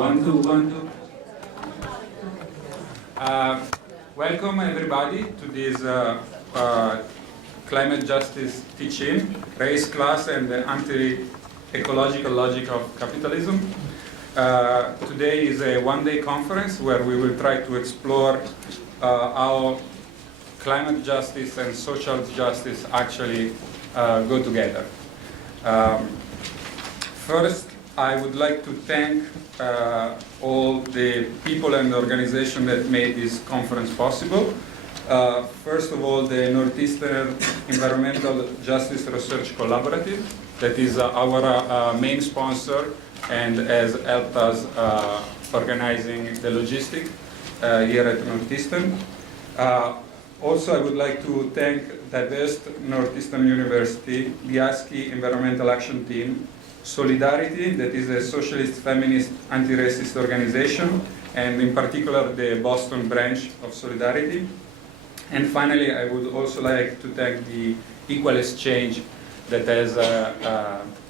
One, two, one, two. Welcome everybody to this climate justice teaching, race, class, and the anti-ecological logic of capitalism. Today is a one-day conference where we will try to explore how climate justice and social justice actually go together. First, I would like to thank all the people and organizations that made this conference possible. First of all, the Northeastern Environmental Justice Research Collaborative, that is our main sponsor and has helped us organizing the logistic here at Northeastern. Also, I would like to thank Divest Northeastern University, the ASCII Environmental Action Team, Solidarity, that is a socialist, feminist, anti-racist organization, and in particular the Boston branch of Solidarity. And finally, I would also like to thank the Equal Exchange that has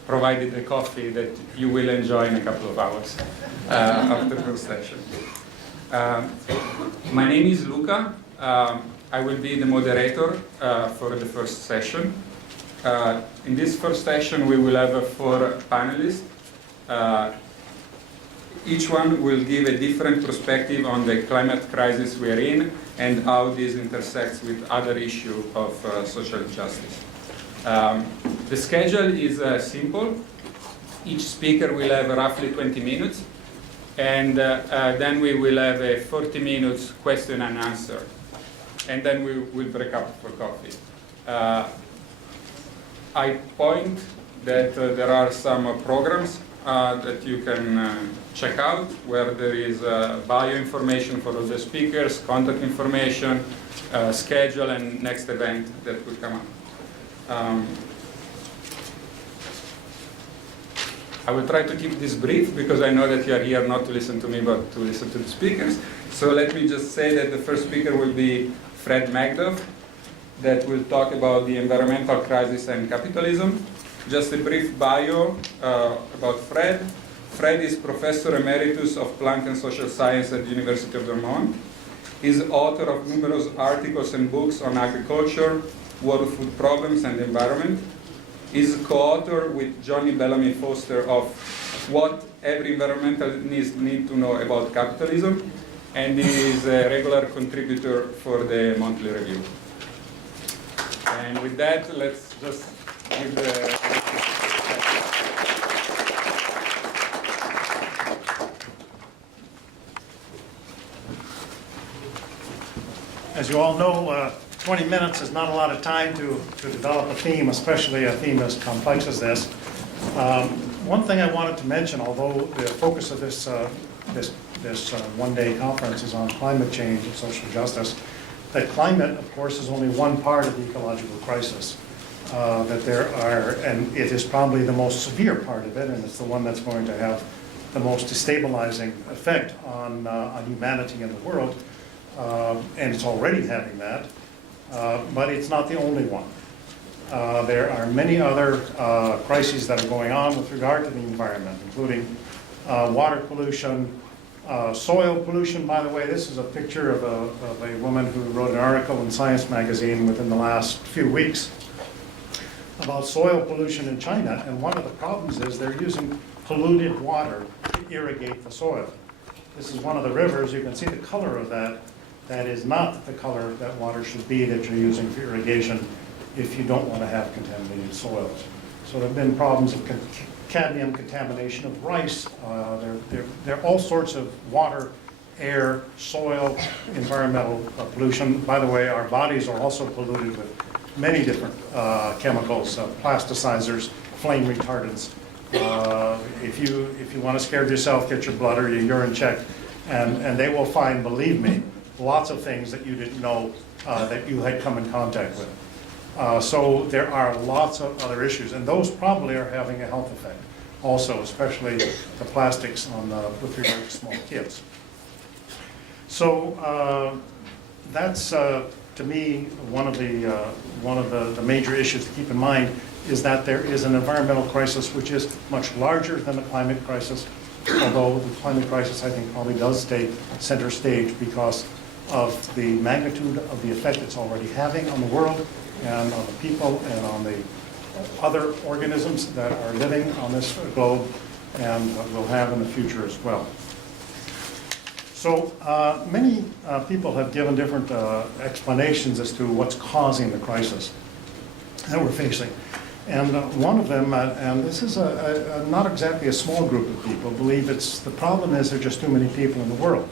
provided the coffee that you will enjoy in a couple of hours after the session. My name is Luca. I will be the moderator for the first session. In this first session, we will have 4 panelists. Each one will give a different perspective on the climate crisis we are in and how this intersects with other issues of social justice. The schedule is simple. Each speaker will have roughly 20 minutes, and then we will have a 40 minutes question and answer, and then we will break up for coffee. I point that there are some programs that you can check out, where there is bio information for all the speakers, contact information, schedule, and next event that will come up. I will try to keep this brief because I know that you are here not to listen to me but to listen to the speakers. So let me just say that the first speaker will be Fred Magdoff, that will talk about the environmental crisis and capitalism. Just a brief bio about Fred. Fred is Professor Emeritus of Plant and Social Science at the University of Vermont. He's author of numerous articles and books on agriculture, world food problems, and the environment. He's co-author with Johnny Bellamy Foster of What Every Environmentalist Needs to Know About Capitalism, and he is a regular contributor for the monthly review. And with that, let's just give the... As you all know, 20 minutes is not a lot of time to develop a theme, especially a theme as complex as this. One thing I wanted to mention, although the focus of this one-day conference is on climate change and social justice, that climate, of course, is only one part of the ecological crisis. That there are, and it is probably the most severe part of it, and it's the one that's going to have the most destabilizing effect on humanity and the world, and it's already having that, but it's not the only one. There are many other crises that are going on with regard to the environment, including water pollution, soil pollution. By the way, this is a picture of a woman who wrote an article in Science magazine within the last few weeks about soil pollution in China, and one of the problems is they're using polluted water to irrigate the soil. This is one of the rivers. You can see the color of that. That is not the color that water should be that you're using for irrigation if you don't want to have contaminated soils. So there have been problems of cadmium contamination of rice. There are all sorts of water, air, soil, environmental pollution. By the way, our bodies are also polluted with many different chemicals, plasticizers, flame retardants. If you want to scare yourself, get your blood or your urine checked, and they will find, believe me, lots of things that you didn't know that you had come in contact with. So there are lots of other issues, and those probably are having a health effect also, especially the plastics with regard to small kids. So that's, to me, one of the major issues to keep in mind is that there is an environmental crisis which is much larger than the climate crisis, although the climate crisis, I think, probably does take center stage because of the magnitude of the effect it's already having on the world and on the people and on the other organisms that are living on this globe and will have in the future as well. So many people have given different explanations as to what's causing the crisis that we're facing. And one of them, and this is not exactly a small group of people, believe the problem is there are just too many people in the world.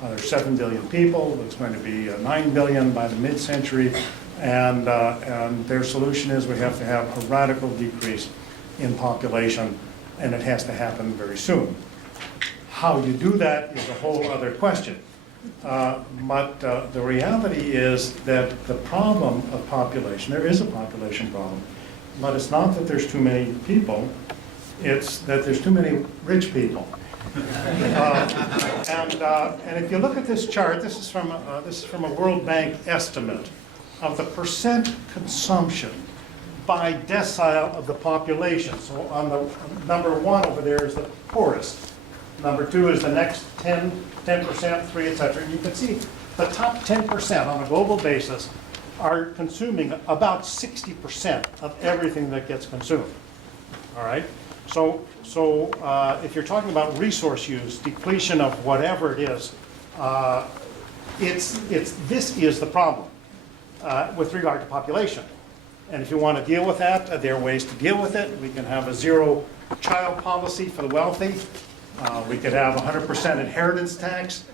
There's 7 billion people, it's going to be 9 billion by the mid-century, and their solution is we have to have a radical decrease in population, and it has to happen very soon. How you do that is a whole other question. But the reality is that the problem of population, there is a population problem, but it's not that there's too many people, it's that there's too many rich people. And if you look at this chart, this is from a World Bank estimate of the percent consumption by decile of the population. So on the number 1 over there is the poorest. Number 2 is the next 10%, 3, etc. And you can see the top 10% on a global basis are consuming about 60% of everything that gets consumed. All right? So if you're talking about resource use, depletion of whatever it is, this is the problem with regard to population. And if you want to deal with that, there are ways to deal with it. We can have a zero-child policy for the wealthy. We could have 100% inheritance tax.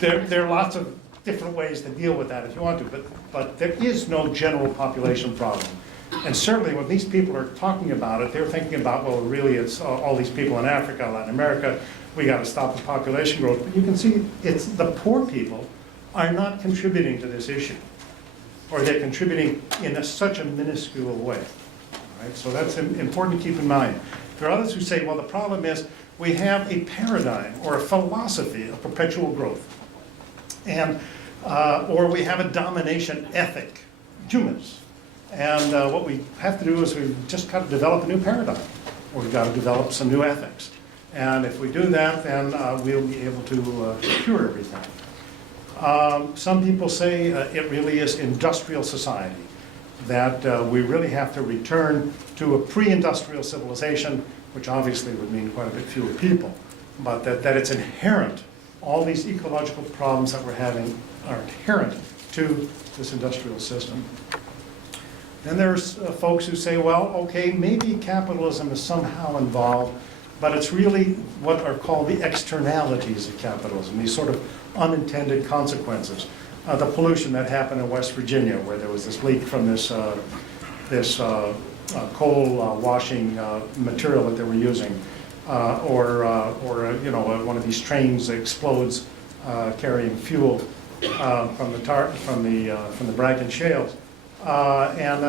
There are lots of different ways to deal with that if you want to, but there is no general population problem. And certainly when these people are talking about it, they're thinking about, well, really it's all these people in Africa, Latin America, we got to stop the population growth. But you can see it's the poor people are not contributing to this issue, or they're contributing in such a minuscule way. All right? So that's important to keep in mind. There are others who say, well, the problem is we have a paradigm or a philosophy of perpetual growth, and or we have a domination ethic, humans. And what we have to do is we've just got to develop a new paradigm, or we've got to develop some new ethics. And if we do that, then we'll be able to cure everything. Some people say it really is industrial society, that we really have to return to a pre-industrial civilization, which obviously would mean quite a bit fewer people, but that it's inherent. All these ecological problems that we're having are inherent to this industrial system. Then there's folks who say, well, okay, maybe capitalism is somehow involved, but it's really what are called the externalities of capitalism, these sort of unintended consequences. The pollution that happened in West Virginia, where there was this leak from this coal washing material that they were using, or one of these trains explodes carrying fuel from the Bragg shales.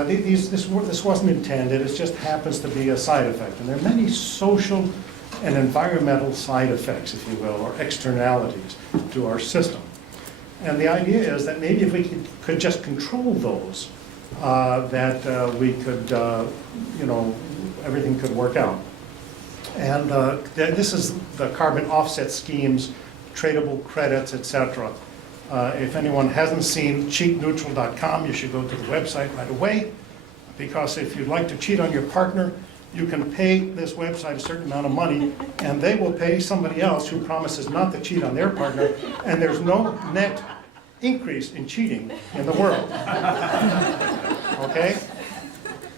This wasn't intended, it just happens to be a side effect. And there are many social and environmental side effects, if you will, or externalities to our system. And the idea is that maybe if we could just control those, we could, everything could work out. And this is the carbon offset schemes, tradable credits, etc. If anyone hasn't seen cheatneutral.com, you should go to the website right away, because if you'd like to cheat on your partner, you can pay this website a certain amount of money, and they will pay somebody else who promises not to cheat on their partner, and there's no net increase in cheating in the world. Okay?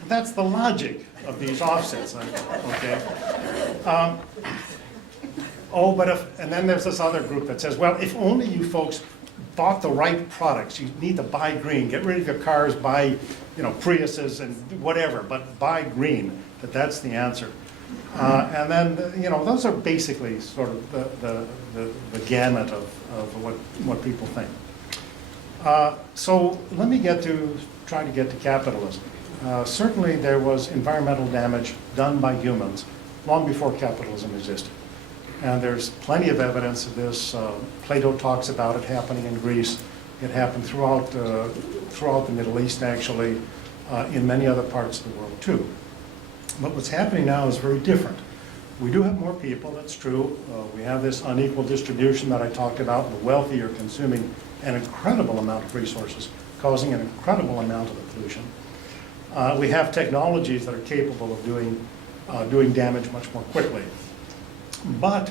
That's the logic of these offsets, okay? And then there's this other group that says, well, if only you folks bought the right products, you need to buy green, get rid of your cars, buy, Priuses and whatever, but buy green, that's the answer. And then, those are basically sort of the gamut of what people think. So let me try to get to capitalism. Certainly there was environmental damage done by humans long before capitalism existed. And there's plenty of evidence of this. Plato talks about it happening in Greece. It happened throughout the Middle East, actually, in many other parts of the world too. But what's happening now is very different. We do have more people, that's true. We have this unequal distribution that I talked about. The wealthy are consuming an incredible amount of resources, causing an incredible amount of pollution. We have technologies that are capable of doing damage much more quickly. But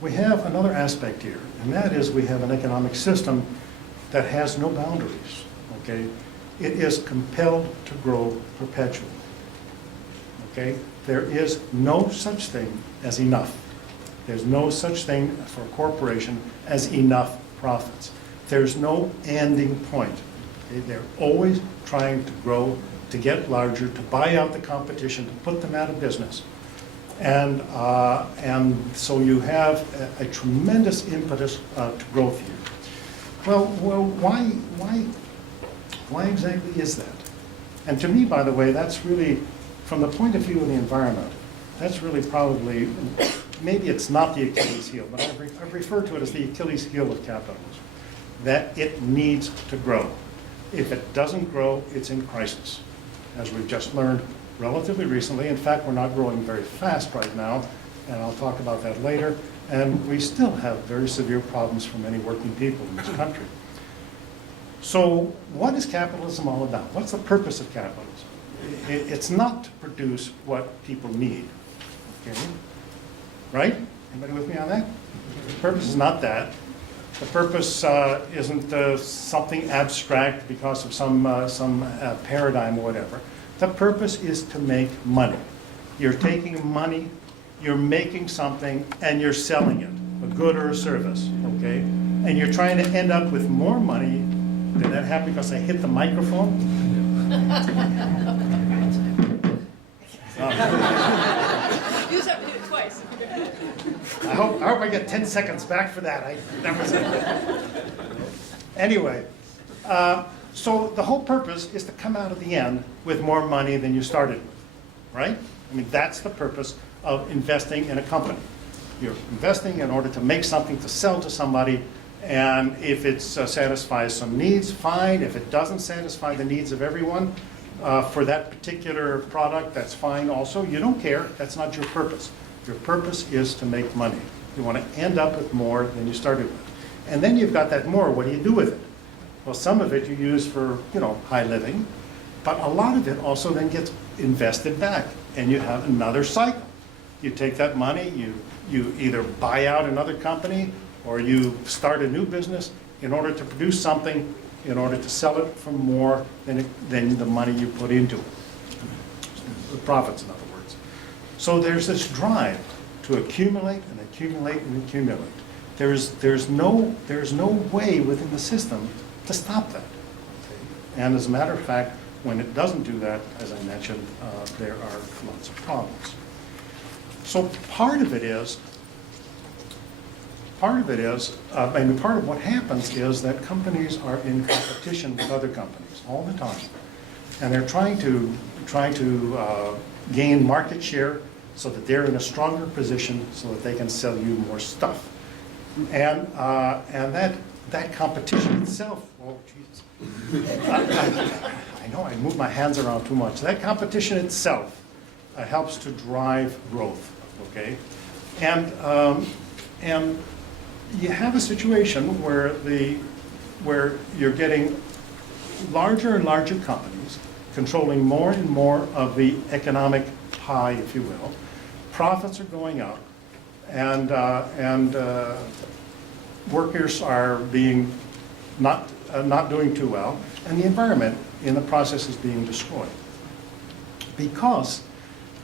we have another aspect here, and that is we have an economic system that has no boundaries, okay? It is compelled to grow perpetually, okay? There is no such thing as enough. There's no such thing for a corporation as enough profits. There's no ending point. Okay? They're always trying to grow, to get larger, to buy out the competition, to put them out of business. And so you have a tremendous impetus to growth here. Well, why exactly is that? And to me, by the way, that's really, from the point of view of the environment, that's really probably, maybe it's not the Achilles heel, but I refer to it as the Achilles heel of capitalism, that it needs to grow. If it doesn't grow, it's in crisis, as we've just learned relatively recently. In fact, we're not growing very fast right now, and I'll talk about that later. And we still have very severe problems for many working people in this country. So what is capitalism all about? What's the purpose of capitalism? It's not to produce what people need, okay? Right? Anybody with me on that? The purpose is not that. The purpose isn't something abstract because of some paradigm or whatever. The purpose is to make money. You're taking money, you're making something, and you're selling it, a good or a service, okay? And you're trying to end up with more money. Did that happen because I hit the microphone? You just have to hit it twice. I hope I get 10 seconds back for that. That was it. Anyway, so the whole purpose is to come out at the end with more money than you started with, right? I mean, that's the purpose of investing in a company. You're investing in order to make something to sell to somebody, and if it satisfies some needs, fine. If it doesn't satisfy the needs of everyone for that particular product, that's fine also. You don't care. That's not your purpose. Your purpose is to make money. You want to end up with more than you started with. And then you've got that more. What do you do with it? Well, some of it you use for, high living, but a lot of it also then gets invested back, and you have another cycle. You take that money, you either buy out another company, or you start a new business in order to produce something, in order to sell it for more than the money you put into it. The profits, in other words. So there's this drive to accumulate and accumulate and accumulate. There's no way within the system to stop that. Okay? And as a matter of fact, when it doesn't do that, as I mentioned, there are lots of problems. So part of what happens is that companies are in competition with other companies all the time, and they're trying to gain market share so that they're in a stronger position so that they can sell you more stuff, and that competition itself. Oh, Jesus! I know I move my hands around too much. That competition itself helps to drive growth. Okay, and you have a situation where you're getting larger and larger companies controlling more and more of the economic pie, if you will. Profits are going up, and workers are being not doing too well, and the environment in the process is being destroyed because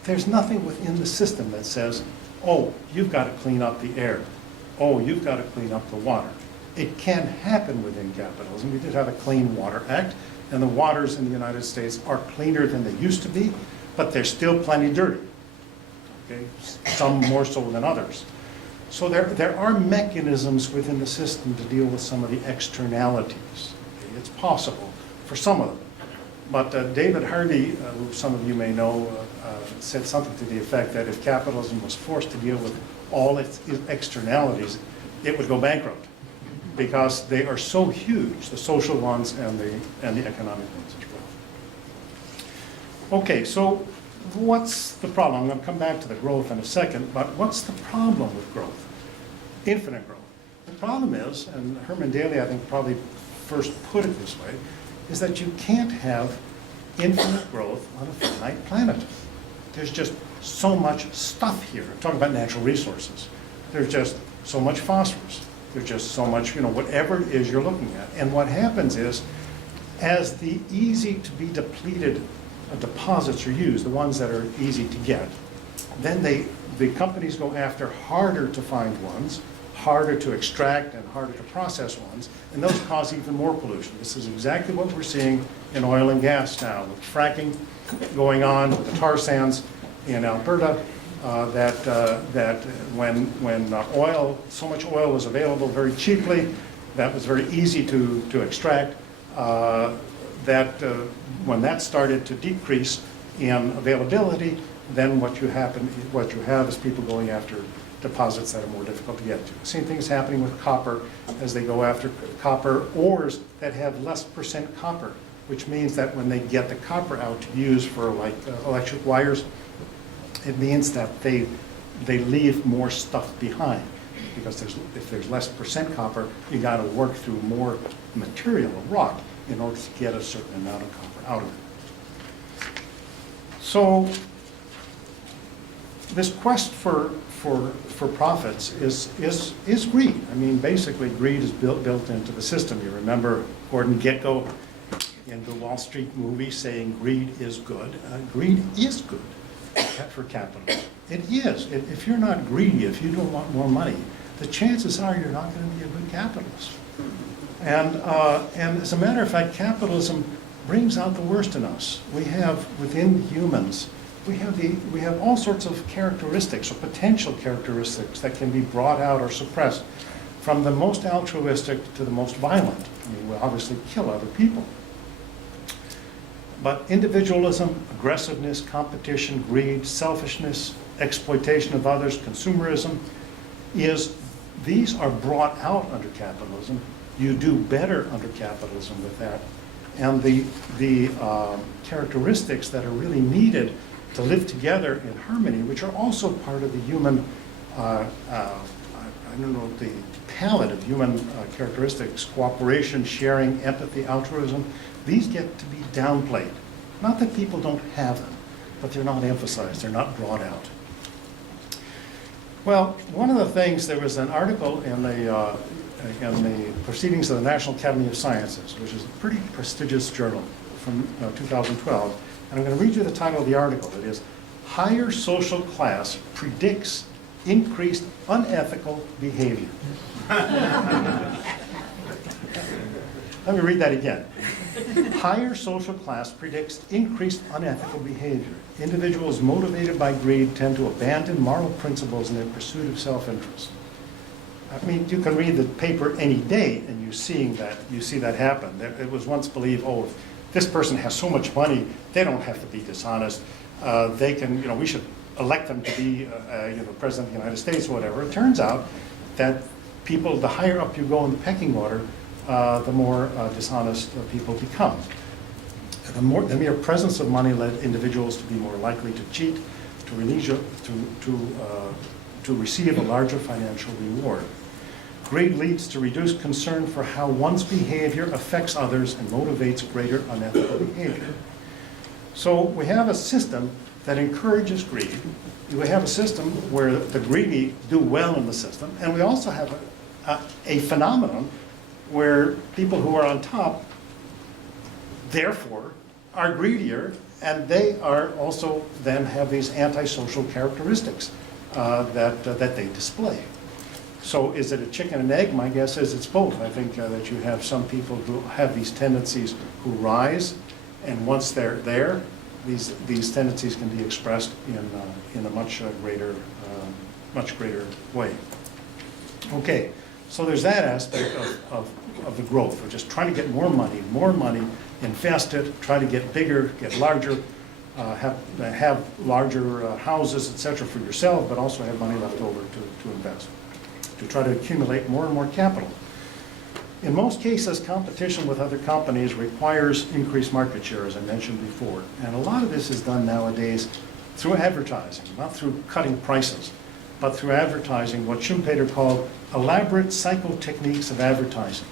there's nothing within the system that says, oh, you've got to clean up the air. Oh, you've got to clean up the water. It can happen within capitalism. We did have a Clean Water Act, and the waters in the United States are cleaner than they used to be, but they're still plenty dirty. Okay? Some more so than others. So there are mechanisms within the system to deal with some of the externalities. Okay? It's possible for some of them. But David Harvey, who some of you may know, said something to the effect that if capitalism was forced to deal with all its externalities, it would go bankrupt because they are so huge, the social ones and the economic ones as well. Okay, so what's the problem? I'm going to come back to the growth in a second, but what's the problem with growth? Infinite growth. The problem is, and Herman Daly I think probably first put it this way, is that you can't have infinite growth on a finite planet. There's just so much stuff here. I'm talking about natural resources. There's just so much phosphorus. There's just so much, whatever it is you're looking at. And what happens is, as the easy to be depleted deposits are used, the ones that are easy to get, then the companies go after harder to find ones, harder to extract and harder to process ones, and those cause even more pollution. This is exactly what we're seeing in oil and gas now, with fracking going on, with the tar sands in Alberta, that when so much oil was available very cheaply, that was very easy to extract, when that started to decrease in availability, then what you have is people going after deposits that are more difficult to get to. The same thing is happening with copper as they go after copper ores that have less percent copper, which means that when they get the copper out to use for like electric wires, it means that they leave more stuff behind, because if there's less percent copper, you got to work through more material, rock, in order to get a certain amount of copper out of it. So this quest for profits is greed. I mean, basically, greed is built into the system. You remember Gordon Gekko in the Wall Street movie saying greed is good. Greed is good for capitalism. It is. If you're not greedy, if you don't want more money, the chances are you're not going to be a good capitalist. And as a matter of fact, capitalism brings out the worst in us. We have within humans, we have all sorts of characteristics or potential characteristics that can be brought out or suppressed, from the most altruistic to the most violent. I mean, we obviously kill other people. But individualism, aggressiveness, competition, greed, selfishness, exploitation of others, consumerism, these are brought out under capitalism. You do better under capitalism with that. And the characteristics that are really needed to live together in harmony, which are also part of the human, the palette of human characteristics, cooperation, sharing, empathy, altruism, these get to be downplayed. Not that people don't have them, but they're not emphasized, they're not brought out. Well, one of the things, there was an article in the Proceedings of the National Academy of Sciences, which is a pretty prestigious journal from 2012, and I'm going to read you the title of the article. It is, "Higher Social Class Predicts Increased Unethical Behavior." Let me read that again. Higher social class predicts increased unethical behavior. Individuals motivated by greed tend to abandon moral principles in their pursuit of self-interest. I mean, you can read the paper any day and you see that happen. It was once believed, oh, if this person has so much money, they don't have to be dishonest. They can, we should elect them to be, president of the United States or whatever. It turns out that people, the higher up you go in the pecking order, the more dishonest people become. The mere presence of money led individuals to be more likely to cheat, to receive a larger financial reward. Greed leads to reduced concern for how one's behavior affects others and motivates greater unethical behavior. So we have a system that encourages greed. We have a system where the greedy do well in the system, and we also have a phenomenon where people who are on top, therefore, are greedier, and they are also then have these antisocial characteristics that they display. So is it a chicken and egg? My guess is it's both. I think that you have some people who have these tendencies who rise, and once they're there, these tendencies can be expressed in a much greater way. Okay, so there's that aspect of the growth. We're just trying to get more money, invest it, try to get bigger, get larger, have larger houses, etc. for yourself, but also have money left over to invest, to try to accumulate more and more capital. In most cases, competition with other companies requires increased market share, as I mentioned before. And a lot of this is done nowadays through advertising, not through cutting prices, but through advertising, what Schumpeter called elaborate psychotechniques of advertising.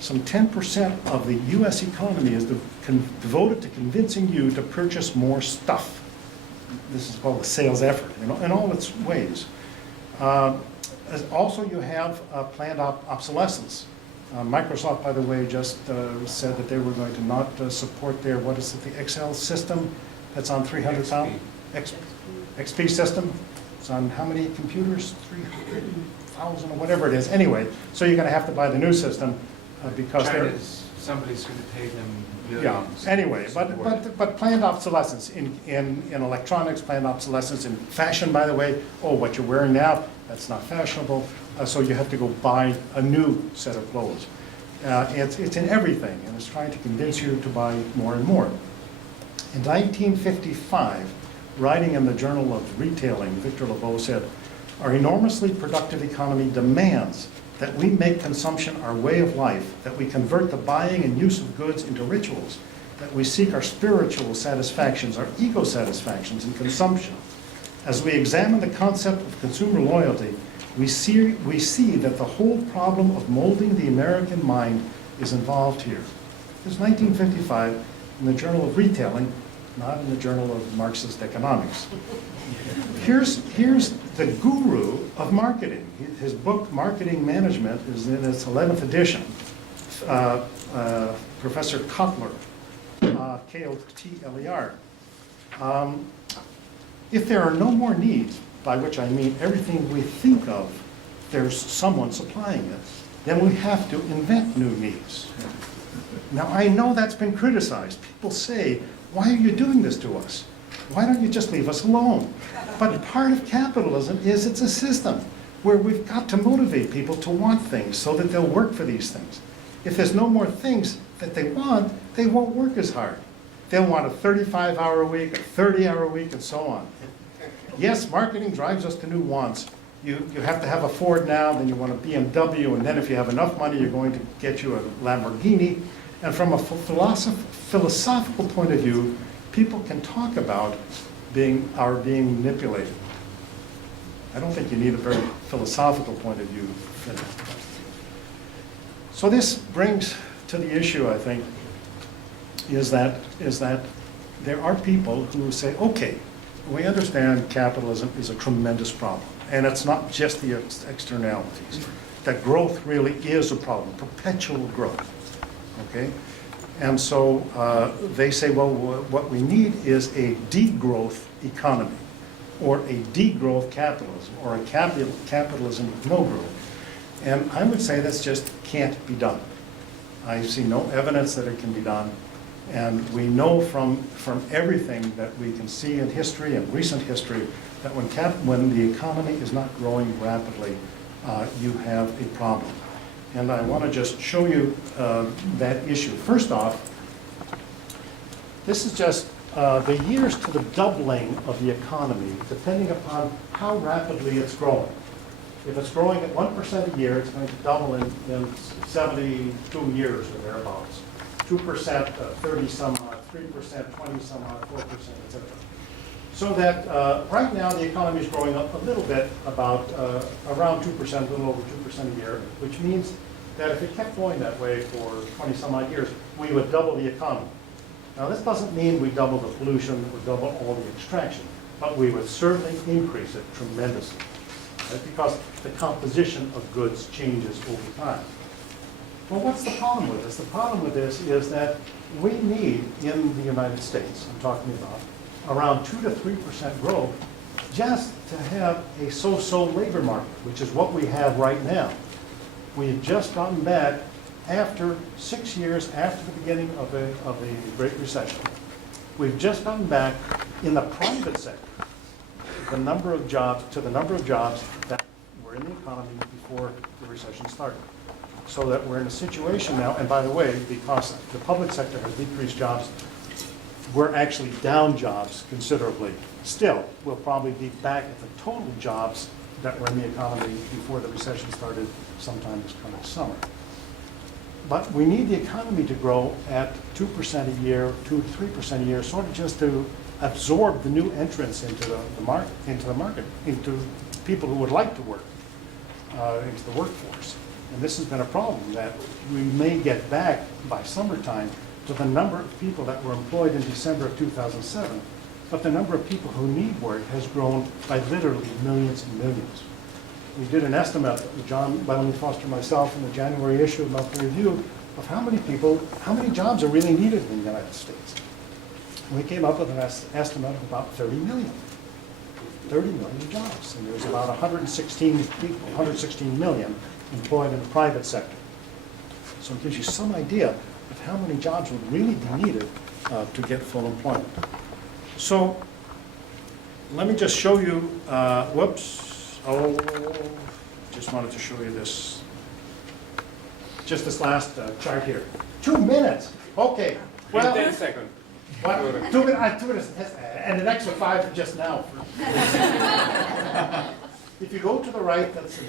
Some 10% of the US economy is devoted to convincing you to purchase more stuff. This is called a sales effort, in all its ways. Also, you have planned obsolescence. Microsoft, by the way, just said that they were going to not support their, what is it, the Excel system that's on 300,000? XP system. It's on how many computers? 300,000 or whatever it is. Anyway, so you're going to have to buy the new system because somebody's going to pay them yeah. billions. Anyway, but planned obsolescence in electronics, planned obsolescence in fashion, by the way. Oh, what you're wearing now, that's not fashionable. So you have to go buy a new set of clothes. It's in everything, and it's trying to convince you to buy more and more. In 1955, writing in the Journal of Retailing, Victor Laveau said, "Our enormously productive economy demands that we make consumption our way of life, that we convert the buying and use of goods into rituals, that we seek our spiritual satisfactions, our ego satisfactions in consumption. As we examine the concept of consumer loyalty, we see that the whole problem of molding the American mind is involved here." This is 1955 in the Journal of Retailing, not in the Journal of Marxist Economics. Here's the guru of marketing. His book, Marketing Management, is in its 11th edition. Professor Kotler, K-O-T-L-E-R. If there are no more needs, by which I mean everything we think of, there's someone supplying it, then we have to invent new needs. Now, I know that's been criticized. People say, "Why are you doing this to us? Why don't you just leave us alone?" But part of capitalism is it's a system where we've got to motivate people to want things so that they'll work for these things. If there's no more things that they want, they won't work as hard. They'll want a 35-hour week, a 30-hour week, and so on. Yes, marketing drives us to new wants. You have to have a Ford now, then you want a BMW, and then if you have enough money, you're going to get you a Lamborghini. And from a philosophical point of view, people can talk about being manipulated. I don't think you need a very philosophical point of view. So this brings to the issue, I think, is that there are people who say, okay, we understand capitalism is a tremendous problem, and it's not just the externalities. That growth really is a problem, perpetual growth, okay? And so they say, well, what we need is a degrowth economy, or a degrowth capitalism, or a capitalism with no growth. And I would say this just can't be done. I see no evidence that it can be done. And we know from everything that we can see in history and recent history that when the economy is not growing rapidly, you have a problem. And I want to just show you that issue. First off, this is just the years to the doubling of the economy, depending upon how rapidly it's growing. If it's growing at 1% a year, it's going to double in 72 years or thereabouts. 2%, 30 some odd, 3%, 20 some odd, 4%, etc. So that right now the economy is growing up a little bit, about around 2%, a little over 2% a year, which means that if it kept going that way for 20 some odd years, we would double the economy. Now this doesn't mean we double the pollution or double all the extraction, but we would certainly increase it tremendously, right? Because the composition of goods changes over time. Well, what's the problem with this? The problem with this is that we need, in the United States, I'm talking about, around 2 to 3% growth just to have a so-so labor market, which is what we have right now. We had just gotten back after 6 years after the beginning of the Great Recession. We've just gotten back in the private sector the number of jobs that were in the economy before the recession started. So that we're in a situation now, and by the way, because the public sector has decreased jobs, we're actually down jobs considerably. Still, we'll probably be back at the total jobs that were in the economy before the recession started sometime this coming summer. But we need the economy to grow at 2% a year, 2 to 3% a year, sort of just to absorb the new entrants into the market, into people who would like to work, into the workforce. And this has been a problem, that we may get back by summertime to the number of people that were employed in December of 2007, but the number of people who need work has grown by literally millions and millions. We did an estimate, John Bellamy Foster, myself, in the January issue of Monthly Review, of how many jobs are really needed in the United States. And we came up with an estimate of about 30 million. 30 million jobs, and there's about 116 people, 116 million employed in the private sector. So it gives you some idea of how many jobs would really be needed to get full employment. So let me just show you, just wanted to show you this, just this last chart here. 2 minutes, okay. Well, 10 seconds. what? 2 minutes, 2 minutes, and an extra 5 for just now. If you go to the right, that's the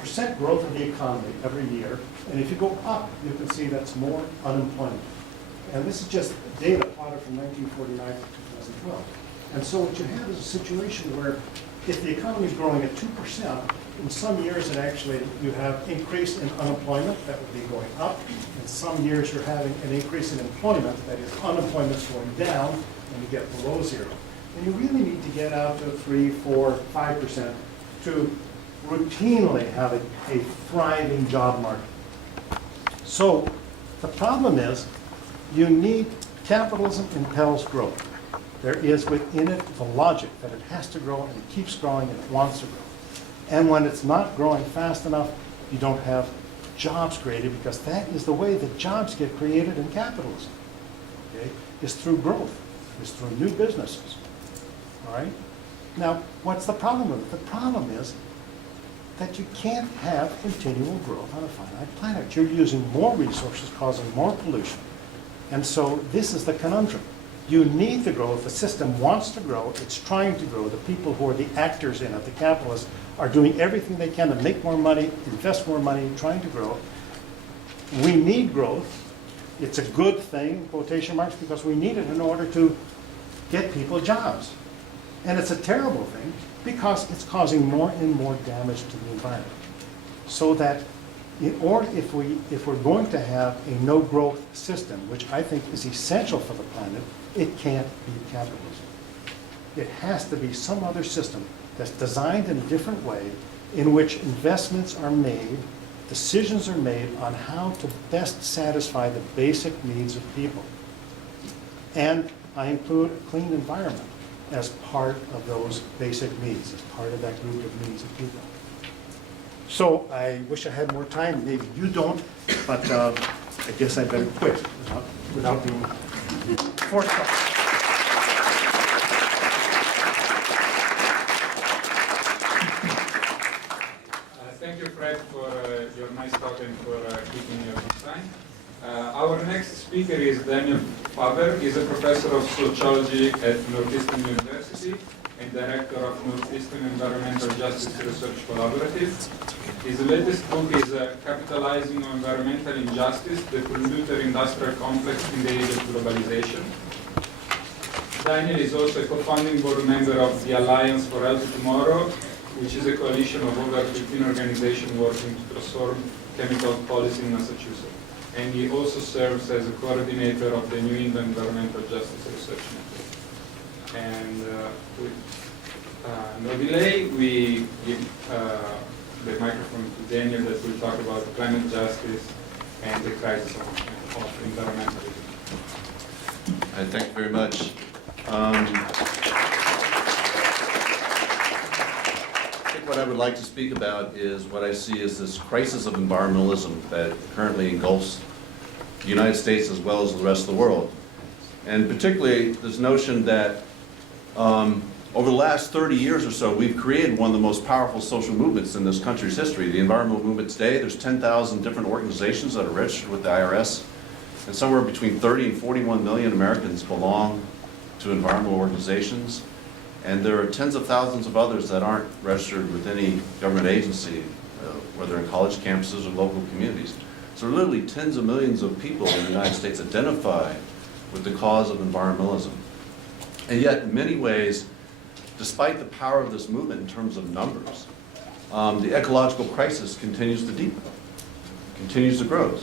percent growth of the economy every year. And if you go up, you can see that's more unemployment. And this is just data plotted from 1949 to 2012. And so what you have is a situation where if the economy is growing at 2%, in some years you have increase in unemployment, that would be going up. In some years you're having an increase in employment, that is unemployment's going down, and you get below zero. And you really need to get out to 3, 4, 5% to routinely have a thriving job market. So the problem is capitalism impels growth. There is within it the logic that it has to grow and it keeps growing and it wants to grow. And when it's not growing fast enough, you don't have jobs created, because that is the way that jobs get created in capitalism. Okay? Is through growth, is through new businesses. All right? Now, what's the problem with it? The problem is that you can't have continual growth on a finite planet. You're using more resources, causing more pollution. And so this is the conundrum. You need the growth. The system wants to grow. It's trying to grow. The people who are the actors in it, the capitalists, are doing everything they can to make more money, invest more money, trying to grow. We need growth. It's a good thing, quotation marks, because we need it in order to get people jobs. And it's a terrible thing because it's causing more and more damage to the environment. So that if we're going to have a no-growth system, which I think is essential for the planet, it can't be capitalism. It has to be some other system that's designed in a different way, in which investments are made, decisions are made on how to best satisfy the basic needs of people. And I include a clean environment as part of those basic needs, as part of that group of needs of people. So I wish I had more time. Maybe you don't, but I guess I better quit without being forced up. Thank you, Fred, for your nice talk and for keeping your time. Our next speaker is Daniel Faber. He's a professor of sociology at Northeastern University and director of Northeastern Environmental Justice Research Collaborative. His latest book is Capitalizing on Environmental Injustice, the Polluter-Industrial Complex in the Age of Globalization. Daniel is also a co-founding board member of the Alliance for Healthy Tomorrow, which is a coalition of over 15 organizations working to transform chemical policy in Massachusetts. And he also serves as a coordinator of the New England Environmental Justice Research Network. And with no delay, we give the microphone to Daniel that will talk about climate justice and the crisis of environmentalism. Thank you very much. I think what I would like to speak about is what I see as this crisis of environmentalism that currently engulfs the United States as well as the rest of the world. And particularly this notion that over the last 30 years or so, we've created one of the most powerful social movements in this country's history. The environmental movement today, there's 10,000 different organizations that are registered with the IRS, and somewhere between 30 and 41 million Americans belong to environmental organizations. And there are tens of thousands of others that aren't registered with any government agency, whether in college campuses or local communities. So literally tens of millions of people in the United States identify with the cause of environmentalism. And yet, in many ways, despite the power of this movement in terms of numbers, the ecological crisis continues to deepen, continues to grow.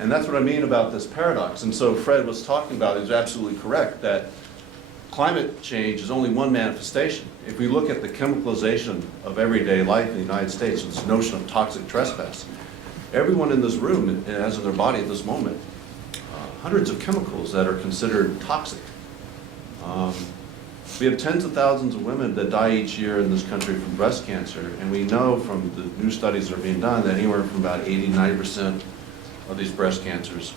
And that's what I mean about this paradox. And so Fred was talking about, is absolutely correct, that climate change is only one manifestation. If we look at the chemicalization of everyday life in the United States, this notion of toxic trespass, everyone in this room has in their body at this moment hundreds of chemicals that are considered toxic. We have tens of thousands of women that die each year in this country from breast cancer, and we know from the new studies that are being done that anywhere from about 80–90% of these breast cancers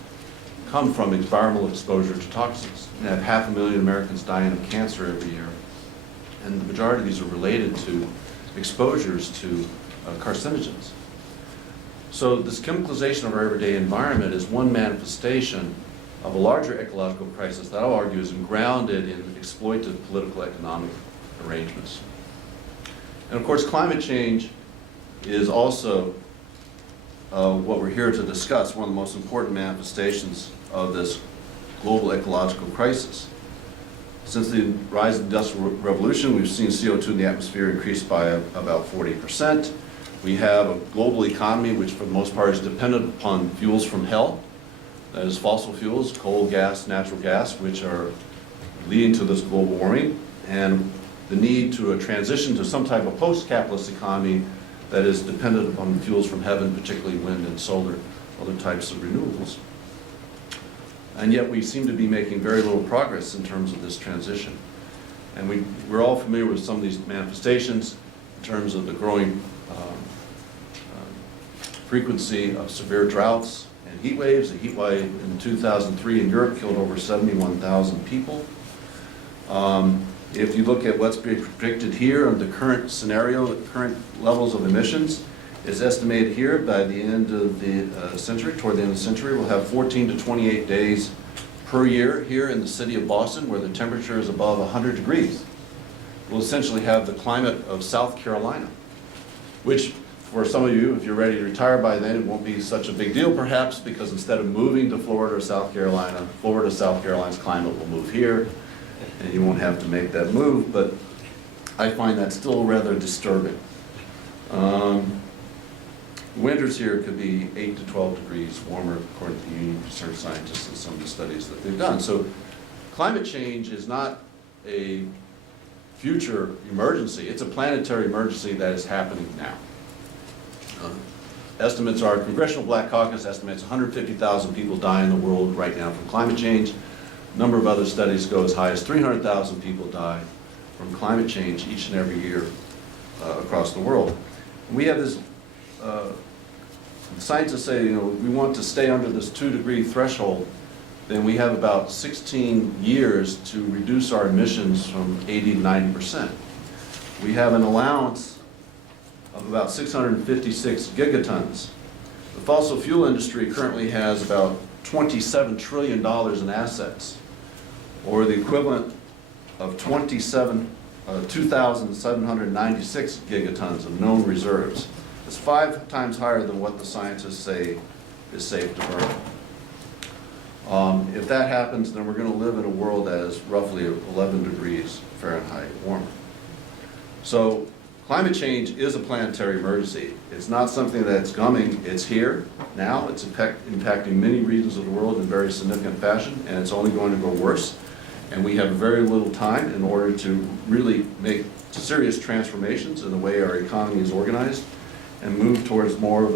come from environmental exposure to toxins. We have 500,000 Americans dying of cancer every year, and the majority of these are related to exposures to carcinogens. So this chemicalization of our everyday environment is one manifestation of a larger ecological crisis that I'll argue is grounded in exploitative political economic arrangements. And of course, climate change is also what we're here to discuss, one of the most important manifestations of this global ecological crisis. Since the rise of the Industrial Revolution, we've seen CO2 in the atmosphere increase by about 40%. We have a global economy which for the most part is dependent upon fuels from hell. That is fossil fuels, coal, gas, natural gas, which are leading to this global warming, and the need to transition to some type of post-capitalist economy that is dependent upon fuels from heaven, particularly wind and solar, other types of renewables. And yet we seem to be making very little progress in terms of this transition. And we're all familiar with some of these manifestations in terms of the growing frequency of severe droughts and heat waves. The heat wave in 2003 in Europe killed over 71,000 people. If you look at what's being predicted here of the current scenario, the current levels of emissions, it's estimated here by the end of the century, toward the end of the century, we'll have 14 to 28 days per year here in the city of Boston where the temperature is above 100 degrees. We'll essentially have the climate of South Carolina, which for some of you, if you're ready to retire by then, it won't be such a big deal perhaps, because instead of moving to Florida or South Carolina, South Carolina's climate will move here, and you won't have to make that move, but I find that still rather disturbing. Winters here could be 8 to 12 degrees warmer, according to the Union of Concerned Scientists and some of the studies that they've done. So climate change is not a future emergency, it's a planetary emergency that is happening now. Estimates are, Congressional Black Caucus estimates 150,000 people die in the world right now from climate change. A number of other studies go as high as 300,000 people die from climate change each and every year across the world. And we have this, scientists say, we want to stay under this 2-degree threshold, then we have about 16 years to reduce our emissions from 80 to 90%. We have an allowance of about 656 gigatons. The fossil fuel industry currently has about $27 trillion in assets, or the equivalent of 2,796 gigatons of known reserves. It's 5 times higher than what the scientists say is safe to burn. If that happens, then we're going to live in a world that is roughly 11 degrees Fahrenheit warmer. So climate change is a planetary emergency. It's not something that's coming, it's here now. It's impacting many regions of the world in very significant fashion, and it's only going to go worse. And we have very little time in order to really make serious transformations in the way our economy is organized and move towards more of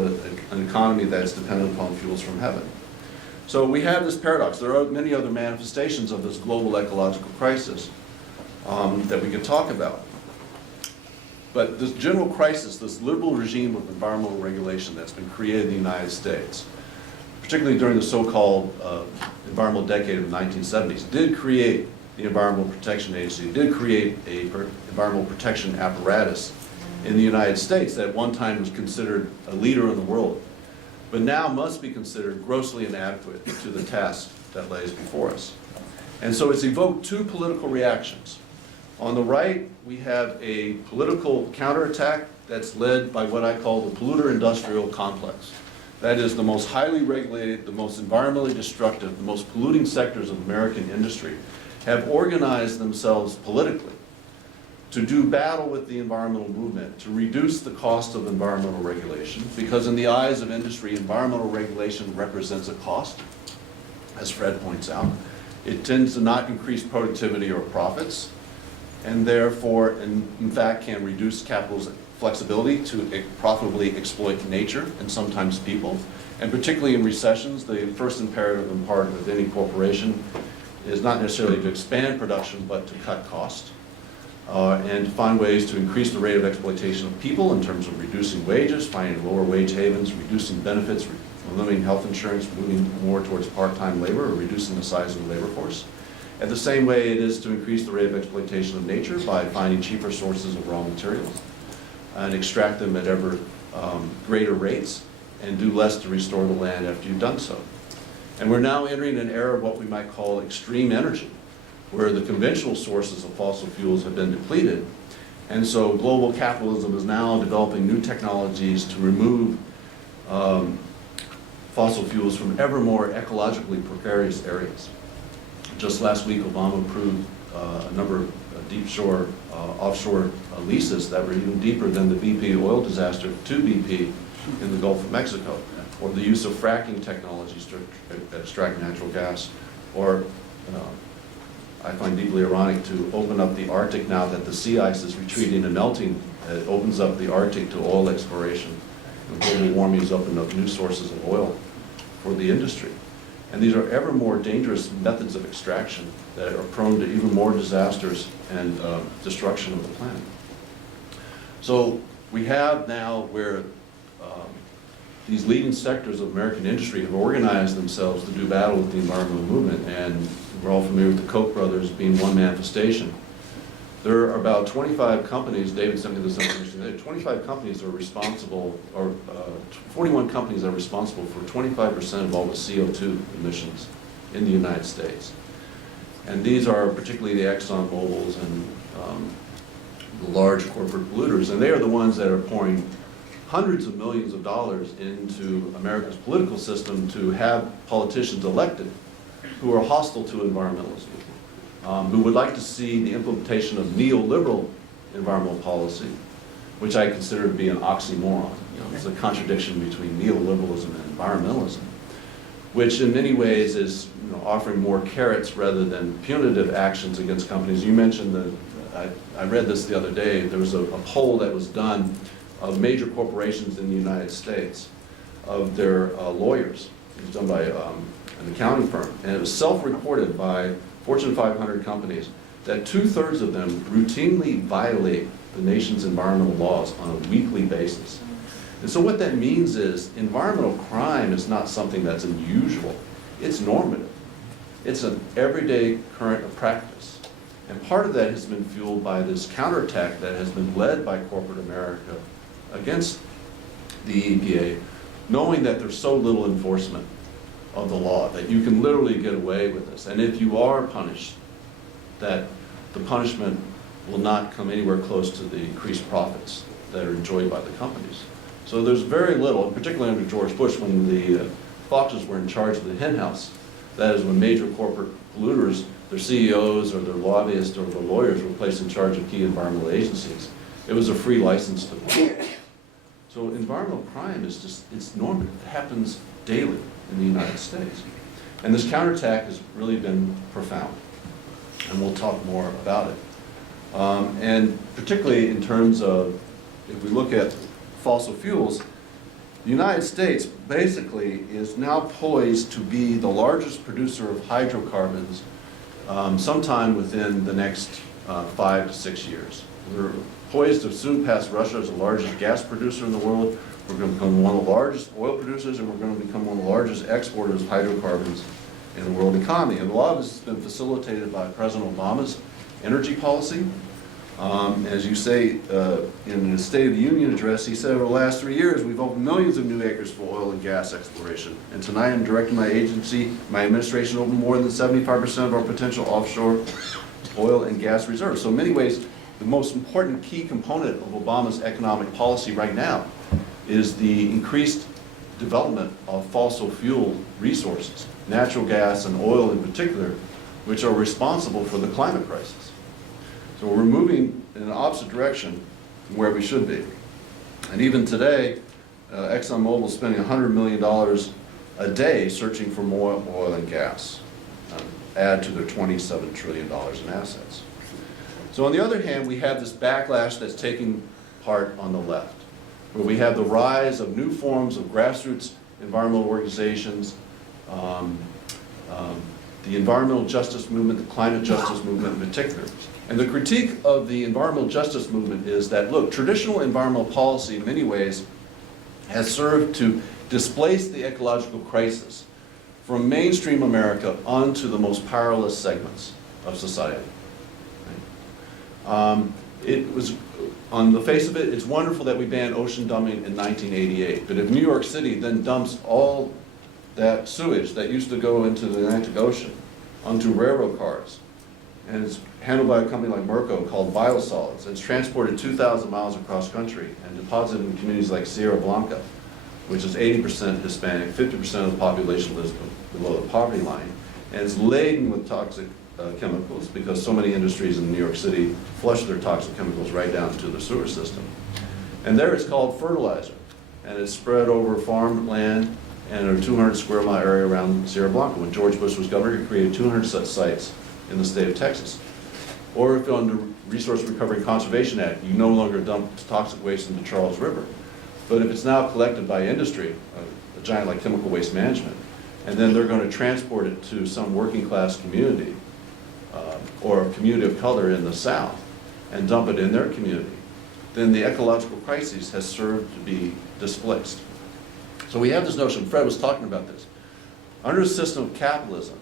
an economy that's dependent upon fuels from heaven. So we have this paradox. There are many other manifestations of this global ecological crisis that we could talk about. But this general crisis, this liberal regime of environmental regulation that's been created in the United States, particularly during the so-called environmental decade of the 1970s, did create the Environmental Protection Agency, did create a environmental protection apparatus in the United States that at one time was considered a leader in the world, but now must be considered grossly inadequate to the task that lays before us. And so it's evoked 2 political reactions. On the right, we have a political counterattack that's led by what I call the polluter-industrial complex. That is the most highly regulated, the most environmentally destructive, the most polluting sectors of American industry have organized themselves politically to do battle with the environmental movement, to reduce the cost of environmental regulation, because in the eyes of industry, environmental regulation represents a cost, as Fred points out. It tends to not increase productivity or profits, and therefore, in fact, can reduce capital's flexibility to profitably exploit nature and sometimes people. And particularly in recessions, the first imperative and part of any corporation is not necessarily to expand production, but to cut costs. And to find ways to increase the rate of exploitation of people in terms of reducing wages, finding lower wage havens, reducing benefits, eliminating health insurance, moving more towards part-time labor, or reducing the size of the labor force. At the same way it is to increase the rate of exploitation of nature by finding cheaper sources of raw materials and extract them at ever greater rates and do less to restore the land after you've done so. And we're now entering an era of what we might call extreme energy, where the conventional sources of fossil fuels have been depleted. And so global capitalism is now developing new technologies to remove fossil fuels from ever more ecologically precarious areas. Just last week, Obama approved a number of deep shore, offshore leases that were even deeper than the BP oil disaster to BP in the Gulf of Mexico, or the use of fracking technologies to extract natural gas, or I find deeply ironic to open up the Arctic now that the sea ice is retreating and melting. It opens up the Arctic to oil exploration. And global warming has opened up new sources of oil for the industry. And these are ever more dangerous methods of extraction that are prone to even more disasters and destruction of the planet. So we have now where these leading sectors of American industry have organized themselves to do battle with the environmental movement, and we're all familiar with the Koch brothers being one manifestation. There are about 25 companies, David sent me this information today, 25 companies are responsible, or 41 companies are responsible for 25% of all the CO2 emissions in the United States. And these are particularly the Exxon Mobils and the large corporate polluters, and they are the ones that are pouring hundreds of millions of dollars into America's political system to have politicians elected who are hostile to environmentalism, who would like to see the implementation of neoliberal environmental policy, which I consider to be an oxymoron. It's a contradiction between neoliberalism and environmentalism, which in many ways is offering more carrots rather than punitive actions against companies. You mentioned that, I read this the other day, there was a poll that was done of major corporations in the United States, of their lawyers. It was done by an accounting firm, and it was self-reported by Fortune 500 companies that 2/3 of them routinely violate the nation's environmental laws on a weekly basis. And so what that means is environmental crime is not something that's unusual, it's normative. It's an everyday current of practice. And part of that has been fueled by this counterattack that has been led by corporate America against the EPA, knowing that there's so little enforcement of the law, that you can literally get away with this. And if you are punished, that the punishment will not come anywhere close to the increased profits that are enjoyed by the companies. So there's very little, and particularly under George Bush, when the Foxes were in charge of the hen house, that is when major corporate polluters, their CEOs or their lobbyists or their lawyers were placed in charge of key environmental agencies. It was a free license to work. So environmental crime is just, it's normative. It happens daily in the United States. And this counterattack has really been profound. And we'll talk more about it. And particularly in terms of, if we look at fossil fuels, the United States basically is now poised to be the largest producer of hydrocarbons sometime within the next 5 to 6 years. We're poised to soon pass Russia as the largest gas producer in the world. We're going to become one of the largest oil producers, and we're going to become one of the largest exporters of hydrocarbons in the world economy. And a lot of this has been facilitated by President Obama's energy policy. As you say, in the State of the Union address, he said over the last 3 years, we've opened millions of new acres for oil and gas exploration. And tonight I'm directing my agency, my administration, to open more than 75% of our potential offshore oil and gas reserves. So in many ways, the most important key component of Obama's economic policy right now is the increased development of fossil fuel resources, natural gas and oil in particular, which are responsible for the climate crisis. So we're moving in an opposite direction from where we should be. And even today, ExxonMobil is spending $100 million a day searching for more oil and gas, add to their $27 trillion in assets. So on the other hand, we have this backlash that's taking part on the left, where we have the rise of new forms of grassroots environmental organizations, the environmental justice movement, the climate justice movement in particular. And the critique of the environmental justice movement is that, look, traditional environmental policy in many ways has served to displace the ecological crisis from mainstream America onto the most powerless segments of society. It was, on the face of it, it's wonderful that we banned ocean dumping in 1988, but if New York City then dumps all that sewage that used to go into the Atlantic Ocean onto railroad cars, and it's handled by a company like Merco called biosolids, and it's transported 2,000 miles across country and deposited in communities like Sierra Blanca, which is 80% Hispanic, 50% of the population lives below the poverty line, and it's laden with toxic chemicals because so many industries in New York City flush their toxic chemicals right down into the sewer system. And there it's called fertilizer, and it's spread over farmland and a 200 square mile area around Sierra Blanca. When George Bush was governor, he created 200 such sites in the state of Texas. Or if on the Resource Recovery and Conservation Act, you no longer dump toxic waste into Charles River. But if it's now collected by industry, a giant like chemical waste management, and then they're going to transport it to some working class community or a community of color in the South and dump it in their community, then the ecological crisis has served to be displaced. So we have this notion, Fred was talking about this. Under a system of capitalism,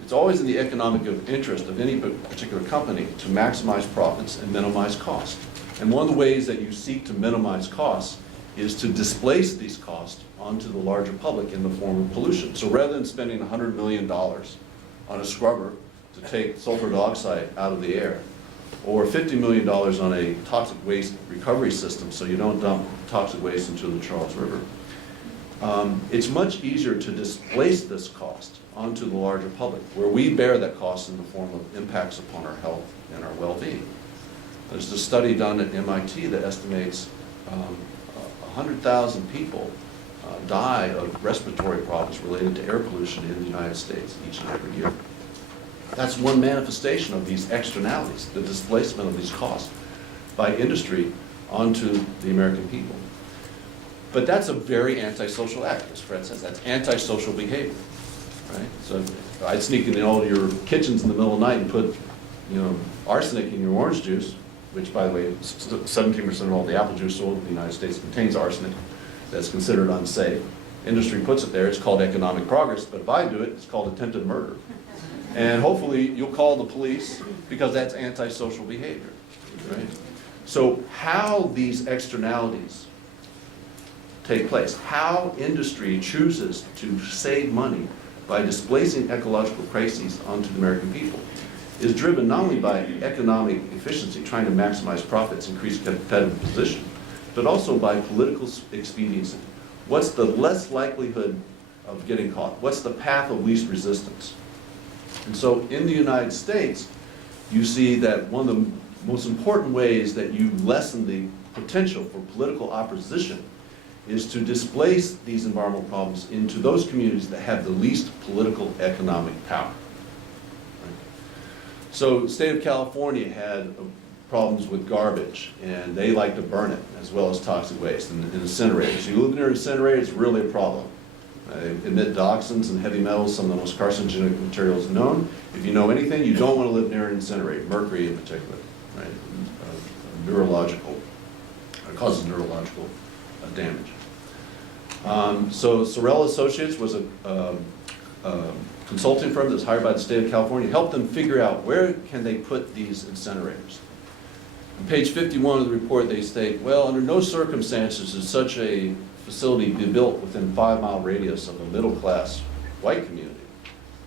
it's always in the economic interest of any particular company to maximize profits and minimize costs. And one of the ways that you seek to minimize costs is to displace these costs onto the larger public in the form of pollution. So rather than spending $100 million on a scrubber to take sulfur dioxide out of the air, or $50 million on a toxic waste recovery system so you don't dump toxic waste into the Charles River, it's much easier to displace this cost onto the larger public, where we bear that cost in the form of impacts upon our health and our well-being. There's a study done at MIT that estimates 100,000 people die of respiratory problems related to air pollution in the United States each and every year. That's one manifestation of these externalities, the displacement of these costs by industry onto the American people. But that's a very antisocial act, as Fred says. That's antisocial behavior, right? So I'd sneak into all your kitchens in the middle of the night and put, arsenic in your orange juice, which, by the way, 17% of all the apple juice sold in the United States contains arsenic. That's considered unsafe. Industry puts it there. It's called economic progress. But if I do it, it's called attempted murder. And hopefully you'll call the police because that's antisocial behavior, right? So how these externalities take place, how industry chooses to save money by displacing ecological crises onto the American people, is driven not only by economic efficiency, trying to maximize profits, increase competitive position, but also by political expediency. What's the less likelihood of getting caught? What's the path of least resistance? And so in the United States, you see that one of the most important ways that you lessen the potential for political opposition is to displace these environmental problems into those communities that have the least political economic power. Right? So the state of California had problems with garbage, and they like to burn it, as well as toxic waste and incinerators. You live near an incinerator, it's really a problem. They emit dioxins and heavy metals, some of the most carcinogenic materials known. If you know anything, you don't want to live near an incinerator, mercury in particular, right? It causes neurological damage. So Sorrell Associates was a consulting firm that was hired by the state of California, helped them figure out where can they put these incinerators. On page 51 of the report, they state, well, under no circumstances is such a facility be built within a 5-mile radius of a middle-class white community.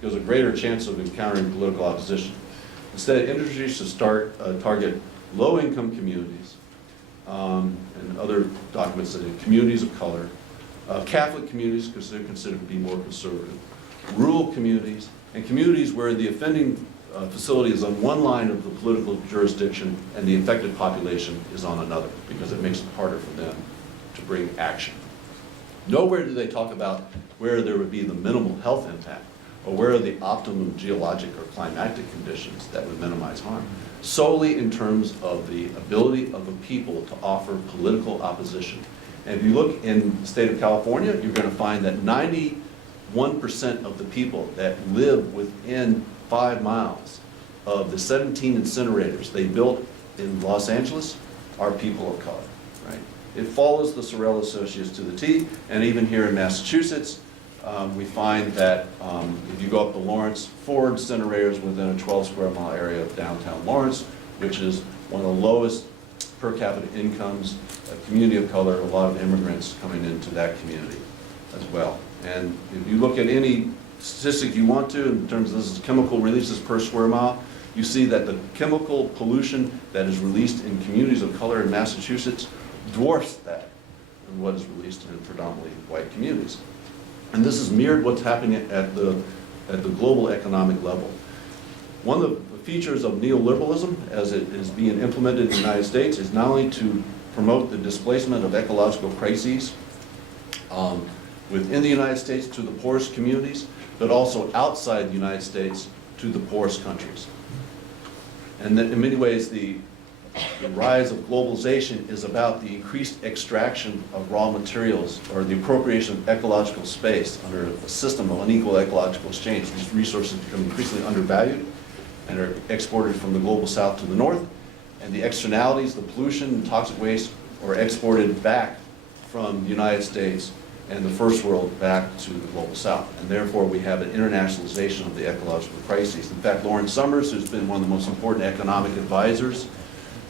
There's a greater chance of encountering political opposition. Instead, industry should target low-income communities, and other documents that in communities of color, Catholic communities because they're considered to be more conservative, rural communities, and communities where the offending facility is on one line of the political jurisdiction and the affected population is on another, because it makes it harder for them to bring action. Nowhere do they talk about where there would be the minimal health impact, or where are the optimum geologic or climatic conditions that would minimize harm. Solely in terms of the ability of the people to offer political opposition. And if you look in the state of California, you're going to find that 91% of the people that live within 5 miles of the 17 incinerators they built in Los Angeles are people of color, right? It follows the Sorrell Associates to the T, and even here in Massachusetts, we find that if you go up to Lawrence, 4 incinerators within a 12 square mile area of downtown Lawrence, which is one of the lowest per capita incomes, a community of color, a lot of immigrants coming into that community as well. And if you look at any statistic you want to, in terms of this is chemical releases per square mile, you see that the chemical pollution that is released in communities of color in Massachusetts dwarfs that in what is released in predominantly white communities. And this is mirrored what's happening at the global economic level. One of the features of neoliberalism as it is being implemented in the United States is not only to promote the displacement of ecological crises within the United States to the poorest communities, but also outside the United States to the poorest countries. And that in many ways the rise of globalization is about the increased extraction of raw materials or the appropriation of ecological space under a system of unequal ecological exchange. These resources become increasingly undervalued and are exported from the global south to the north, and the externalities, the pollution and toxic waste, are exported back from the United States and the first world back to the global south. And therefore we have an internationalization of the ecological crises. In fact, Lawrence Summers, who's been one of the most important economic advisors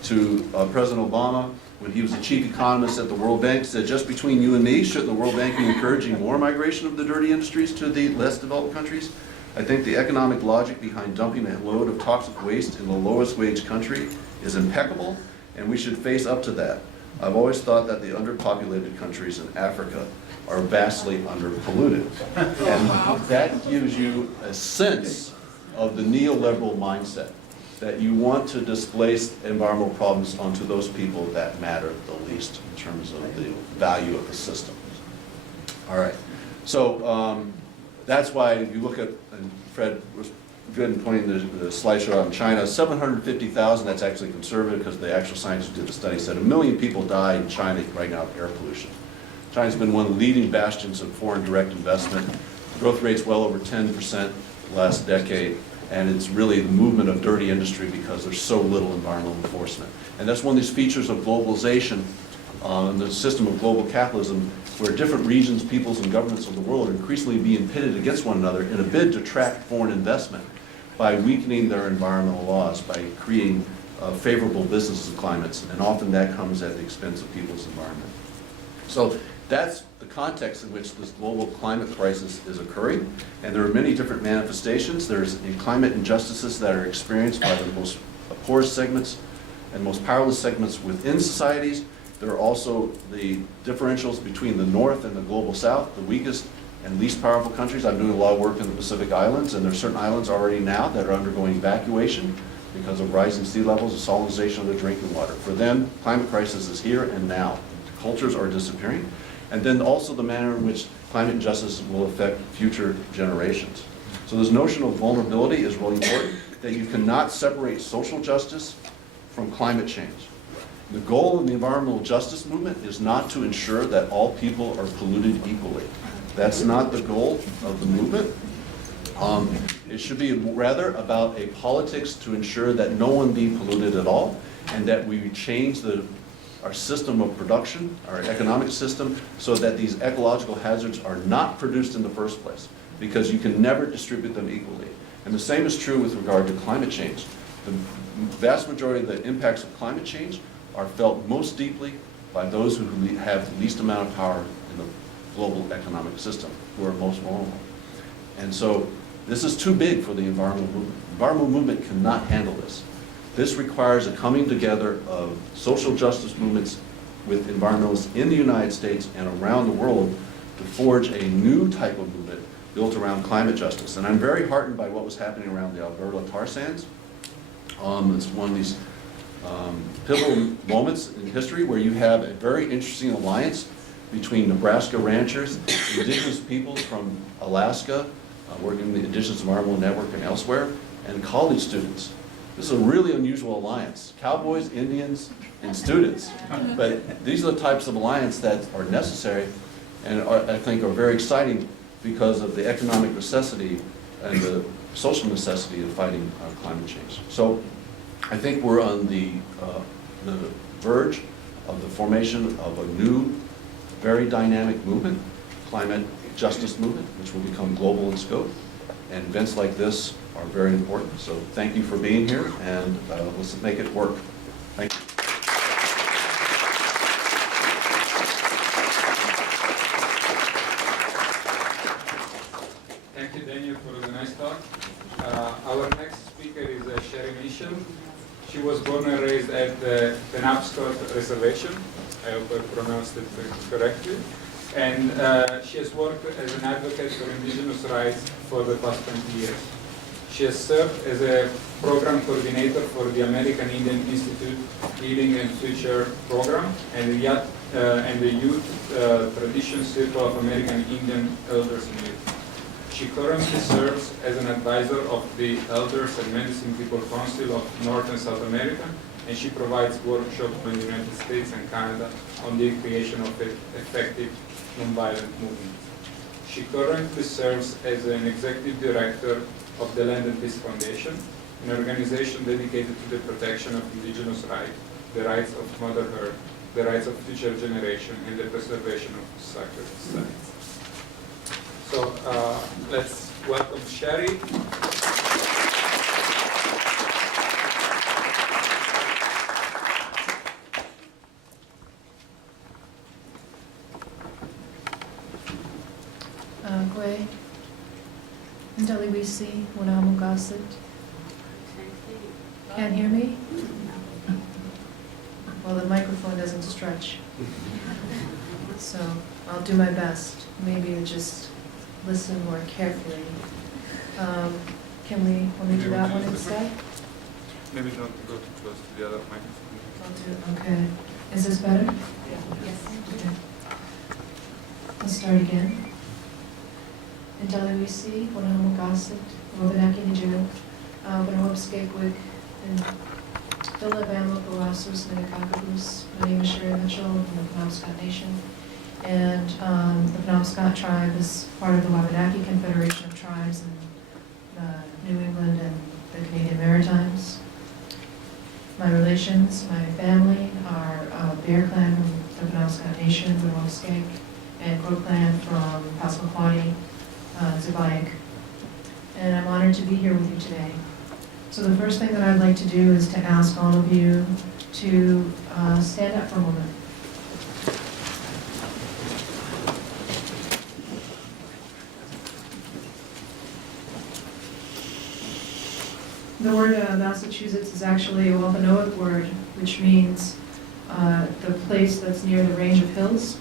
to President Obama, when he was the chief economist at the World Bank, said, just between you and me, shouldn't the World Bank be encouraging more migration of the dirty industries to the less developed countries? I think the economic logic behind dumping a load of toxic waste in the lowest wage country is impeccable, and we should face up to that. I've always thought that the underpopulated countries in Africa are vastly underpolluted. And that gives you a sense of the neoliberal mindset, that you want to displace environmental problems onto those people that matter the least in terms of the value of the system. All right, so that's why if you look at, and Fred was good in pointing the slideshow on China, 750,000, that's actually conservative because the actual scientists who did the study said 1 million people die in China right now of air pollution. China's been one of the leading bastions of foreign direct investment. Growth rate's well over 10% last decade, and it's really the movement of dirty industry because there's so little environmental enforcement. And that's one of these features of globalization and the system of global capitalism, where different regions, peoples, and governments of the world are increasingly being pitted against one another in a bid to attract foreign investment by weakening their environmental laws, by creating favorable business climates, and often that comes at the expense of people's environment. So that's the context in which this global climate crisis is occurring, and there are many different manifestations. There's climate injustices that are experienced by the most poorest segments and most powerless segments within societies. There are also the differentials between the North and the global South, the weakest and least powerful countries. I'm doing a lot of work in the Pacific Islands, and there are certain islands already now that are undergoing evacuation because of rising sea levels and salinization of their drinking water. For them, climate crisis is here and now. Cultures are disappearing. And then also the manner in which climate injustice will affect future generations. So this notion of vulnerability is really important, that you cannot separate social justice from climate change. The goal of the environmental justice movement is not to ensure that all people are polluted equally. That's not the goal of the movement. It should be rather about a politics to ensure that no one be polluted at all, and that we change our system of production, our economic system, so that these ecological hazards are not produced in the first place, because you can never distribute them equally. And the same is true with regard to climate change. The vast majority of the impacts of climate change are felt most deeply by those who have the least amount of power in the global economic system, who are most vulnerable. And so this is too big for the environmental movement. The environmental movement cannot handle this. This requires a coming together of social justice movements with environmentalists in the United States and around the world to forge a new type of movement built around climate justice. And I'm very heartened by what was happening around the Alberta tar sands. It's one of these pivotal moments in history where you have a very interesting alliance between Nebraska ranchers, indigenous peoples from Alaska, working in the Indigenous Environmental Network and elsewhere, and college students. This is a really unusual alliance. Cowboys, Indians, and students. But these are the types of alliance that are necessary and I think are very exciting because of the economic necessity and the social necessity of fighting climate change. So I think we're on the verge of the formation of a new, very dynamic movement, climate justice movement, which will become global in scope. And events like this are very important. So thank you for being here, and let's make it work. Thank you. Thank you, Daniel, for the nice talk. Our next speaker is Sherry Mitchell. She was born and raised at the Penobscot Reservation. I hope I pronounced it correctly. And she has worked as an advocate for Indigenous rights for the past 20 years. She has served as a program coordinator for the American Indian Institute Healing and Future program and the Youth Tradition Circle of American Indian Elders and Youth. She currently serves as an advisor of the Elders and Medicine People Council of North and South America, and she provides workshops in the United States and Canada on the creation of effective nonviolent movements. She currently serves as an executive director of the Land and Peace Foundation, an organization dedicated to the protection of Indigenous rights, the rights of Mother Earth, the rights of future generations, and the preservation of sacred sites. So let's welcome Sherry. Gwe, Ndaliwisi, Wanamugasit. Can't hear me? Well, the microphone doesn't stretch. So I'll do my best. Maybe you just listen more carefully. Can we do that one instead? Maybe don't go too close to the other microphone. I'll do, okay. Is this better? Yes. Okay. Let's start again. Ndaliwisi, Wanamugasit, Wabanaki Niju, Wanawapskekwick, and Philabama, Parasus, Minakakabus. My name is Sherry Mitchell from the Penobscot Nation. And the Penobscot tribe is part of the Wabanaki Confederation of Tribes in New England and the Canadian Maritimes. My relations, my family are Bear Clan from the Penobscot Nation, Winooskek, and Crow Clan from Passamaquoddy, Zubayik. And I'm honored to be here with you today. So the first thing that I'd like to do is to ask all of you to stand up for a moment. The word Massachusetts is actually a Wampanoag word, which means the place that's near the range of hills.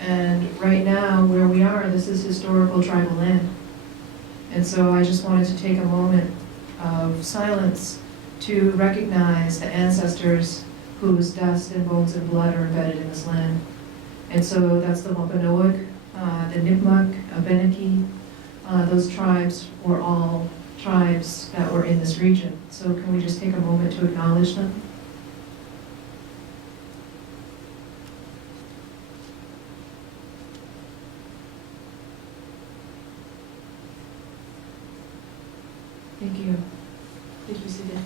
And right now, where we are, this is historical tribal land. And so I just wanted to take a moment of silence to recognize the ancestors whose dust and bones and blood are embedded in this land. And so that's the Wampanoag, the Nipmuc, Abenaki. Those tribes were all tribes that were in this region. So can we just take a moment to acknowledge them? Thank you. Please be seated.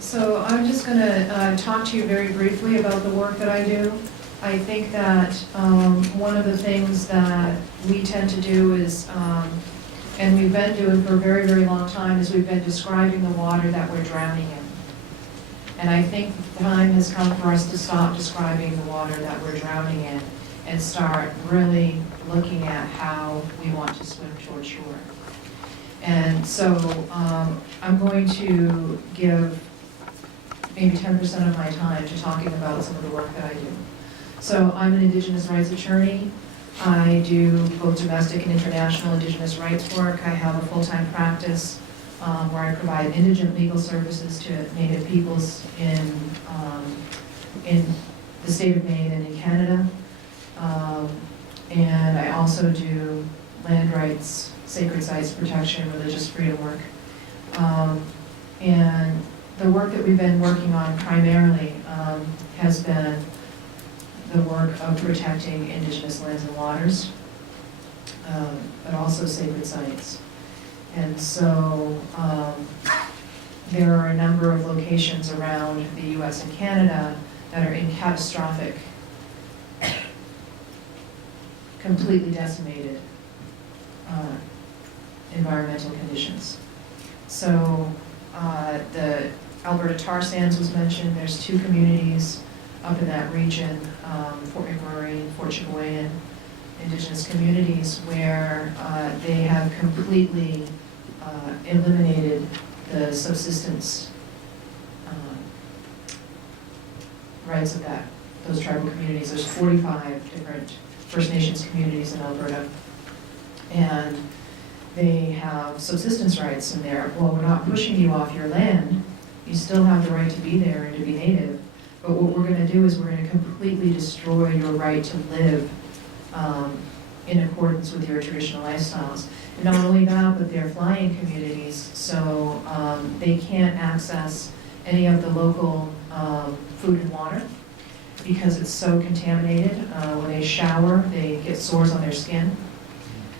So I'm just going to talk to you very briefly about the work that I do. I think that one of the things that we tend to do is, and we've been doing for a very, very long time, is we've been describing the water that we're drowning in. And I think the time has come for us to stop describing the water that we're drowning in and start really looking at how we want to swim toward shore. And so I'm going to give maybe 10% of my time to talking about some of the work that I do. So I'm an Indigenous rights attorney. I do both domestic and international Indigenous rights work. I have a full-time practice where I provide indigent legal services to Native peoples in the state of Maine and in Canada. And I also do land rights, sacred sites protection, religious freedom work. And the work that we've been working on primarily has been the work of protecting Indigenous lands and waters, but also sacred sites. And so there are a number of locations around the US and Canada that are in catastrophic, completely decimated environmental conditions. So the Alberta tar sands was mentioned. There's 2 communities up in that region, Fort McMurray and Fort Chipewyan, Indigenous communities, where they have completely eliminated the subsistence rights of those tribal communities. There's 45 different First Nations communities in Alberta, and they have subsistence rights in there. Well, we're not pushing you off your land. You still have the right to be there and to be native. But what we're going to do is we're going to completely destroy your right to live in accordance with your traditional lifestyles. And not only that, but they're fly-in communities, so they can't access any of the local food and water because it's so contaminated. When they shower, they get sores on their skin.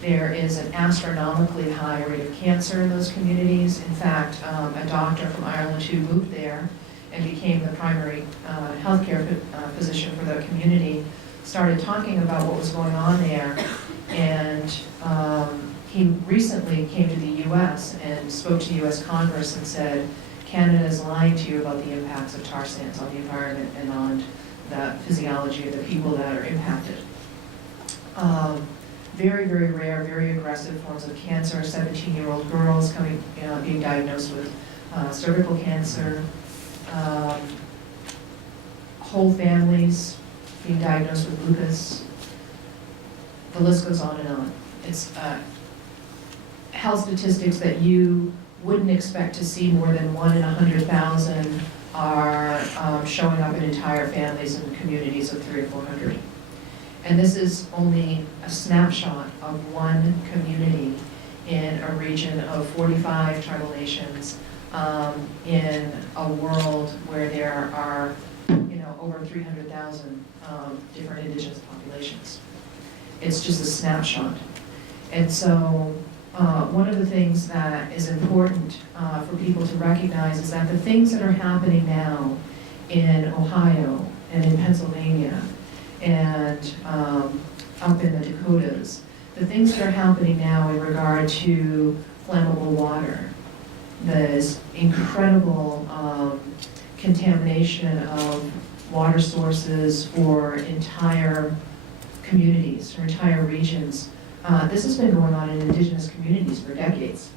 There is an astronomically high rate of cancer in those communities. In fact, a doctor from Ireland who moved there and became the primary healthcare physician for the community started talking about what was going on there. And he recently came to the US and spoke to US Congress and said, Canada is lying to you about the impacts of tar sands on the environment and on the physiology of the people that are impacted. Very, very rare, very aggressive forms of cancer. 17-year-old girls being diagnosed with cervical cancer. Whole families being diagnosed with lupus. The list goes on and on. It's health statistics that you wouldn't expect to see. More than 1 in 100,000 are showing up in entire families and communities of 300 or 400. And this is only a snapshot of one community in a region of 45 tribal nations in a world where there are, over 300,000 different Indigenous populations. It's just a snapshot. And so one of the things that is important for people to recognize is that the things that are happening now in Ohio and in Pennsylvania and up in the Dakotas, the things that are happening now in regard to flammable water, this incredible contamination of water sources for entire communities or entire regions. This has been going on in Indigenous communities for decades.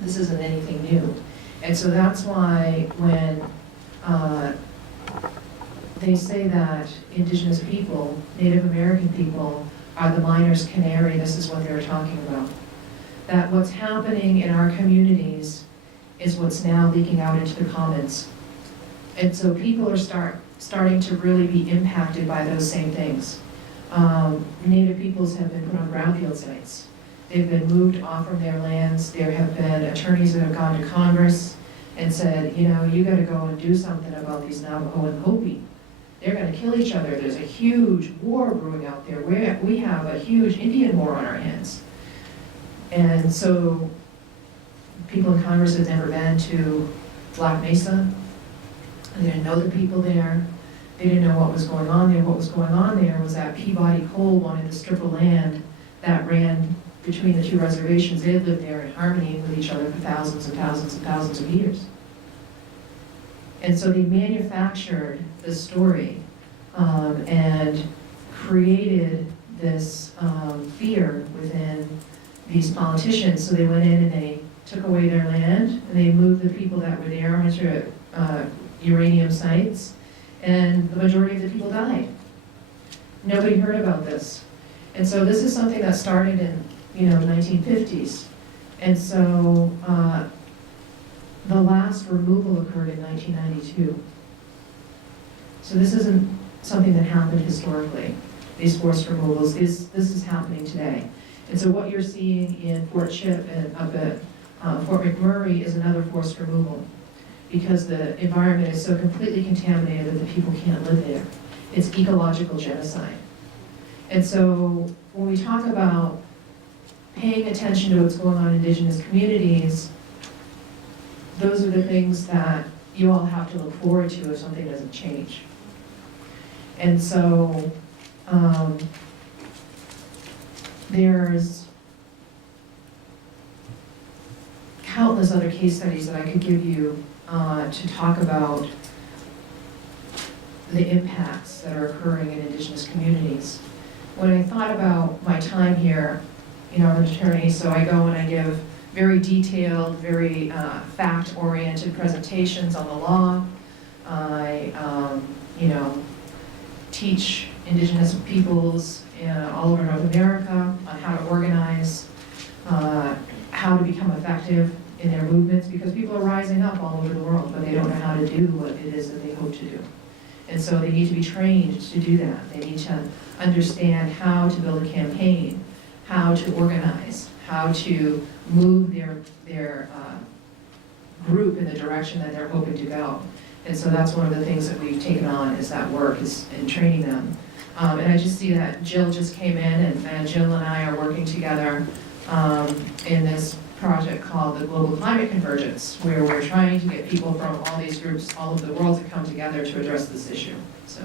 This isn't anything new. And so that's why when they say that Indigenous people, Native American people, are the miner's canary, this is what they're talking about. That what's happening in our communities is what's now leaking out into the commons. And so people are starting to really be impacted by those same things. Native peoples have been put on brownfield sites. They've been moved off from their lands. There have been attorneys that have gone to Congress and said, you gotta go and do something about these Navajo and Hopi. They're gonna kill each other. There's a huge war brewing out there. We have a huge Indian war on our hands. And so people in Congress had never been to Black Mesa. They didn't know the people there. They didn't know what was going on there. What was going on there was that Peabody Coal wanted to strip of land that ran between the two reservations. They had lived there in harmony with each other for thousands and thousands and thousands of years. And so they manufactured the story and created this fear within these politicians. So they went in and they took away their land, and they moved the people that were there onto uranium sites, and the majority of the people died. Nobody heard about this. And so this is something that started in, 1950s. And so the last removal occurred in 1992. So this isn't something that happened historically, these forced removals. This is happening today. And so what you're seeing in Fort Chip and up at Fort McMurray is another forced removal, because the environment is so completely contaminated that the people can't live there. It's ecological genocide. And so when we talk about paying attention to what's going on in Indigenous communities, those are the things that you all have to look forward to if something doesn't change. And so there's countless other case studies that I could give you to talk about the impacts that are occurring in Indigenous communities. When I thought about my time here, I'm an attorney, so I go and I give very detailed, very fact-oriented presentations on the law. I, teach Indigenous peoples all over North America on how to organize, how to become effective in their movements, because people are rising up all over the world, but they don't know how to do what it is that they hope to do. And so they need to be trained to do that. They need to understand how to build a campaign, how to organize, how to move their group in the direction that they're hoping to go. And so that's one of the things that we've taken on, is that work, is in training them. And I just see that Jill just came in, and Jill and I are working together in this project called the Global Climate Convergence, where we're trying to get people from all these groups all over the world to come together to address this issue. So,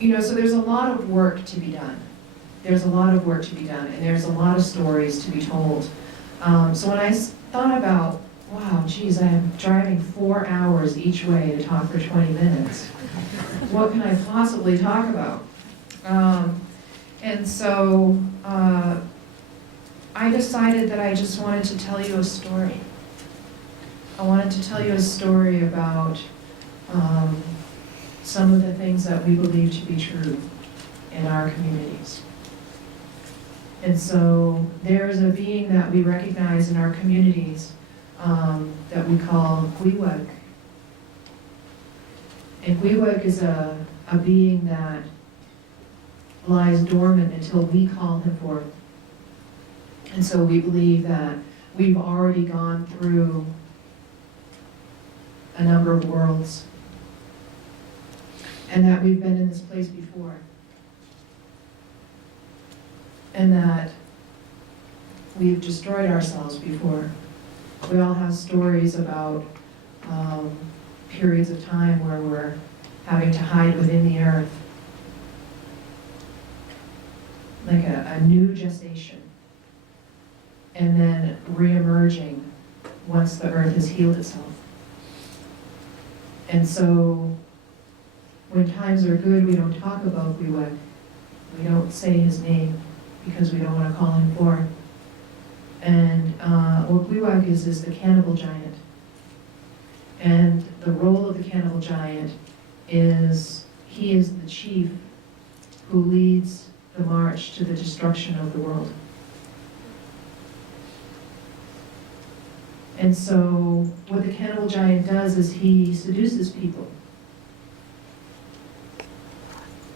so there's a lot of work to be done. There's a lot of work to be done, and there's a lot of stories to be told. So when I thought about, wow, geez, I am driving 4 hours each way to talk for 20 minutes. What can I possibly talk about? And so I decided that I just wanted to tell you a story. I wanted to tell you a story about some of the things that we believe to be true in our communities. And so there's a being that we recognize in our communities that we call Gwiweg. And Gwiweg is a being that lies dormant until we call him forth. And so we believe that we've already gone through a number of worlds, and that we've been in this place before, and that we've destroyed ourselves before. We all have stories about periods of time where we're having to hide within the earth, like a new gestation, and then re-emerging once the earth has healed itself. And so when times are good, we don't talk about Gwiweg. We don't say his name because we don't want to call him forth. And what Gwiweg is the cannibal giant. And the role of the cannibal giant is, he is the chief who leads the march to the destruction of the world. And so what the cannibal giant does is he seduces people.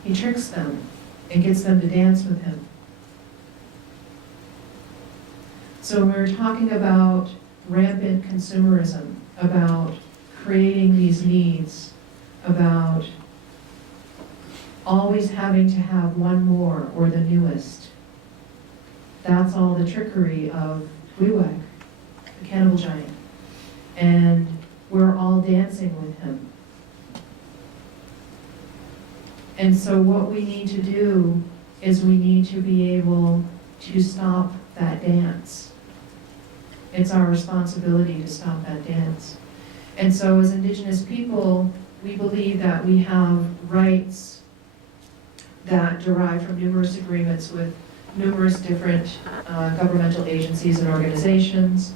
He tricks them and gets them to dance with him. So we're talking about rampant consumerism, about creating these needs, about always having to have one more or the newest. That's all the trickery of Gwiweg, the cannibal giant. And we're all dancing with him. And so what we need to do is we need to be able to stop that dance. It's our responsibility to stop that dance. And so as Indigenous people, we believe that we have rights that derive from numerous agreements with numerous different governmental agencies and organizations.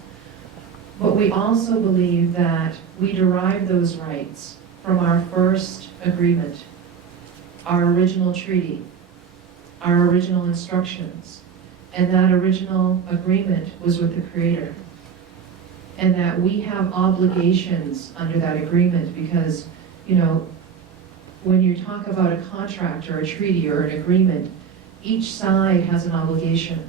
But we also believe that we derive those rights from our first agreement, our original treaty, our original instructions. And that original agreement was with the Creator. And that we have obligations under that agreement because, you know, when you talk about a contract or a treaty or an agreement, each side has an obligation.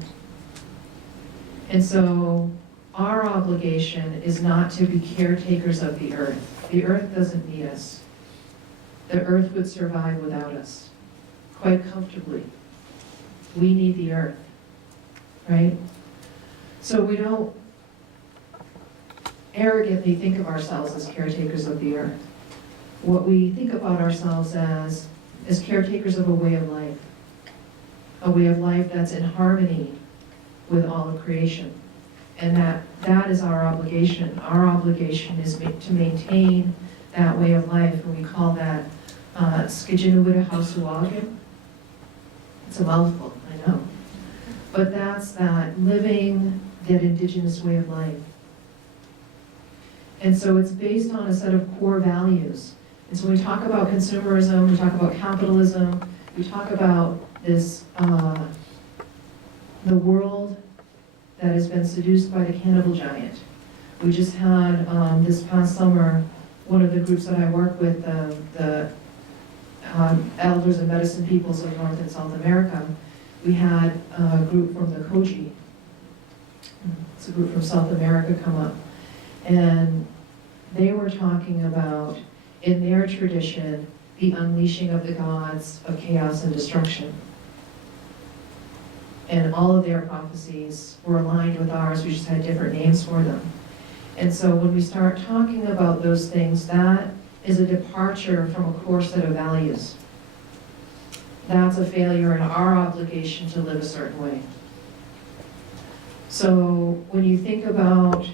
And so our obligation is not to be caretakers of the earth. The earth doesn't need us. The earth would survive without us, quite comfortably. We need the earth, right? So we don't arrogantly think of ourselves as caretakers of the earth. What we think about ourselves as caretakers of a way of life that's in harmony with all of creation. And that is our obligation. Our obligation is to maintain that way of life, and we call that Skijinawidahausuagin. It's a mouthful, I know. But that's that living, that indigenous way of life. And so it's based on a set of core values. And so when we talk about consumerism, we talk about capitalism, we talk about this, the world that has been seduced by the cannibal giant. We just had, this past summer, one of the groups that I work with, the elders and medicine peoples of North and South America, we had a group from the Koji. It's a group from South America come up. And they were talking about, in their tradition, the unleashing of the gods of chaos and destruction. And all of their prophecies were aligned with ours, we just had different names for them. And so when we start talking about those things, that is a departure from a core set of values. That's a failure in our obligation to live a certain way. So when you think about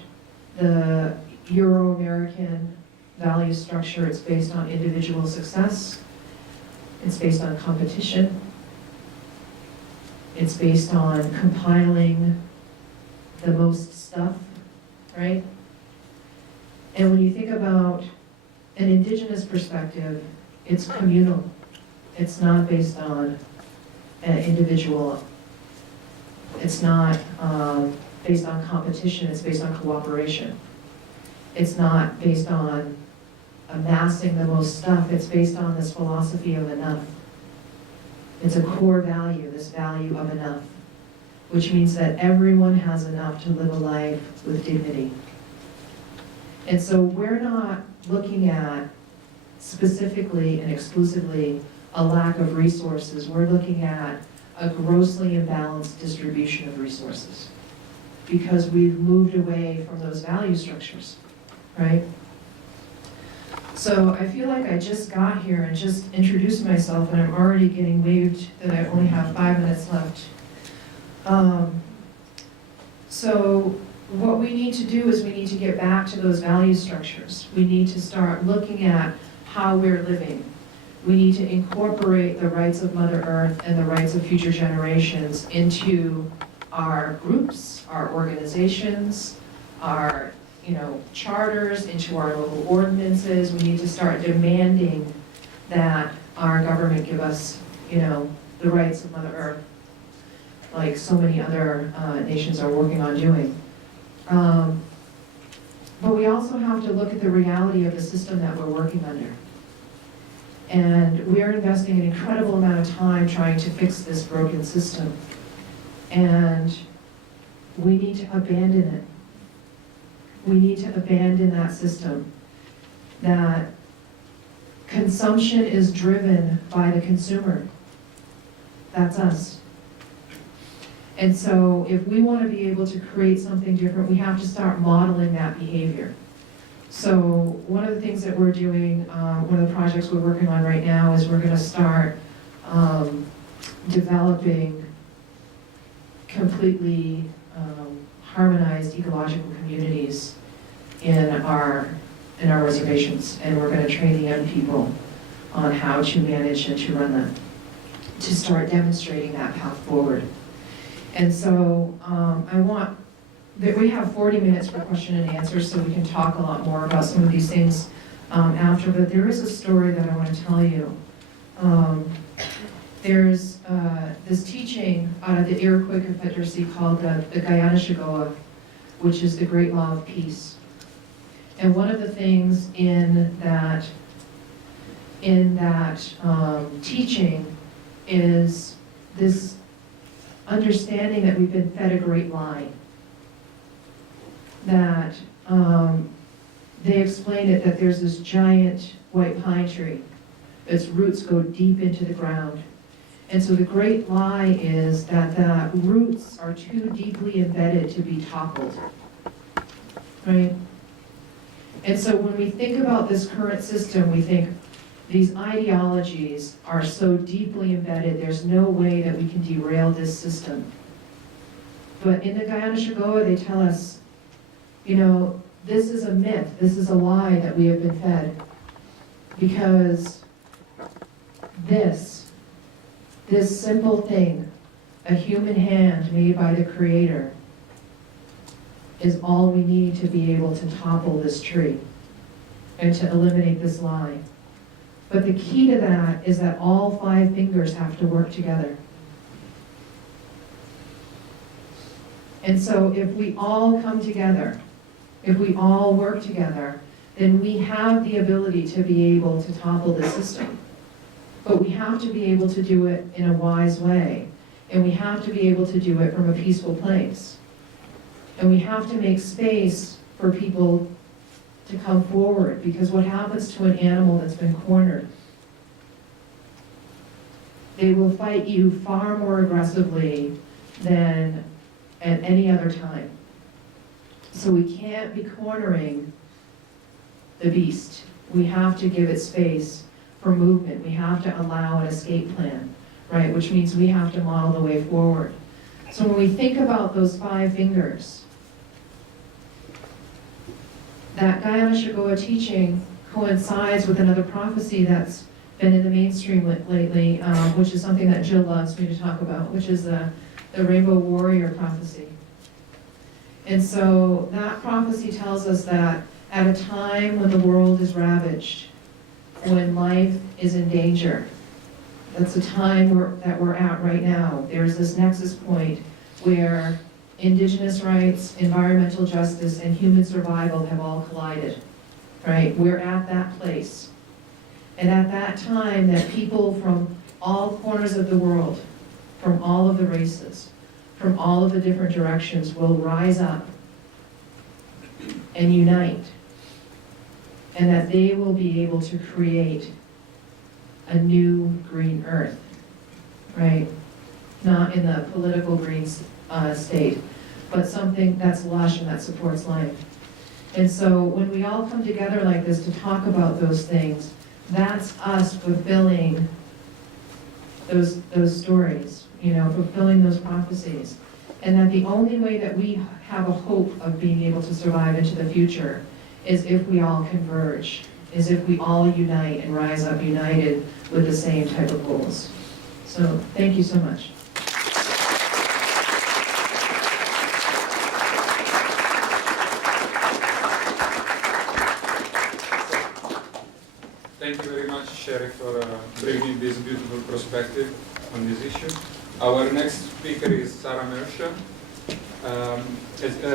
the Euro-American value structure, it's based on individual success, it's based on competition, it's based on compiling the most stuff, right? And when you think about an indigenous perspective, it's communal. It's not based on an individual. It's not based on competition, it's based on cooperation. It's not based on amassing the most stuff, it's based on this philosophy of enough. It's a core value, this value of enough, which means that everyone has enough to live a life with dignity. And so we're not looking at specifically and exclusively a lack of resources, we're looking at a grossly imbalanced distribution of resources because we've moved away from those value structures, right? So I feel like I just got here and just introduced myself and I'm already getting waved that I only have 5 minutes left. So what we need to do is we need to get back to those value structures. We need to start looking at how we're living. We need to incorporate the rights of Mother Earth and the rights of future generations into our groups, our organizations, our charters, into our local ordinances. We need to start demanding that our government give us, the rights of Mother Earth, like so many other nations are working on doing. But we also have to look at the reality of the system that we're working under. And we're investing an incredible amount of time trying to fix this broken system. And we need to abandon it. We need to abandon that system. That consumption is driven by the consumer. That's us. And so if we want to be able to create something different, we have to start modeling that behavior. So one of the things that we're doing, one of the projects we're working on right now is we're going to start developing completely harmonized ecological communities in our reservations, and we're going to train the young people on how to manage and to run them, to start demonstrating that path forward. And so we have 40 minutes for question and answer, so we can talk a lot more about some of these things after, but there is a story that I want to tell you. There's this teaching out of the Iroquois Confederacy called the Guyana-Shagoa, which is the Great Law of Peace. And one of the things in that teaching is this understanding that we've been fed a great lie. That they explain it that there's this giant white pine tree. Its roots go deep into the ground. And so the great lie is that the roots are too deeply embedded to be toppled. Right? And so when we think about this current system, we think these ideologies are so deeply embedded, there's no way that we can derail this system. But in the Guyana-Shagoa, they tell us, you know, this is a myth, this is a lie that we have been fed. Because this simple thing, a human hand made by the Creator, is all we need to be able to topple this tree and to eliminate this lie. But the key to that is that all 5 fingers have to work together. And so if we all come together, if we all work together, then we have the ability to be able to topple the system. But we have to be able to do it in a wise way. And we have to be able to do it from a peaceful place. And we have to make space for people to come forward, because what happens to an animal that's been cornered? They will fight you far more aggressively than at any other time. So we can't be cornering the beast. We have to give it space for movement. We have to allow an escape plan, right? Which means we have to model the way forward. So when we think about those 5 fingers, that Guyana-Shagoa teaching coincides with another prophecy that's been in the mainstream lately, which is something that Jill loves me to talk about, which is the Rainbow Warrior prophecy. And so that prophecy tells us that at a time when the world is ravaged, when life is in danger, that's the time that we're at right now. There's this nexus point where Indigenous rights, environmental justice, and human survival have all collided, right? We're at that place. And at that time, that people from all corners of the world, from all of the races, from all of the different directions will rise up and unite. And that they will be able to create a new green earth, right? Not in the political green state, but something that's lush and that supports life. And so when we all come together like this to talk about those things, that's us fulfilling those stories, you know, fulfilling those prophecies. And that the only way that we have a hope of being able to survive into the future is if we all converge, is if we all unite and rise up united with the same type of goals. So thank you so much. Thank you very much, Sherry, for bringing this beautiful perspective on this issue. Our next speaker is Sarah Mersha.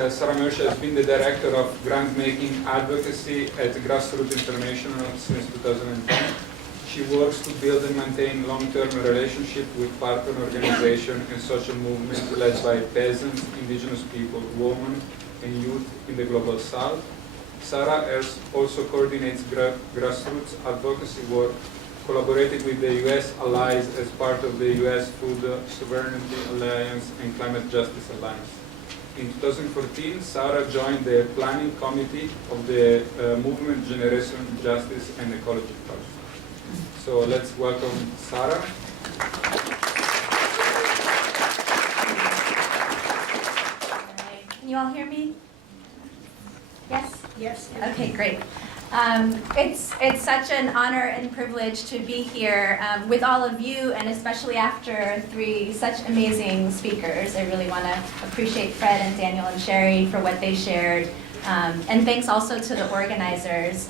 Sarah Mersha has been the Director of Grant-Making Advocacy at Grassroots International since 2010. She works to build and maintain long-term relationships with partner organizations and social movements led by peasants, indigenous people, women, and youth in the Global South. Sarah also coordinates grassroots advocacy work, collaborated with the U.S. allies as part of the U.S. Food Sovereignty Alliance and Climate Justice Alliance. In 2014, Sarah joined the planning committee of the movement Generation Justice and Ecology Project. So let's welcome Sarah. Can you all hear me? Yes? Yes. Okay, great. It's such an honor and privilege to be here with all of you, and especially after 3 such amazing speakers. I really want to appreciate Fred and Daniel and Sherry for what they shared. And thanks also to the organizers,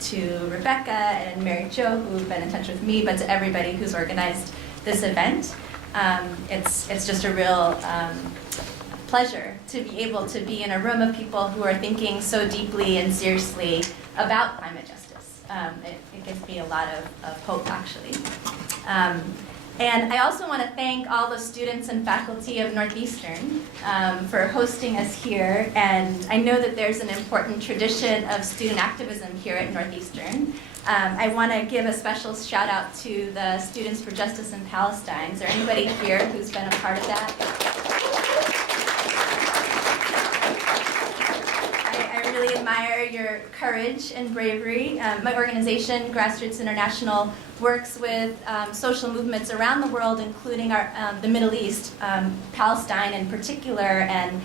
to Rebecca and Mary Jo, who've been in touch with me, but to everybody who's organized this event. It's just a real pleasure to be able to be in a room of people who are thinking so deeply and seriously about climate justice. It gives me a lot of hope, actually. And I also want to thank all the students and faculty of Northeastern for hosting us here. And I know that there's an important tradition of student activism here at Northeastern. I want to give a special shout out to the Students for Justice in Palestine. Is there anybody here who's been a part of that? I really admire your courage and bravery. My organization, Grassroots International, works with social movements around the world, including the Middle East, Palestine in particular, and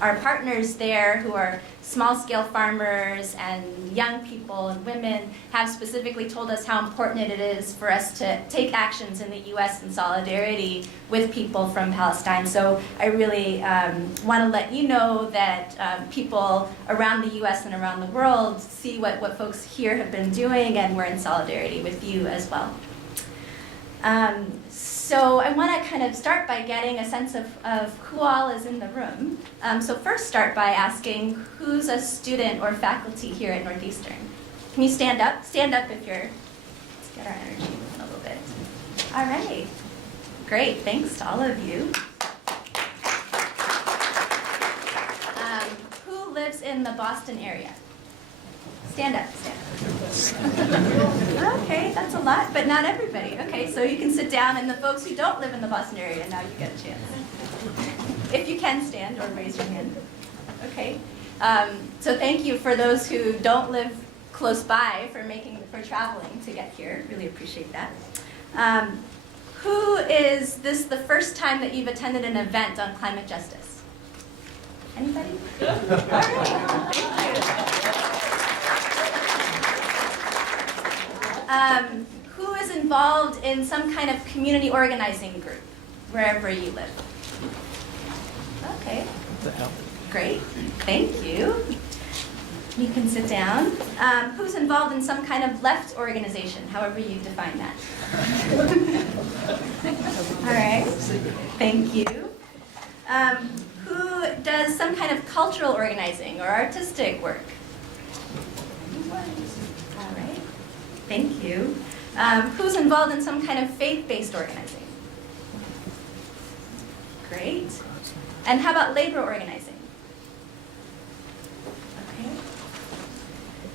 our partners there who are small-scale farmers and young people and women have specifically told us how important it is for us to take actions in the U.S. in solidarity with people from Palestine. So I really want to let you know that people around the U.S. and around the world see what folks here have been doing, and we're in solidarity with you as well. So I want to kind of start by getting a sense of who all is in the room. So first start by asking who's a student or faculty here at Northeastern. Can you stand up? Stand up if you're, let's get our energy moving a little bit. All right, great, thanks to all of you. Who lives in the Boston area? Stand up, stand up. Okay, that's a lot, but not everybody. Okay, so you can sit down, and the folks who don't live in the Boston area, now you get a chance. If you can stand or raise your hand. Okay, so thank you for those who don't live close by for traveling to get here. Really appreciate that. Who is this the first time that you've attended an event on climate justice? Anybody? All right, thank you. Who is involved in some kind of community organizing group, wherever you live? Okay, great, thank you. You can sit down. Who's involved in some kind of left organization, however you define that? All right, thank you. Who does some kind of cultural organizing or artistic work? All right, thank you. Who's involved in some kind of faith-based organizing? Great. And how about labor organizing? Okay.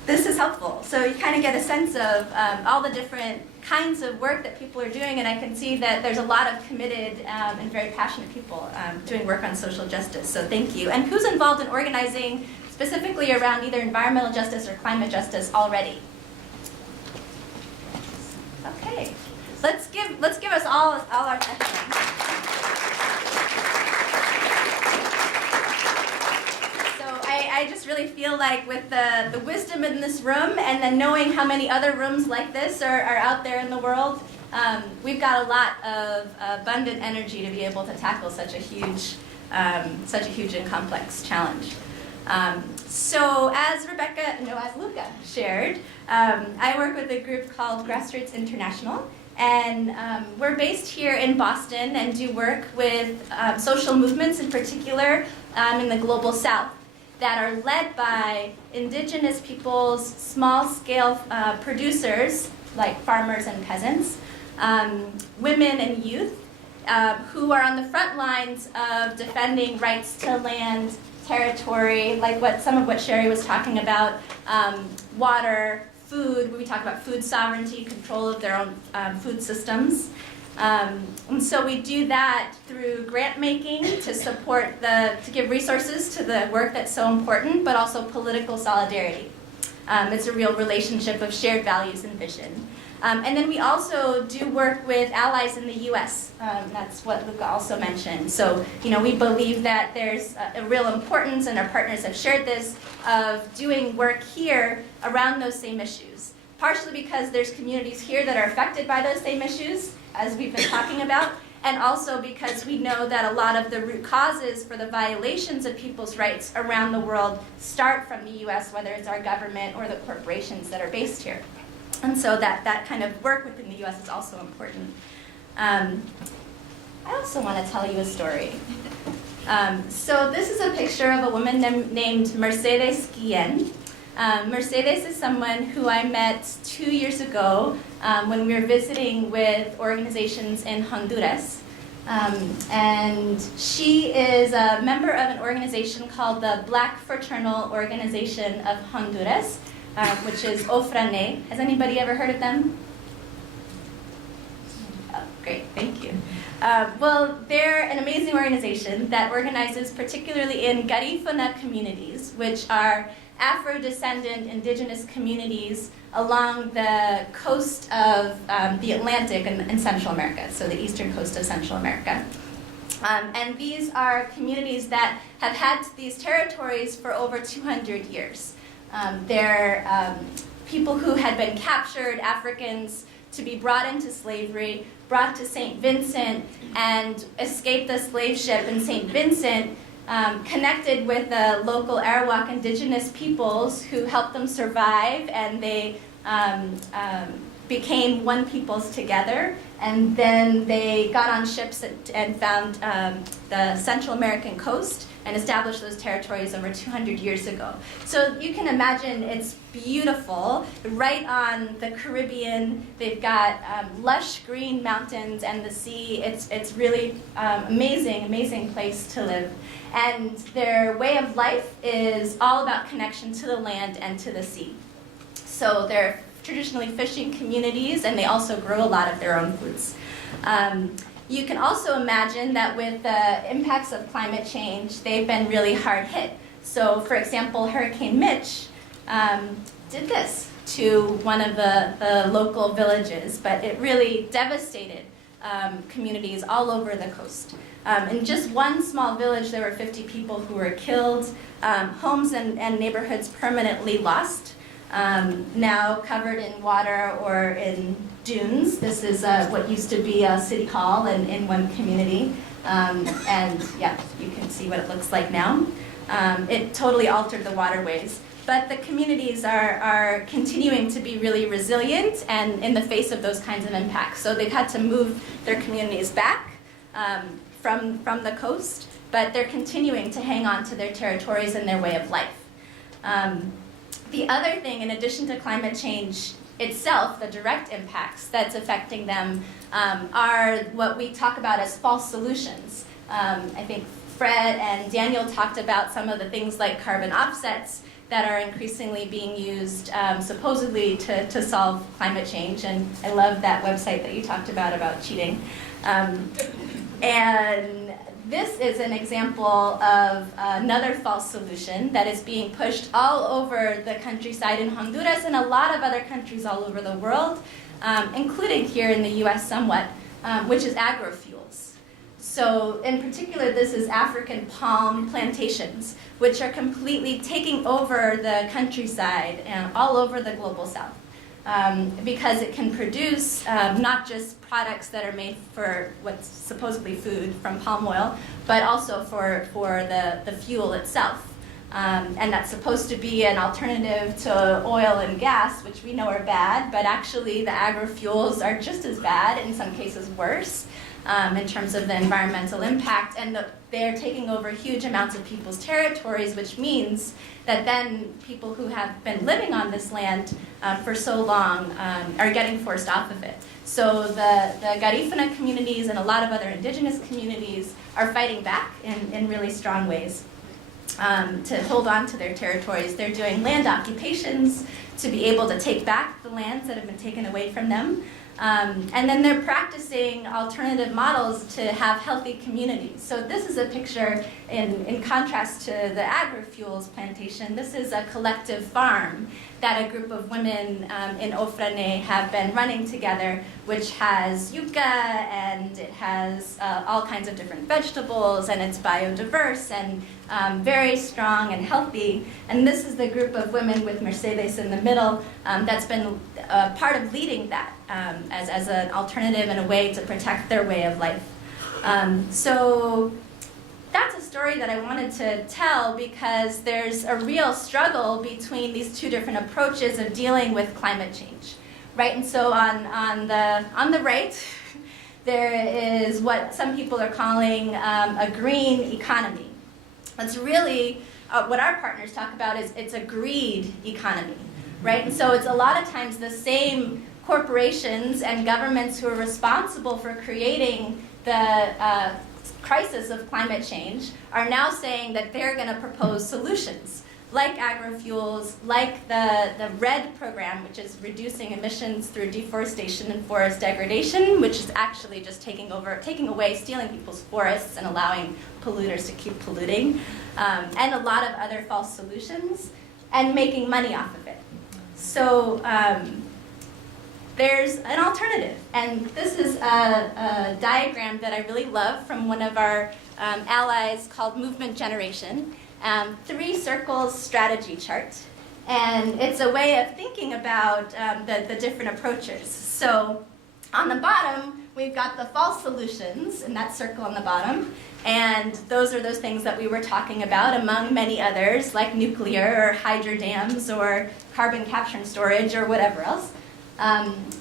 This is helpful. So you kind of get a sense of all the different kinds of work that people are doing, and I can see that there's a lot of committed and very passionate people doing work on social justice, so thank you. And who's involved in organizing specifically around either environmental justice or climate justice already? Okay, let's give us all our attention. I just really feel like with the wisdom in this room, and then knowing how many other rooms like this are out there in the world, we've got a lot of abundant energy to be able to tackle such a huge and complex challenge. So as Luca shared, I work with a group called Grassroots International, and we're based here in Boston and do work with social movements in particular in the global south that are led by Indigenous peoples, small-scale producers like farmers and peasants, women and youth who are on the front lines of defending rights to land, territory, like some of what Sherry was talking about, water, food, we talk about food sovereignty, control of their own food systems. And so we do that through grant making to support to give resources to the work that's so important, but also political solidarity. It's a real relationship of shared values and vision. And then we also do work with allies in the U.S. That's what Luca also mentioned. So, we believe that there's a real importance, and our partners have shared this, of doing work here around those same issues. Partially because there's communities here that are affected by those same issues, as we've been talking about, and also because we know that a lot of the root causes for the violations of people's rights around the world start from the U.S., whether it's our government or the corporations that are based here. And so that kind of work within the U.S. is also important. I also want to tell you a story. So this is a picture of a woman named Mercedes Guillen. Mercedes is someone who I met 2 years ago when we were visiting with organizations in Honduras. And she is a member of an organization called the Black Fraternal Organization of Honduras, which is OFRANE. Has anybody ever heard of them? Oh, great, thank you. Well, they're an amazing organization that organizes particularly in Garifuna communities, which are Afro-descendant indigenous communities along the coast of the Atlantic in Central America, so the eastern coast of Central America. And these are communities that have had these territories for over 200 years. They're people who had been captured, Africans, to be brought into slavery, brought to St. Vincent, and escaped the slave ship in St. Vincent, connected with the local Arawak indigenous peoples who helped them survive, and they became one peoples together. And then they got on ships and found the Central American coast and established those territories over 200 years ago. So you can imagine it's beautiful, right on the Caribbean. They've got lush green mountains and the sea. It's really amazing place to live. And their way of life is all about connection to the land and to the sea. So they're traditionally fishing communities, and they also grow a lot of their own foods. You can also imagine that with the impacts of climate change, they've been really hard hit. So, for example, Hurricane Mitch did this to one of the local villages, but it really devastated communities all over the coast. In just one small village, there were 50 people who were killed, homes and neighborhoods permanently lost, now covered in water or in dunes. This is what used to be a city hall in one community. And yeah, you can see what it looks like now. It totally altered the waterways. But the communities are continuing to be really resilient and in the face of those kinds of impacts. So they've had to move their communities back from the coast, but they're continuing to hang on to their territories and their way of life. The other thing, in addition to climate change itself, the direct impacts that's affecting them are what we talk about as false solutions. I think Fred and Daniel talked about some of the things like carbon offsets that are increasingly being used supposedly to solve climate change, and I love that website that you talked about cheating. And this is an example of another false solution that is being pushed all over the countryside in Honduras and a lot of other countries all over the world, including here in the US somewhat, which is agrofuels. So in particular, this is African palm plantations, which are completely taking over the countryside and all over the global south. Because it can produce not just products that are made for what's supposedly food from palm oil, but also for the fuel itself. And that's supposed to be an alternative to oil and gas, which we know are bad, but actually the agrofuels are just as bad, in some cases worse, in terms of the environmental impact. And they're taking over huge amounts of people's territories, which means that then people who have been living on this land for so long are getting forced off of it. So the Garifuna communities and a lot of other indigenous communities are fighting back in really strong ways to hold on to their territories. They're doing land occupations to be able to take back the lands that have been taken away from them. And then they're practicing alternative models to have healthy communities. So this is a picture in contrast to the agri-fuels plantation. This is a collective farm that a group of women in Ofrane have been running together, which has yucca and it has all kinds of different vegetables and it's biodiverse and very strong and healthy. And this is the group of women with Mercedes in the middle that's been part of leading that as an alternative and a way to protect their way of life. So that's a story that I wanted to tell because there's a real struggle between these two different approaches of dealing with climate change, right? And so on the right, there is what some people are calling a green economy. That's really what our partners talk about is it's a greed economy, right? And so it's a lot of times the same corporations and governments who are responsible for creating the crisis of climate change are now saying that they're going to propose solutions, like agrofuels, like the RED program, which is reducing emissions through deforestation and forest degradation, which is actually just taking away, stealing people's forests and allowing polluters to keep polluting, and a lot of other false solutions, and making money off of it. So there's an alternative, and this is a diagram that I really love from one of our allies called Movement Generation. 3 circles strategy chart, and it's a way of thinking about the different approaches. So on the bottom, we've got the false solutions in that circle on the bottom, and those are those things that we were talking about, among many others, like nuclear or hydro dams or carbon capture and storage or whatever else.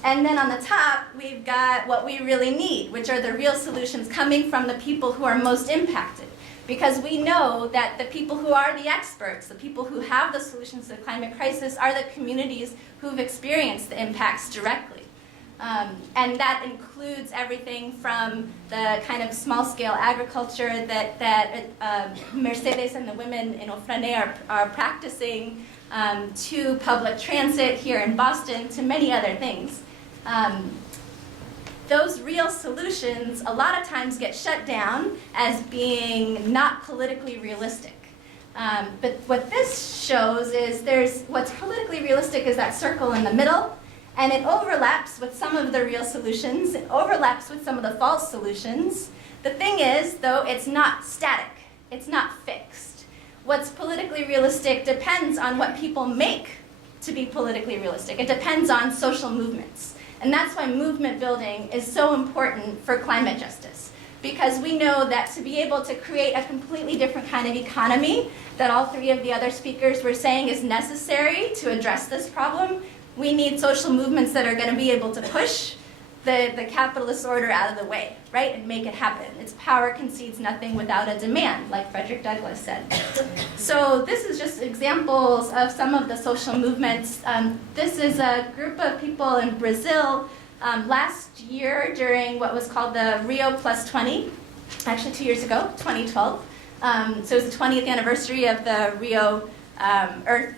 And then on the top, we've got what we really need, which are the real solutions coming from the people who are most impacted. Because we know that the people who are the experts, the people who have the solutions to the climate crisis, are the communities who've experienced the impacts directly. And that includes everything from the kind of small-scale agriculture that Mercedes and the women in Ofrane are practicing, to public transit here in Boston, to many other things. Those real solutions a lot of times get shut down as being not politically realistic. But what this shows is what's politically realistic is that circle in the middle, and it overlaps with some of the real solutions, it overlaps with some of the false solutions. The thing is, though, it's not static, it's not fixed. What's politically realistic depends on what people make to be politically realistic. It depends on social movements. And that's why movement building is so important for climate justice. Because we know that to be able to create a completely different kind of economy that all 3 of the other speakers were saying is necessary to address this problem, we need social movements that are going to be able to push the capitalist order out of the way, right, and make it happen. Its power concedes nothing without a demand, like Frederick Douglass said. So this is just examples of some of the social movements. This is a group of people in Brazil last year during what was called the Rio Plus 20, actually 2 years ago, 2012. So it was the 20th anniversary of the Rio Earth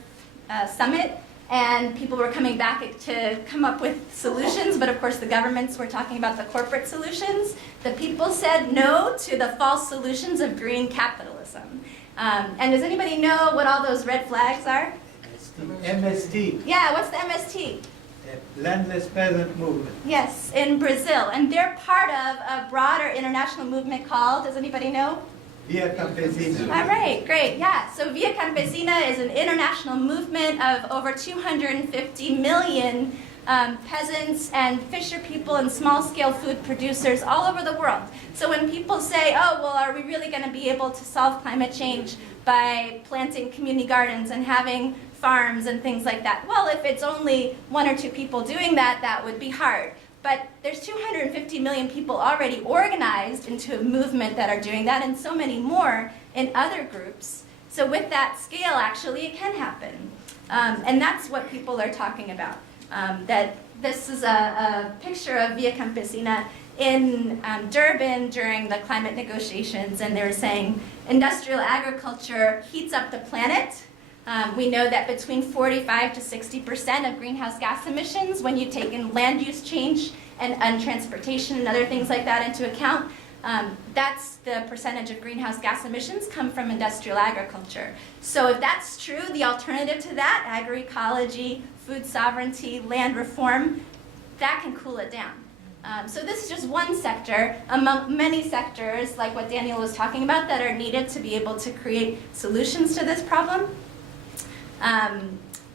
Summit. And people were coming back to come up with solutions, but of course the governments were talking about the corporate solutions. The people said no to the false solutions of green capitalism. And does anybody know what all those red flags are? MST, Yeah, what's the MST? Landless Peasant Movement. Yes, in Brazil. And they're part of a broader international movement called, does anybody know? Via Campesina. All right, great, yeah. So Via Campesina is an international movement of over 250 million peasants and fisher people and small-scale food producers all over the world. So when people say, oh, well, are we really going to be able to solve climate change by planting community gardens and having farms and things like that? Well, if it's only 1 or 2 people doing that, that would be hard. But there's 250 million people already organized into a movement that are doing that, and so many more in other groups. So with that scale, actually, it can happen. And that's what people are talking about. That this is a picture of Via Campesina in Durban during the climate negotiations, and they were saying industrial agriculture heats up the planet, We know that between 45 to 60% of greenhouse gas emissions, when you take in land use change and transportation and other things like that into account, that's the percentage of greenhouse gas emissions come from industrial agriculture. So if that's true, the alternative to that, agroecology, food sovereignty, land reform, that can cool it down. So this is just one sector among many sectors, like what Daniel was talking about, that are needed to be able to create solutions to this problem.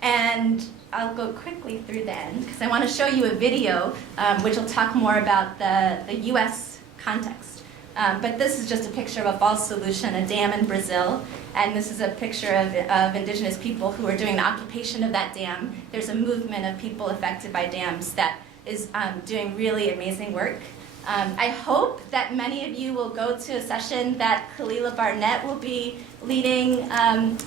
And I'll go quickly through then, because I want to show you a video which will talk more about the US context. But this is just a picture of a false solution, a dam in Brazil. And this is a picture of indigenous people who are doing the occupation of that dam. There's a movement of people affected by dams that is doing really amazing work. I hope that many of you will go to a session that Khalila Barnett will be leading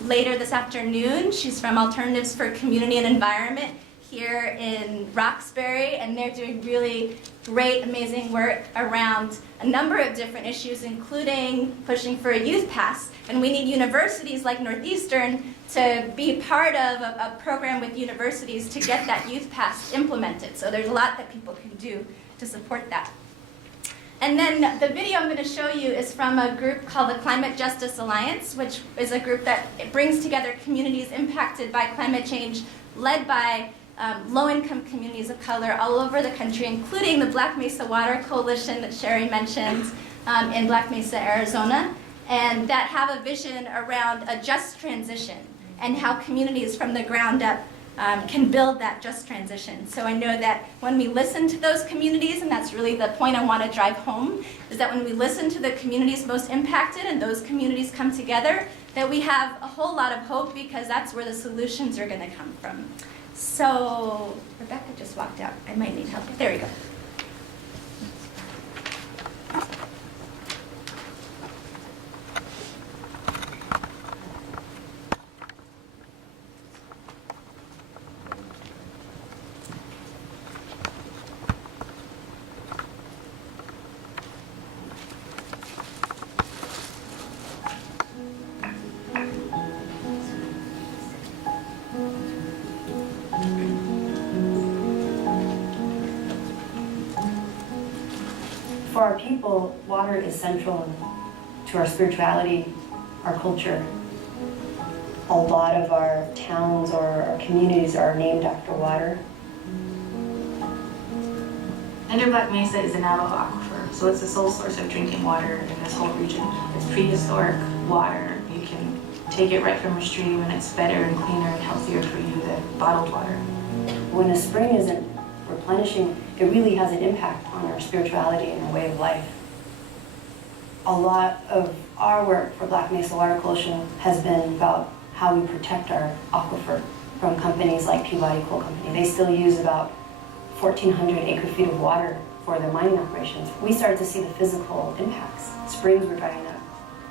later this afternoon. She's from Alternatives for Community and Environment here in Roxbury, and they're doing really great, amazing work around a number of different issues, including pushing for a youth pass. And we need universities like Northeastern to be part of a program with universities to get that youth pass implemented. So there's a lot that people can do to support that. And then the video I'm going to show you is from a group called the Climate Justice Alliance, which is a group that brings together communities impacted by climate change, led by low-income communities of color all over the country, including the Black Mesa Water Coalition that Sherry mentioned in Black Mesa, Arizona, and that have a vision around a just transition and how communities from the ground up can build that just transition. So I know that when we listen to those communities, and that's really the point I want to drive home, is that when we listen to the communities most impacted and those communities come together, that we have a whole lot of hope, because that's where the solutions are going to come from. So Rebecca just walked out. I might need help. There we go. For our people, water is central to our spirituality, our culture. A lot of our towns or our communities are named after water. Under Black Mesa is the Navajo aquifer, so it's the sole source of drinking water in this whole region. It's prehistoric water. You can take it right from a stream, and it's better and cleaner and healthier for you than bottled water. When a spring isn't replenishing, it really has an impact on our spirituality and our way of life. A lot of our work for Black Mesa Water Coalition has been about how we protect our aquifer from companies like Peabody Coal Company. They still use about 1,400 acre-feet of water for their mining operations. We started to see the physical impacts. Springs were drying up.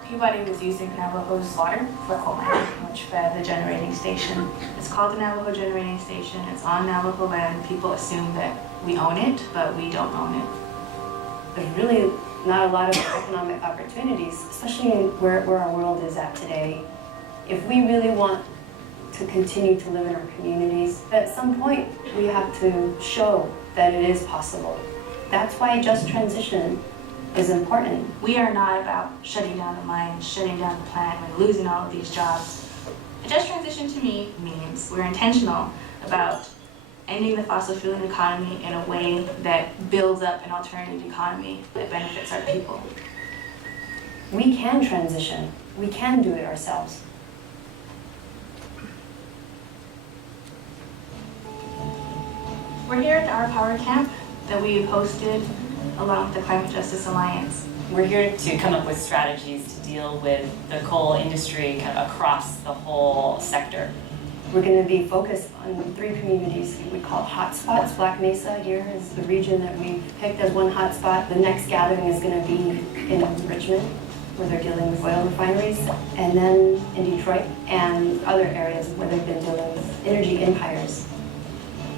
Peabody was using Navajo's water for coal mining, which fed the generating station. It's called the Navajo Generating Station. It's on Navajo land. People assume that we own it, but we don't own it. There's really not a lot of economic opportunities, especially where our world is at today. If we really want to continue to live in our communities, at some point we have to show that it is possible. That's why just transition is important. We are not about shutting down the mines, shutting down the plant, and losing all of these jobs. A just transition to me means we're intentional about ending the fossil fuel economy in a way that builds up an alternative economy that benefits our people. We can transition. We can do it ourselves. We're here at the Our Power Camp that we hosted along with the Climate Justice Alliance. We're here to come up with strategies to deal with the coal industry kind of across the whole sector. We're going to be focused on 3 communities we call hotspots. Black Mesa here is the region that we've picked as one hotspot. The next gathering is going to be in Richmond, where they're dealing with oil refineries, and then in Detroit and other areas where they've been dealing with energy empires.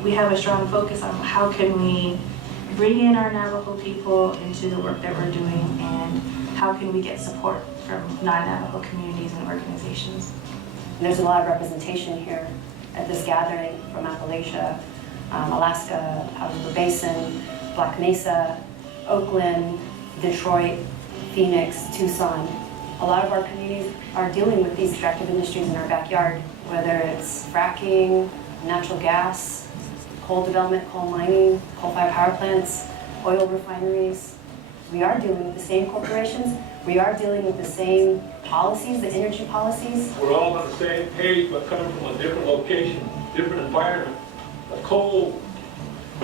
We have a strong focus on how can we bring in our Navajo people into the work that we're doing, and how can we get support from non-Navajo communities and organizations. And there's a lot of representation here at this gathering from Appalachia, Alaska, out of the Basin, Black Mesa, Oakland, Detroit, Phoenix, Tucson. A lot of our communities are dealing with these extractive industries in our backyard, whether it's fracking, natural gas, coal development, coal mining, coal-fired power plants, oil refineries. We are dealing with the same corporations. We are dealing with the same policies, the energy policies. We're all on the same page, but coming from a different location, different environment. The coal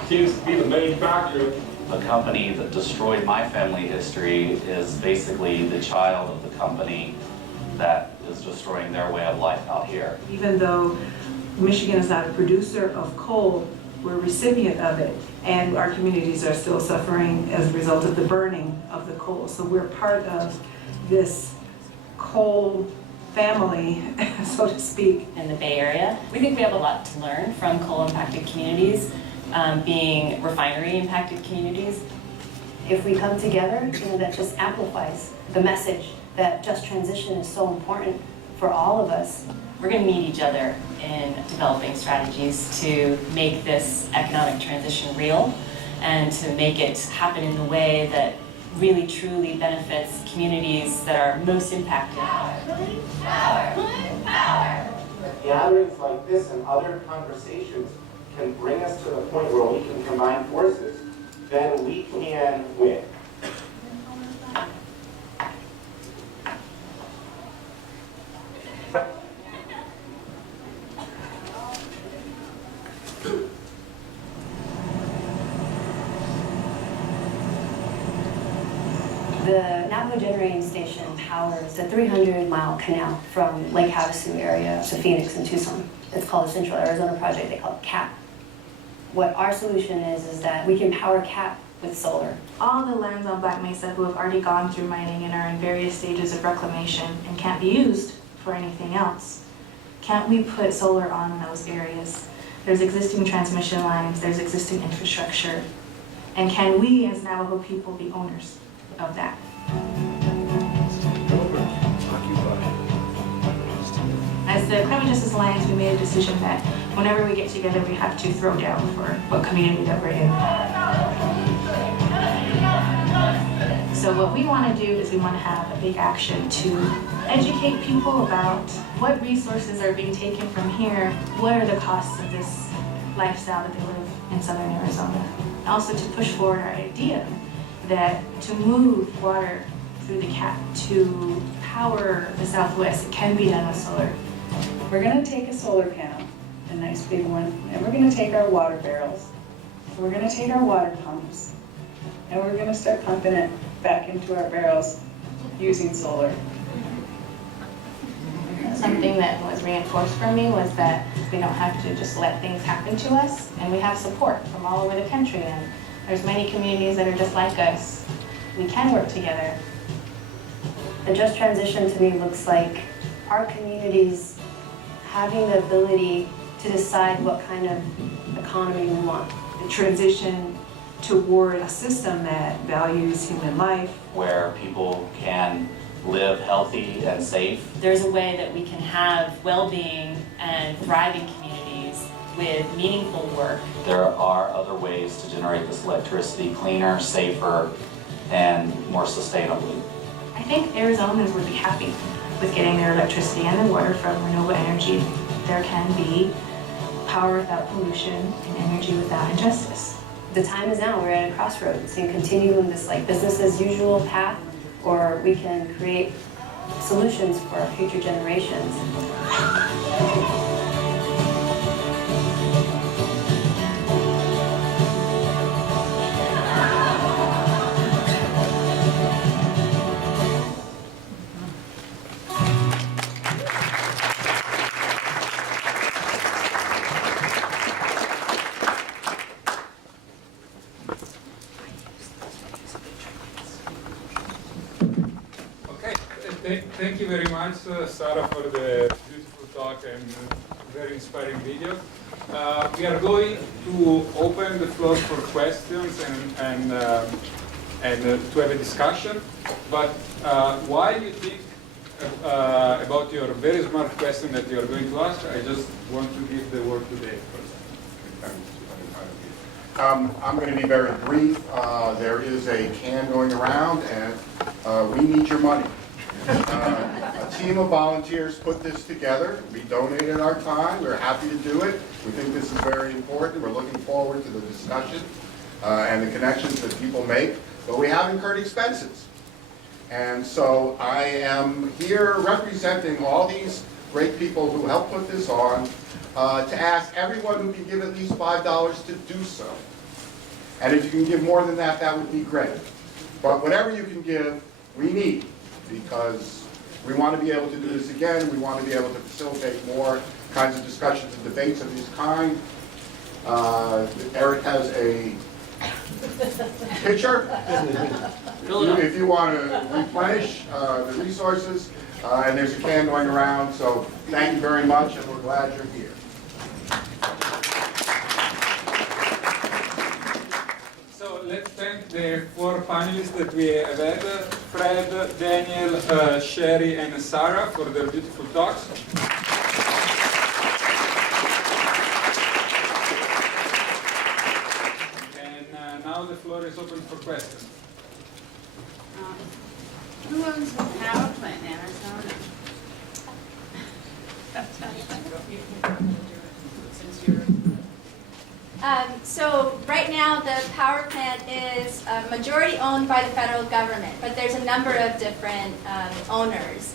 seems to be the main factor. The company that destroyed my family history is basically the child of the company that is destroying their way of life out here. Even though Michigan is not a producer of coal, we're a recipient of it, and our communities are still suffering as a result of the burning of the coal. So we're part of this coal family, so to speak. In the Bay Area, we think we have a lot to learn from coal-impacted communities, being refinery-impacted communities. If we come together, that just amplifies the message that just transition is so important for all of us. We're going to meet each other in developing strategies to make this economic transition real and to make it happen in the way that really truly benefits communities that are most impacted. Gatherings like this and other conversations can bring us to the point where we can combine forces, then we can win. The Navajo Generating Station powers a 300-mile canal from Lake Havasu area to Phoenix and Tucson. It's called the Central Arizona Project. They call it CAP. What our solution is that we can power CAP with solar. All the lands on Black Mesa who have already gone through mining and are in various stages of reclamation and can't be used for anything else, can't we put solar on those areas? There's existing transmission lines, there's existing infrastructure, and can we as Navajo people be owners of that? As the Climate Justice Alliance, we made a decision that whenever we get together, we have to throw down for what community that we're in. So what we want to do is we want to have a big action to educate people about what resources are being taken from here, what are the costs of this lifestyle that they live in southern Arizona. Also to push forward our idea that to move water through the CAP to power the Southwest, it can be done with solar. We're going to take a solar panel, a nice big one, and we're going to take our water barrels, and we're going to take our water pumps, and we're going to start pumping it back into our barrels using solar. Something that was reinforced for me was that we don't have to just let things happen to us, and we have support from all over the country, and there's many communities that are just like us. We can work together. The just transition to me looks like our communities having the ability to decide what kind of economy we want. The transition toward a system that values human life, where people can live healthy and safe. There's a way that we can have well-being and thriving communities with meaningful work. There are other ways to generate this electricity cleaner, safer, and more sustainably. I think Arizonans would be happy with getting their electricity and their water from renewable energy. There can be power without pollution and energy without injustice. The time is now. We're at a crossroads and continue in this business as usual path, or we can create solutions for our future generations. Thank you very much, Sarah, for the beautiful talk and very inspiring video. We are going to open the floor for questions and to have a discussion. But while you think about your very smart question that you are going to ask, I just want to give the word to Dave first. I'm going to be very brief. There is a can going around, and we need your money. A team of volunteers put this together. We donated our time. We're happy to do it. We think this is very important. We're looking forward to the discussion and the connections that people make. But we have incurred expenses. And so I am here representing all these great people who helped put this on to ask everyone who can give at least $5 to do so. And if you can give more than that, that would be great. But whatever you can give, we need, because we want to be able to do this again. We want to be able to facilitate more kinds of discussions and debates of this kind. Eric has a picture if you want to replenish the resources, and there's a can going around. So thank you very much, and we're glad you're here. So let's thank the 4 panelists that we have had, Fred, Daniel, Sherry, and Sarah, for their beautiful talks. And now the floor is open for questions. Who owns the power plant in Arizona? So right now the power plant is majority owned by the federal government, but there's a number of different owners.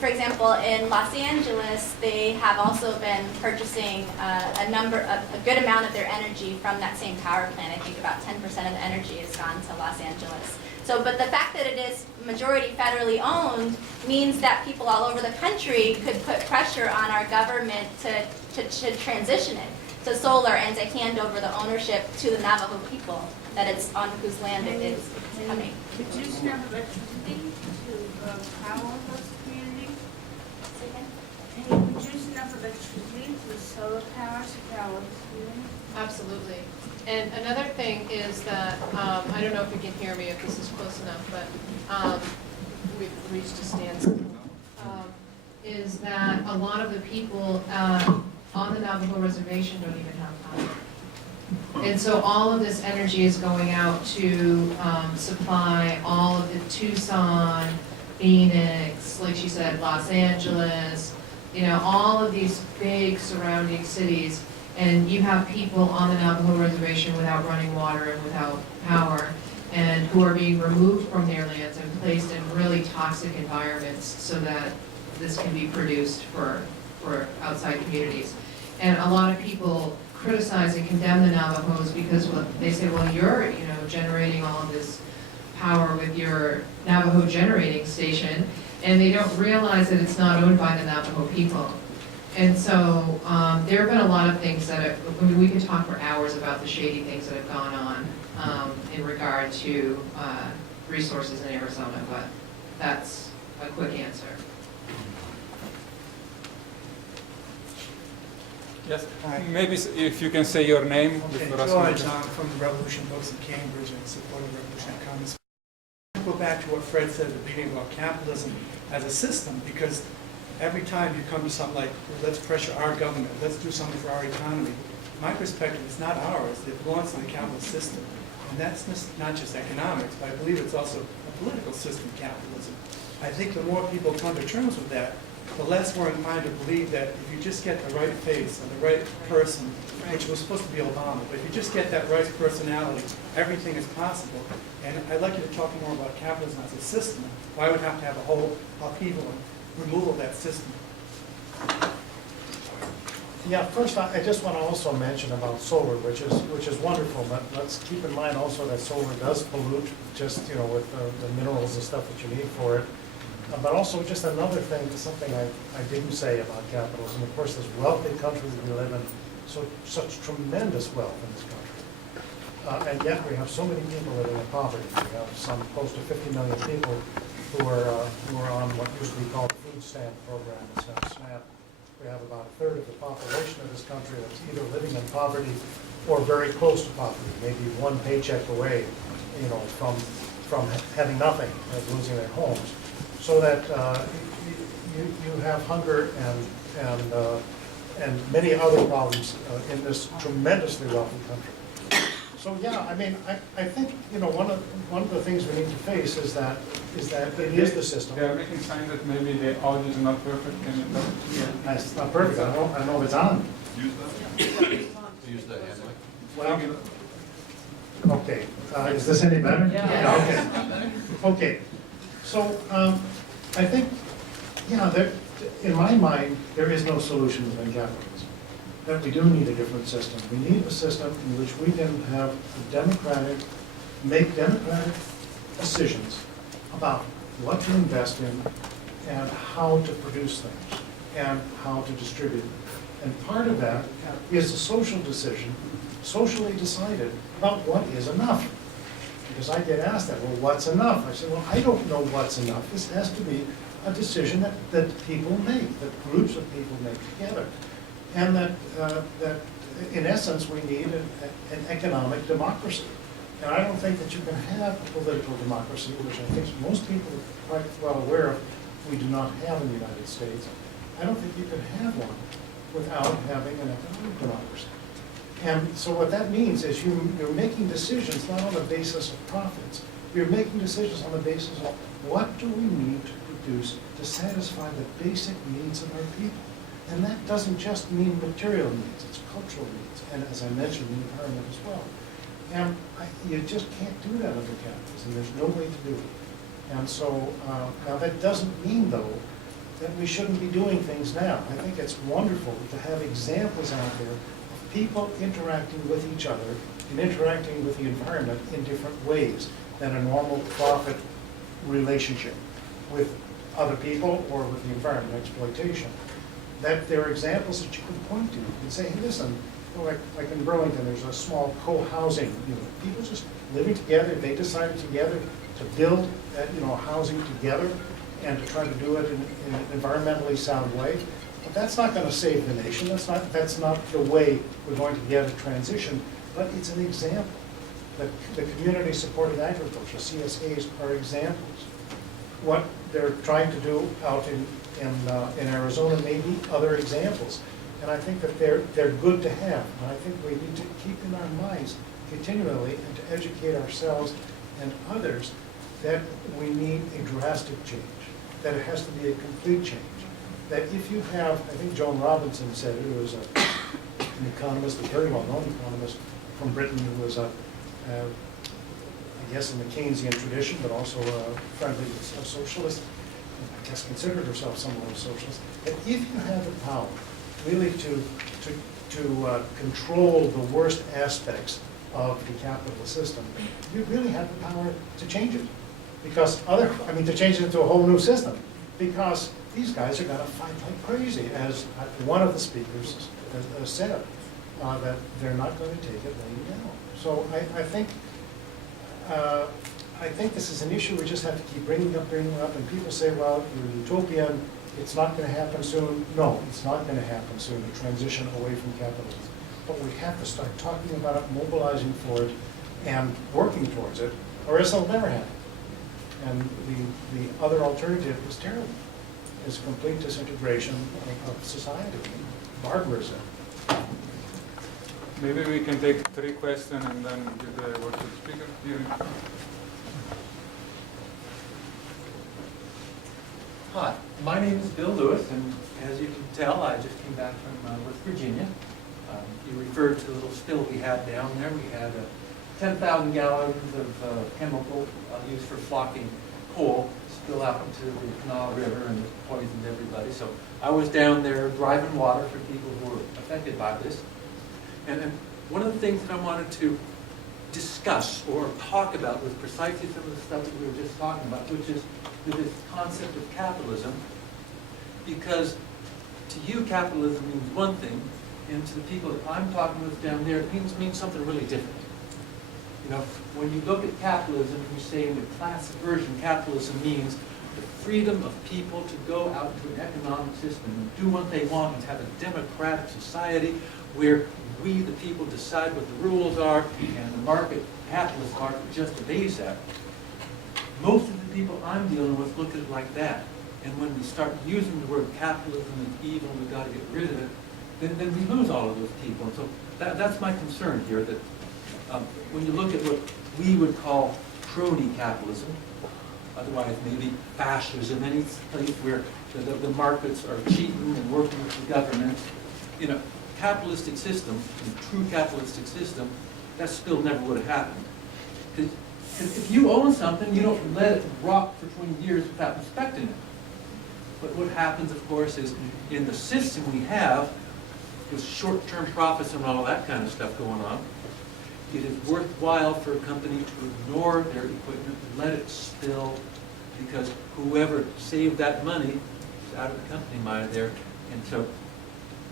For example, in Los Angeles, they have also been purchasing a good amount of their energy from that same power plant. I think about 10% of the energy has gone to Los Angeles. So, but the fact that it is majority federally owned means that people all over the country could put pressure on our government to transition it to solar and to hand over the ownership to the Navajo people, that it's on whose land it is coming. Reduce enough electricity to power those communities? Can you produce enough electricity with solar power to power those communities? Absolutely. And another thing is that, I don't know if you can hear me, if this is close enough, but we've reached a standstill, is that a lot of the people on the Navajo reservation don't even have power. And so all of this energy is going out to supply all of the Tucson, Phoenix, like she said, Los Angeles, all of these big surrounding cities. And you have people on the Navajo reservation without running water and without power, and who are being removed from their lands and placed in really toxic environments so that this can be produced for outside communities. And a lot of people criticize and condemn the Navajos because they say, well, you're generating all of this power with your Navajo generating station, and they don't realize that it's not owned by the Navajo people. And so there have been a lot of things that we could talk for hours about the shady things that have gone on in regard to resources in Arizona, but that's a quick answer. Yes, maybe if you can say your name. Okay, George, I'm from the Revolution Books in Cambridge and support of Revolutionary Commons. I'll go back to what Fred said at the beginning about capitalism as a system, because every time you come to something like, let's pressure our government, let's do something for our economy, my perspective is not ours, it belongs to the capitalist system. And that's not just economics, but I believe it's also a political system, capitalism. I think the more people come to terms with that, the less we're inclined to believe that if you just get the right face and the right person, which was supposed to be Obama, but if you just get that right personality, everything is possible. And I'd like you to talk more about capitalism as a system. Why would have to have a whole upheaval and removal of that system? Yeah, first I just want to also mention about solar, which is wonderful, but let's keep in mind also that solar does pollute just, with the minerals and stuff that you need for it. But also just another thing, something I didn't say about capitalism. Of course, this wealthy country we live in, such tremendous wealth in this country. And yet we have so many people living in poverty. We have some close to 50 million people who are on what used to be called the food stamp program. It's now SNAP. We have about a third of the population of this country that's either living in poverty or very close to poverty, maybe one paycheck away, from having nothing, losing their homes. so that you have hunger and many other problems in this tremendously wealthy country. So yeah, I mean, I think, you know, one of the things we need to face is that it is the system. They are making signs that maybe the audio is not perfect. Can you tell? Yeah, it's not perfect. I don't know if it's on. Use that hand mic. Well, okay. Is this any better? Yeah. Okay. Okay. So I think, yeah, in my mind, there is no solution within capitalism. That we do need a different system. We need a system in which we can have make democratic decisions about what to invest in and how to produce things and how to distribute them. And part of that is a social decision, socially decided about what is enough. Because I get asked that, well, what's enough? I say, well, I don't know what's enough. This has to be a decision that people make, that groups of people make together. And that in essence, we need an economic democracy. And I don't think that you can have a political democracy, which I think most people are quite well aware of, we do not have in the United States. I don't think you can have one without having an economic democracy. And so what that means is you're making decisions not on the basis of profits. You're making decisions on the basis of what do we need to produce to satisfy the basic needs of our people. And that doesn't just mean material needs, it's cultural needs, and as I mentioned, the environment as well. And you just can't do that under capitalism. There's no way to do it. And so, now that doesn't mean, though, that we shouldn't be doing things now. I think it's wonderful to have examples out there of people interacting with each other and interacting with the environment in different ways than a normal profit relationship with other people or with the environment, exploitation. That there are examples that you can point to. You can say, hey, listen, like in Burlington, there's a small co-housing unit. People just living together, they decided together to build housing together and to try to do it in an environmentally sound way. But that's not going to save the nation. That's not the way we're going to get a transition, but it's an example. The community-supported agriculture, CSAs, are examples. What they're trying to do out in Arizona may be other examples. And I think that they're good to have. And I think we need to keep in our minds continually and to educate ourselves and others that we need a drastic change, that it has to be a complete change. That if you have, I think Joan Robinson said it, who was an economist, a very well-known economist from Britain, who was I guess in the Keynesian tradition, but also friendly with a socialist, I guess considered herself somewhat of a socialist, that if you have the power really to control the worst aspects of the capitalist system, you really have the power to change it. Because to change it into a whole new system. Because these guys are going to fight like crazy, as one of the speakers said, that they're not going to take it laying down. So I think this is an issue we just have to keep bringing up, and people say, well, you're utopian, it's not going to happen soon. No, it's not going to happen soon, the transition away from capitalism. But we have to start talking about it, mobilizing for it, and working towards it, or else it'll never happen. And the other alternative is terrible. It's complete disintegration of society, barbarism. Maybe we can take 3 questions and then give the word to the speaker. Here. Hi, my name is Bill Lewis, and as you can tell, I just came back from West Virginia. You referred to the little spill we had down there. We had 10,000 gallons of chemical used for flocking coal spill out into the Kanawha River and poisoned everybody. So I was down there driving water for people who were affected by this. And one of the things that I wanted to discuss or talk about was precisely some of the stuff that we were just talking about, which is this concept of capitalism. Because to you, capitalism means one thing, and to the people that I'm talking with down there, it means something really different. You know, when you look at capitalism, you say in the classic version, capitalism means the freedom of people to go out to an economic system and do what they want and have a democratic society where we, the people, decide what the rules are and the market, capitalist market, just obeys that. Most of the the people I'm dealing with look at it like that. And when we start using the word capitalism is evil, we've got to get rid of it, then we lose all of those people. And so that's my concern here, that when you look at what we would call crony capitalism, otherwise maybe fascism, any place where the markets are cheating and working with the government, in a capitalistic system, a true capitalistic system, that still never would have happened. Because if you own something, you don't let it rot for 20 years without inspecting it. But what happens, of course, is in the system we have, with short-term profits and all that kind of stuff going on, it is worthwhile for a company to ignore their equipment and let it spill, because whoever saved that money is out of the company mind there, and so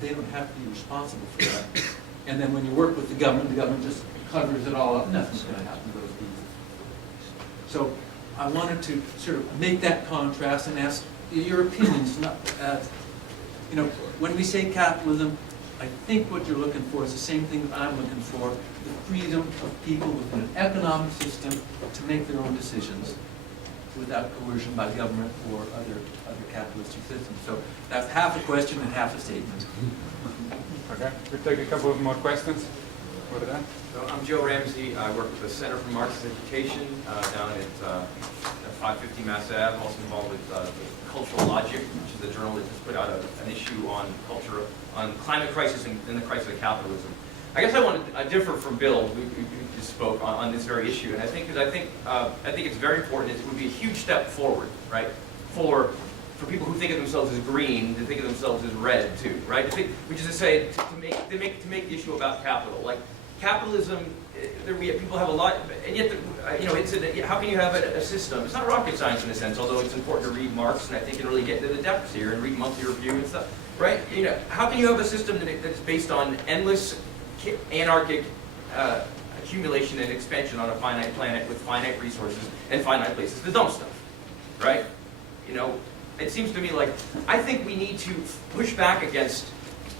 they don't have to be responsible for that. And then when you work with the government just covers it all up. Nothing's going to happen to those people. So I wanted to sort of make that contrast and ask your opinions. Not, you know, when we say capitalism, I think what you're looking for is the same thing that I'm looking for: the freedom of people within an economic system to make their own decisions without coercion by government or other capitalistic systems. So that's half a question and half a statement. Okay, we'll take a couple of more questions. What are that? So I'm Joe Ramsey. I work with the Center for Marxist Education down at 550 Mass Ave. I'm also involved with Cultural Logic, which is a journal that just put out an issue on culture, on climate crisis and the crisis of capitalism. I guess I differ from Bill, who just spoke on this very issue, and I think it's very important. It would be a huge step forward, right, for people who think of themselves as green to think of themselves as red too, right? Which is to say, to make the issue about capital. Like capitalism, people have a lot, and yet how can you have a system? It's not rocket science in a sense, although it's important to read Marx, and I think you can really get into the depths here and read Monthly Review and stuff, right? You know, how can you have a system that's based on endless anarchic accumulation and expansion on a finite planet with finite resources and finite places to dump stuff, right? You know, it seems to me like I think we need to push back against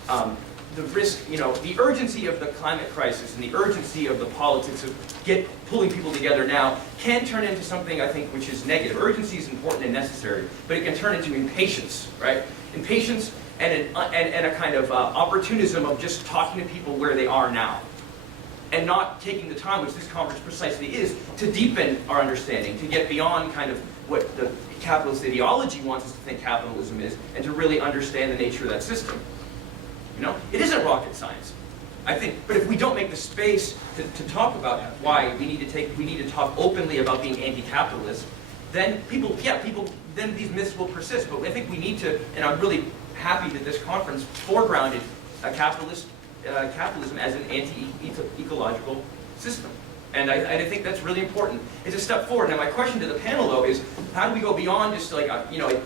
the risk, you know, the urgency of the climate crisis and the urgency of the politics of pulling people together now can turn into something, I think, which is negative. Urgency is important and necessary, but it can turn into impatience, right? Impatience and a kind of opportunism of just talking to people where they are now, and not taking the time, which this conference precisely is, to deepen our understanding, to get beyond kind of what the capitalist ideology wants us to think capitalism is, and to really understand the nature of that system. You know, it isn't rocket science, I think. But if we don't make the space to talk about why we need to talk openly about being anti-capitalist, then then these myths will persist. But I think we need to, and I'm really happy that this conference foregrounded capitalism as an anti-ecological system. And I think that's really important. It's a step forward. Now my question to the panel, though, is how do we go beyond just like,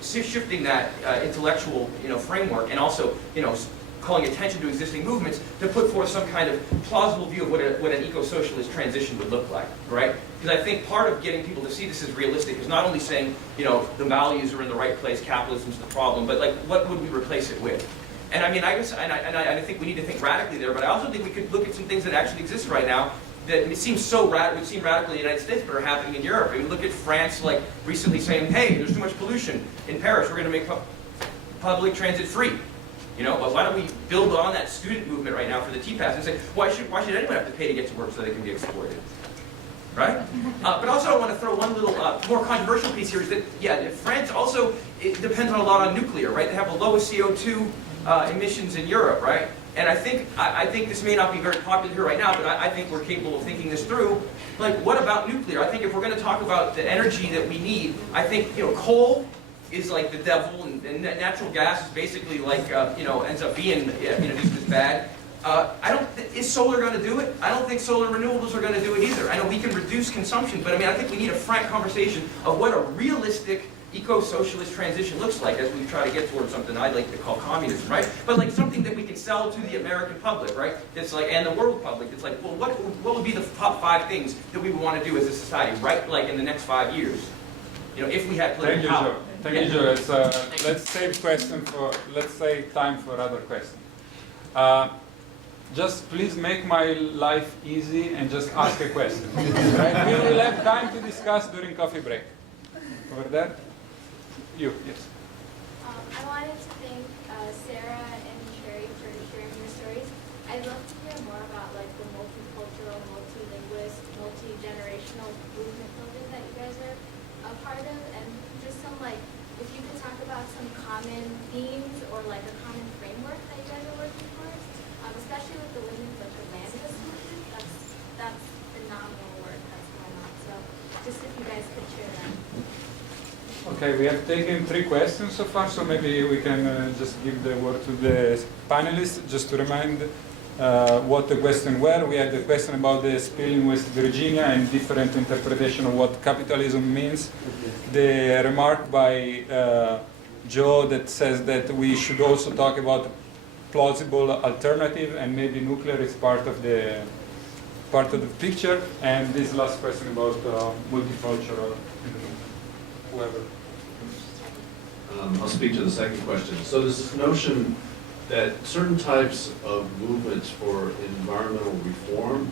shifting that intellectual, framework, and also, calling attention to existing movements to put forth some kind of plausible view of what an eco-socialist transition would look like, right? Because I think part of getting people to see this as realistic is not only saying, the values are in the right place, capitalism's the problem, but like, what would we replace it with? And I mean, I guess, and I think we need to think radically there, but I also think we could look at some things that actually exist right now that would seem radical in the United States, but are happening in Europe. I mean, look at France, like, recently saying, hey, there's too much pollution in Paris, we're going to make public transit free. But why don't we build on that student movement right now for the T-Pass and say, why should anyone have to pay to get to work so they can be exploited? Right? But also I want to throw one little more controversial piece here is that, France also, it depends on a lot on nuclear, right? They have the lowest CO2 emissions in Europe, right? And I think this may not be very popular here right now, but I think we're capable of thinking this through. Like, what about nuclear? I think if we're going to talk about the energy that we need, I think, coal is like the devil, and natural gas is basically like, ends up being, just as bad. Is solar going to do it? I don't think solar renewables are going to do it either. I know we can reduce consumption, but I think we need a frank conversation of what a realistic eco-socialist transition looks like as we try to get towards something I'd like to call communism, right? But like something that we can sell to the American public, right? It's like, and the world public. It's like, well, what would be the top 5 things that we would want to do as a society, right? Like in the next 5 years, if we had political power. Thank you, Joe. Let's save time for other questions. Just please make my life easy and just ask a question. Right? We will have time to discuss during coffee break. over there. You, yes. I wanted to thank Sarah and Sherry for sharing your stories. I'd love to hear more about like the multicultural, multilinguist, multi-generational movement building that you guys are a part of, and just some like, if you could talk about some common themes or like a common framework that you guys are working towards, especially with the women's like the landless movement. That's phenomenal work that's going on. So just if you guys could share that. Okay, we have taken 3 questions so far, so maybe we can just give the word to the panelists, just to remind what the questions were. We had the question about the spill in West Virginia and different interpretation of what capitalism means. The remark by Joe that says that we should also talk about plausible alternative, and maybe nuclear is part of the picture. And this last question about multicultural. Whoever. I'll speak to the second question. So there's this notion that certain types of movements for environmental reform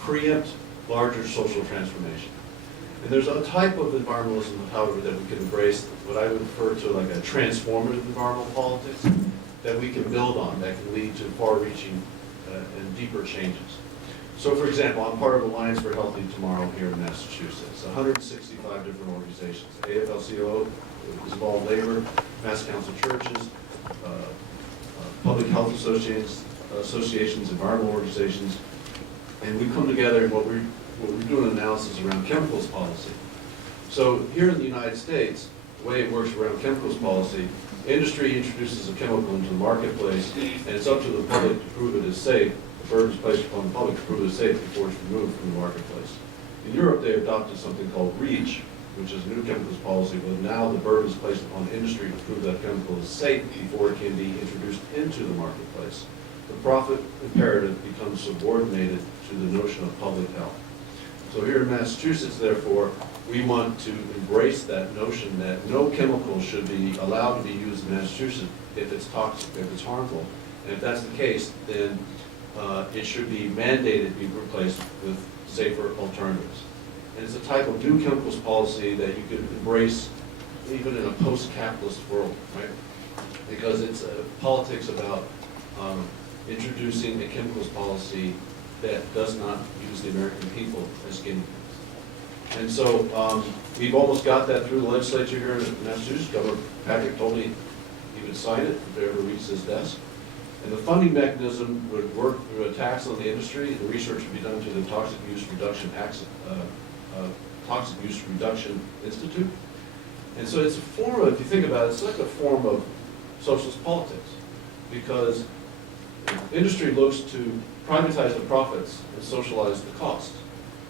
preempt larger social transformation. And there's a type of environmentalism, however, that we can embrace, what I would refer to like a transformative environmental politics, that we can build on, that can lead to far-reaching and deeper changes. So for example, I'm part of Alliance for Healthy Tomorrow here in Massachusetts, 165 different organizations. AFL-CIO is of all labor, Mass Council churches, public health associations, environmental organizations, and we come together and what we're doing analysis around chemicals policy. So here in the United States, the way it works around chemicals policy, industry introduces a chemical into the marketplace, and it's up to the public to prove it is safe. The burden is placed upon the public to prove it is safe before it's removed from the marketplace. In Europe, they adopted something called REACH, which is new chemicals policy, but now the burden is placed upon industry to prove that chemical is safe before it can be introduced into the marketplace. The profit imperative becomes subordinated to the notion of public health. So here in Massachusetts, therefore, we want to embrace that notion that no chemical should be allowed to be used in Massachusetts if it's toxic, if it's harmful. And if that's the case, then it should be mandated to be replaced with safer alternatives. And it's a type of new chemicals policy that you could embrace even in a post-capitalist world, right? Because it's politics about introducing a chemicals policy that does not use the American people as guinea pigs. And so we've almost got that through the legislature here in Massachusetts. Governor Patrick told me he would sign it if it ever reaches his desk. And the funding mechanism would work through a tax on the industry. The research would be done through the Toxic Use Reduction Institute. And so it's a form of, if you think about it, it's like a form of socialist politics, because industry looks to privatize the profits and socialize the costs.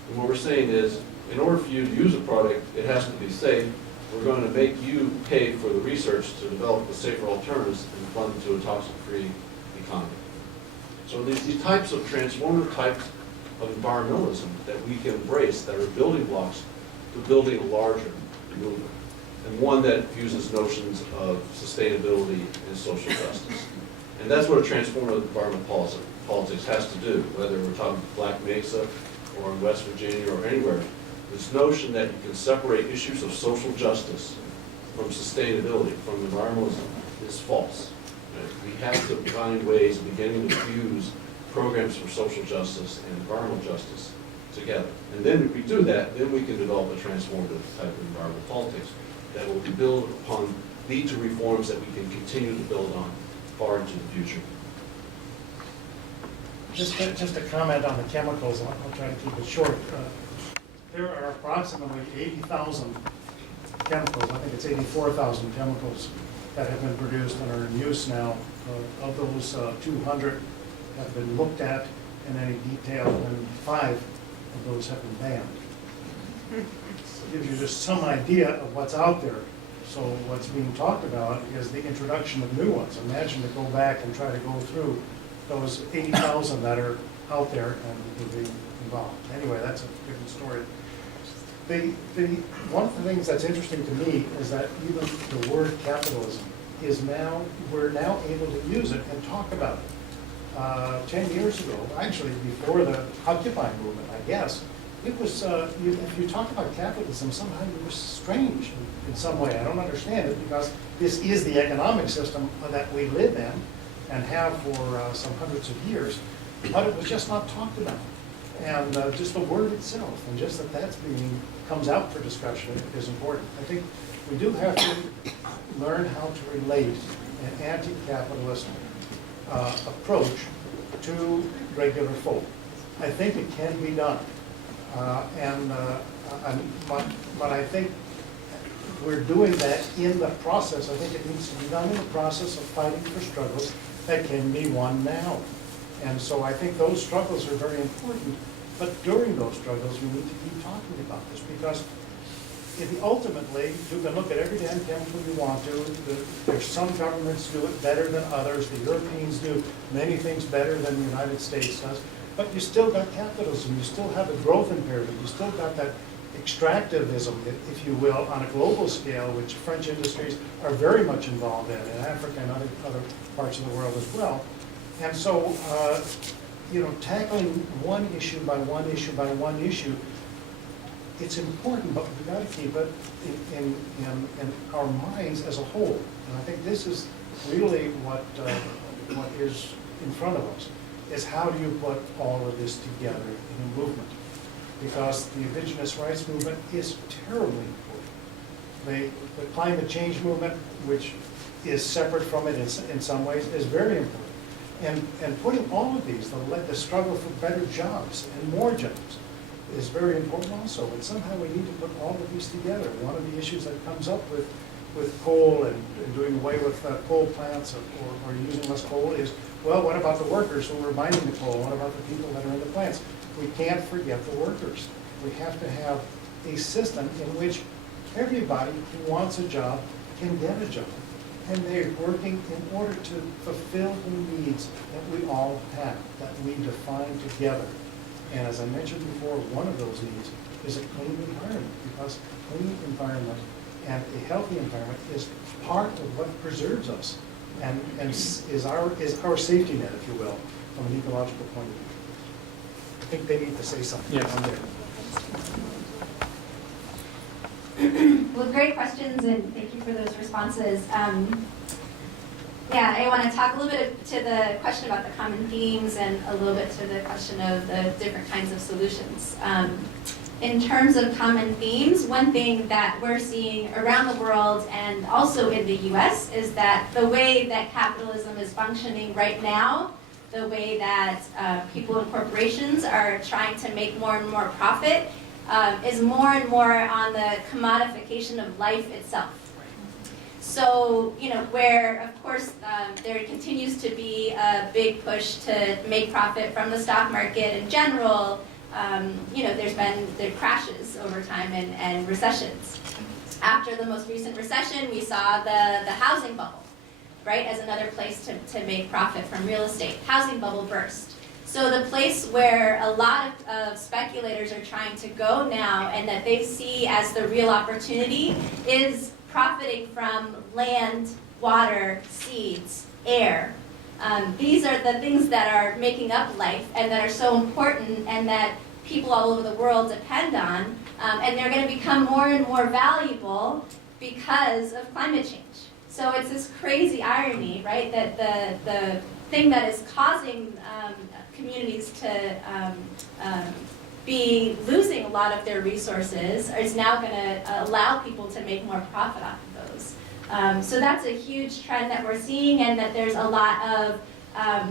And what we're saying is, in order for you to use a product, it has to be safe. We're going to make you pay for the research to develop the safer alternatives and fund it to a toxic-free economy. So these types of transformative types of environmentalism that we can embrace, that are building blocks to building a larger movement, and one that uses notions of sustainability and social justice. And that's what a transformative environmental politics has to do, whether we're talking Black Mesa or in West Virginia or anywhere. This notion that you can separate issues of social justice from sustainability, from environmentalism, is false. We have to find ways of beginning to fuse programs for social justice and environmental justice together. And then if we do that, then we can develop a transformative type of environmental politics that will be built upon, lead to reforms that we can continue to build on far into the future. Just a comment on the chemicals, I'll try to keep it short. There are approximately 80,000 chemicals, I think it's 84,000 chemicals that have been produced and are in use now. Of those, 200 have been looked at in any detail, and 5 of those have been banned. It gives you just some idea of what's out there. So what's being talked about is the introduction of new ones. Imagine to go back and try to go through those 80,000 that are out there and be involved. Anyway, that's a different story. One of the things that's interesting to me is that even the word capitalism is now, we're now able to use it and talk about it. 10 years ago, actually before the Occupy movement, I guess, it was, if you talk about capitalism, somehow you were strange in some way. I don't understand it because this is the economic system that we live in and have for some hundreds of years, but it was just not talked about. And just the word itself, and just that comes out for discussion is important. I think we do have to learn how to relate an anti-capitalist approach to regular folk. I think it can be done. But I think we're doing that in the process. I think it needs to be done in the process of fighting for struggles that can be won now. And so I think those struggles are very important, but during those struggles, we need to keep talking about this because ultimately, you can look at every damn chemical you want to. There's some governments do it better than others. The Europeans do many things better than the United States does. But you still got capitalism. You still have a growth imperative. You still got that extractivism, if you will, on a global scale, which French industries are very much involved in Africa and other parts of the world as well. And so, tackling one issue by one issue by one issue, it's important, but we've got to keep it in our minds as a whole. And I think this is really what is in front of us, is how do you put all of this together in a movement? Because the Indigenous rights movement is terribly important. The climate change movement, which is separate from it in some ways, is very important. And putting all of these, the struggle for better jobs and more jobs, is very important also. And somehow we need to put all of these together. One of the issues that comes up with coal and doing away with coal plants or using less coal is, well, what about the workers who are mining the coal? What about the people that are in the plants? We can't forget the workers. We have to have a system in which everybody who wants a job can get a job. And they're working in order to fulfill the needs that we all have, that we define together. And as I mentioned before, one of those needs is a clean environment, because a clean environment and a healthy environment is part of what preserves us and is our safety net, if you will, from an ecological point of view. I think they need to say something on there. Well, great questions, and thank you for those responses. Yeah, I want to talk a little bit to the question about the common themes and a little bit to the question of the different kinds of solutions. In terms of common themes, one thing that we're seeing around the world and also in the US is that the way that capitalism is functioning right now, the way that people and corporations are trying to make more and more profit, is more and more on the commodification of life itself. So, where, of course, there continues to be a big push to make profit from the stock market in general, there's been the crashes over time and recessions. After the most recent recession, we saw the housing bubble, right, as another place to make profit from real estate. Housing bubble burst. So the place where a lot of speculators are trying to go now and that they see as the real opportunity is profiting from land, water, seeds, air. These are the things that are making up life and that are so important and that people all over the world depend on. And they're going to become more and more valuable because of climate change. So it's this crazy irony, right, that the thing that is causing communities to be losing a lot of their resources is now going to allow people to make more profit off of those. So that's a huge trend that we're seeing, and that there's a lot of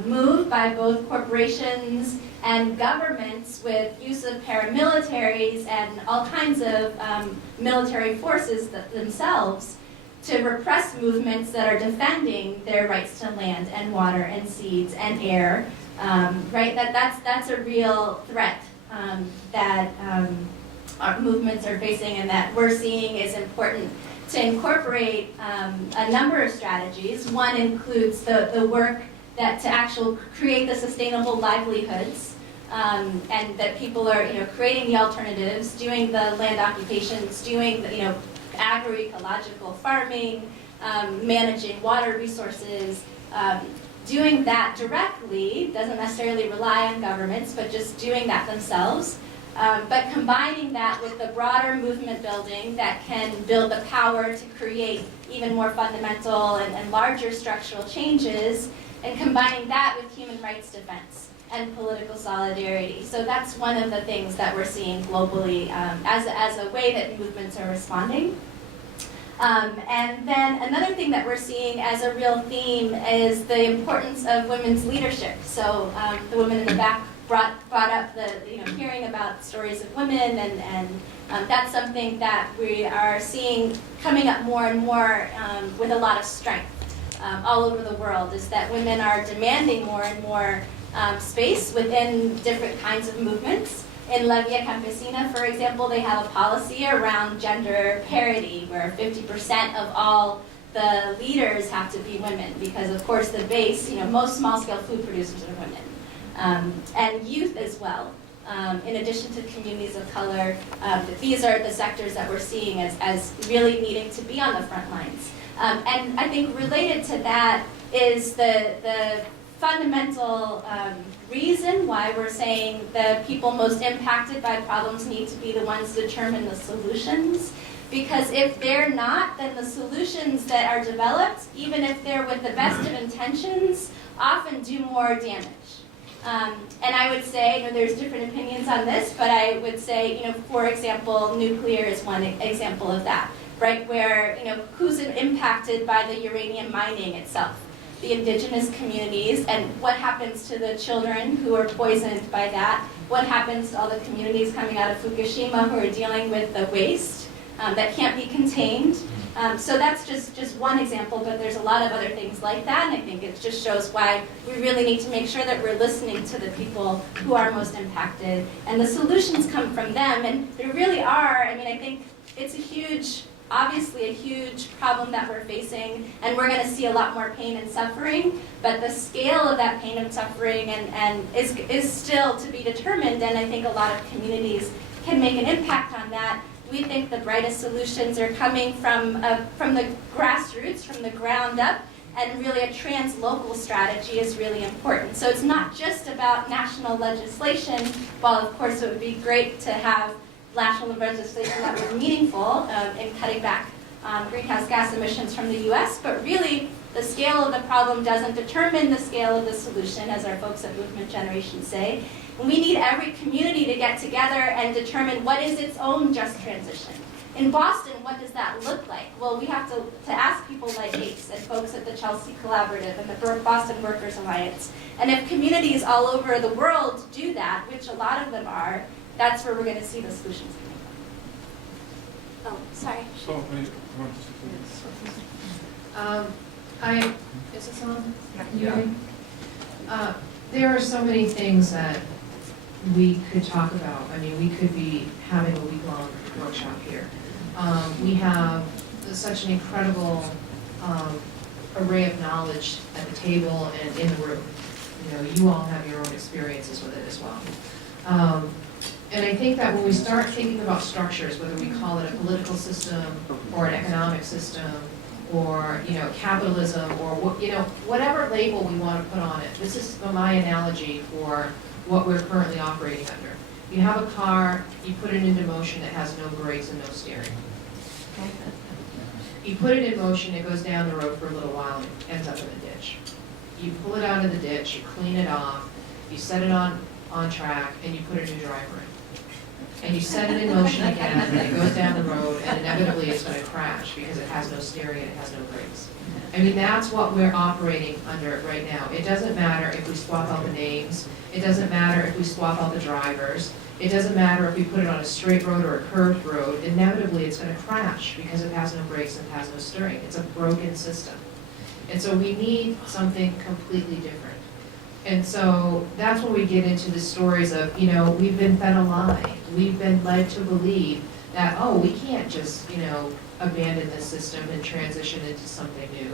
move by both corporations and governments with use of paramilitaries and all kinds of military forces themselves to repress movements that are defending their rights to land and water and seeds and air. Right? That's a real threat that our movements are facing, and that we're seeing is important to incorporate a number of strategies. One includes the work that to actually create the sustainable livelihoods, and that people are creating the alternatives, doing the land occupations, doing the agroecological farming, managing water resources. Doing that directly doesn't necessarily rely on governments, but just doing that themselves. But combining that with the broader movement building that can build the power to create even more fundamental and larger structural changes, and combining that with human rights defense and political solidarity. So that's one of the things that we're seeing globally as a way that movements are responding. And then another thing that we're seeing as a real theme is the importance of women's leadership. So the woman in the back brought up the hearing about stories of women, and that's something that we are seeing coming up more and more with a lot of strength all over the world, is that women are demanding more and more space within different kinds of movements. In La Via Campesina, for example, they have a policy around gender parity, where 50% of all the leaders have to be women, because of course the base, most small-scale food producers are women, and youth as well. In addition to communities of color, these are the sectors that we're seeing as really needing to be on the front lines. And I think related to that is the fundamental reason why we're saying the people most impacted by problems need to be the ones to determine the solutions. Because if they're not, then the solutions that are developed, even if they're with the best of intentions, often do more damage. And I would say, there's different opinions on this, but I would say, for example, nuclear is one example of that, right? Where, who's impacted by the uranium mining itself? The indigenous communities, and what happens to the children who are poisoned by that? What happens to all the communities coming out of Fukushima who are dealing with the waste that can't be contained? So that's just one example, but there's a lot of other things like that, and I think it just shows why we really need to make sure that we're listening to the people who are most impacted, and the solutions come from them, and there really are, I think it's obviously a huge problem that we're facing, and we're going to see a lot more pain and suffering, but the scale of that pain and suffering is still to be determined, and I think a lot of communities can make an impact on that. We think the brightest solutions are coming from the grassroots, from the ground up, and really a trans-local strategy is really important. So it's not just about national legislation, while of course it would be great to have national legislation that was meaningful in cutting back greenhouse gas emissions from the US, but really the scale of the problem doesn't determine the scale of the solution, as our folks at Movement Generation say. And we need every community to get together and determine what is its own just transition. In Boston, what does that look like? Well, we have to ask people like ACE and folks at the Chelsea Collaborative and the Boston Workers Alliance. And if communities all over the world do that, which a lot of them are, that's where we're going to see the solutions coming from. Oh, sorry. Is this on? Yeah. There are so many things that we could talk about. We could be having a week-long workshop here. We have such an incredible array of knowledge at the table and in the room. You all have your own experiences with it as well. And I think that when we start thinking about structures, whether we call it a political system or an economic system or capitalism or whatever label we want to put on it, this is my analogy for what we're currently operating under. You have a car, you put it into motion, it has no brakes and no steering. Okay? You put it in motion, it goes down the road for a little while and ends up in the ditch. You pull it out of the ditch, you clean it off, you set it on track, and you put a new driver in. And you set it in motion again, and it goes down the road, and inevitably it's going to crash because it has no steering and it has no brakes. That's what we're operating under right now. It doesn't matter if we swap out the names. It doesn't matter if we swap out the drivers. It doesn't matter if we put it on a straight road or a curved road. Inevitably it's going to crash because it has no brakes and it has no steering. It's a broken system. And so we need something completely different. And so that's when we get into the stories of, we've been fed a lie. We've been led to believe that, we can't just, abandon this system and transition into something new.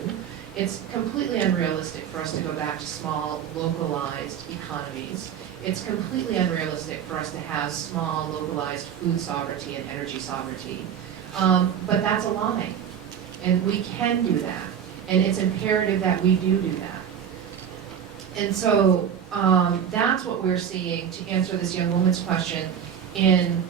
It's completely unrealistic for us to go back to small, localized economies. It's completely unrealistic for us to have small, localized food sovereignty and energy sovereignty. But that's a lie. And we can do that. And it's imperative that we do that. And so that's what we're seeing, to answer this young woman's question. in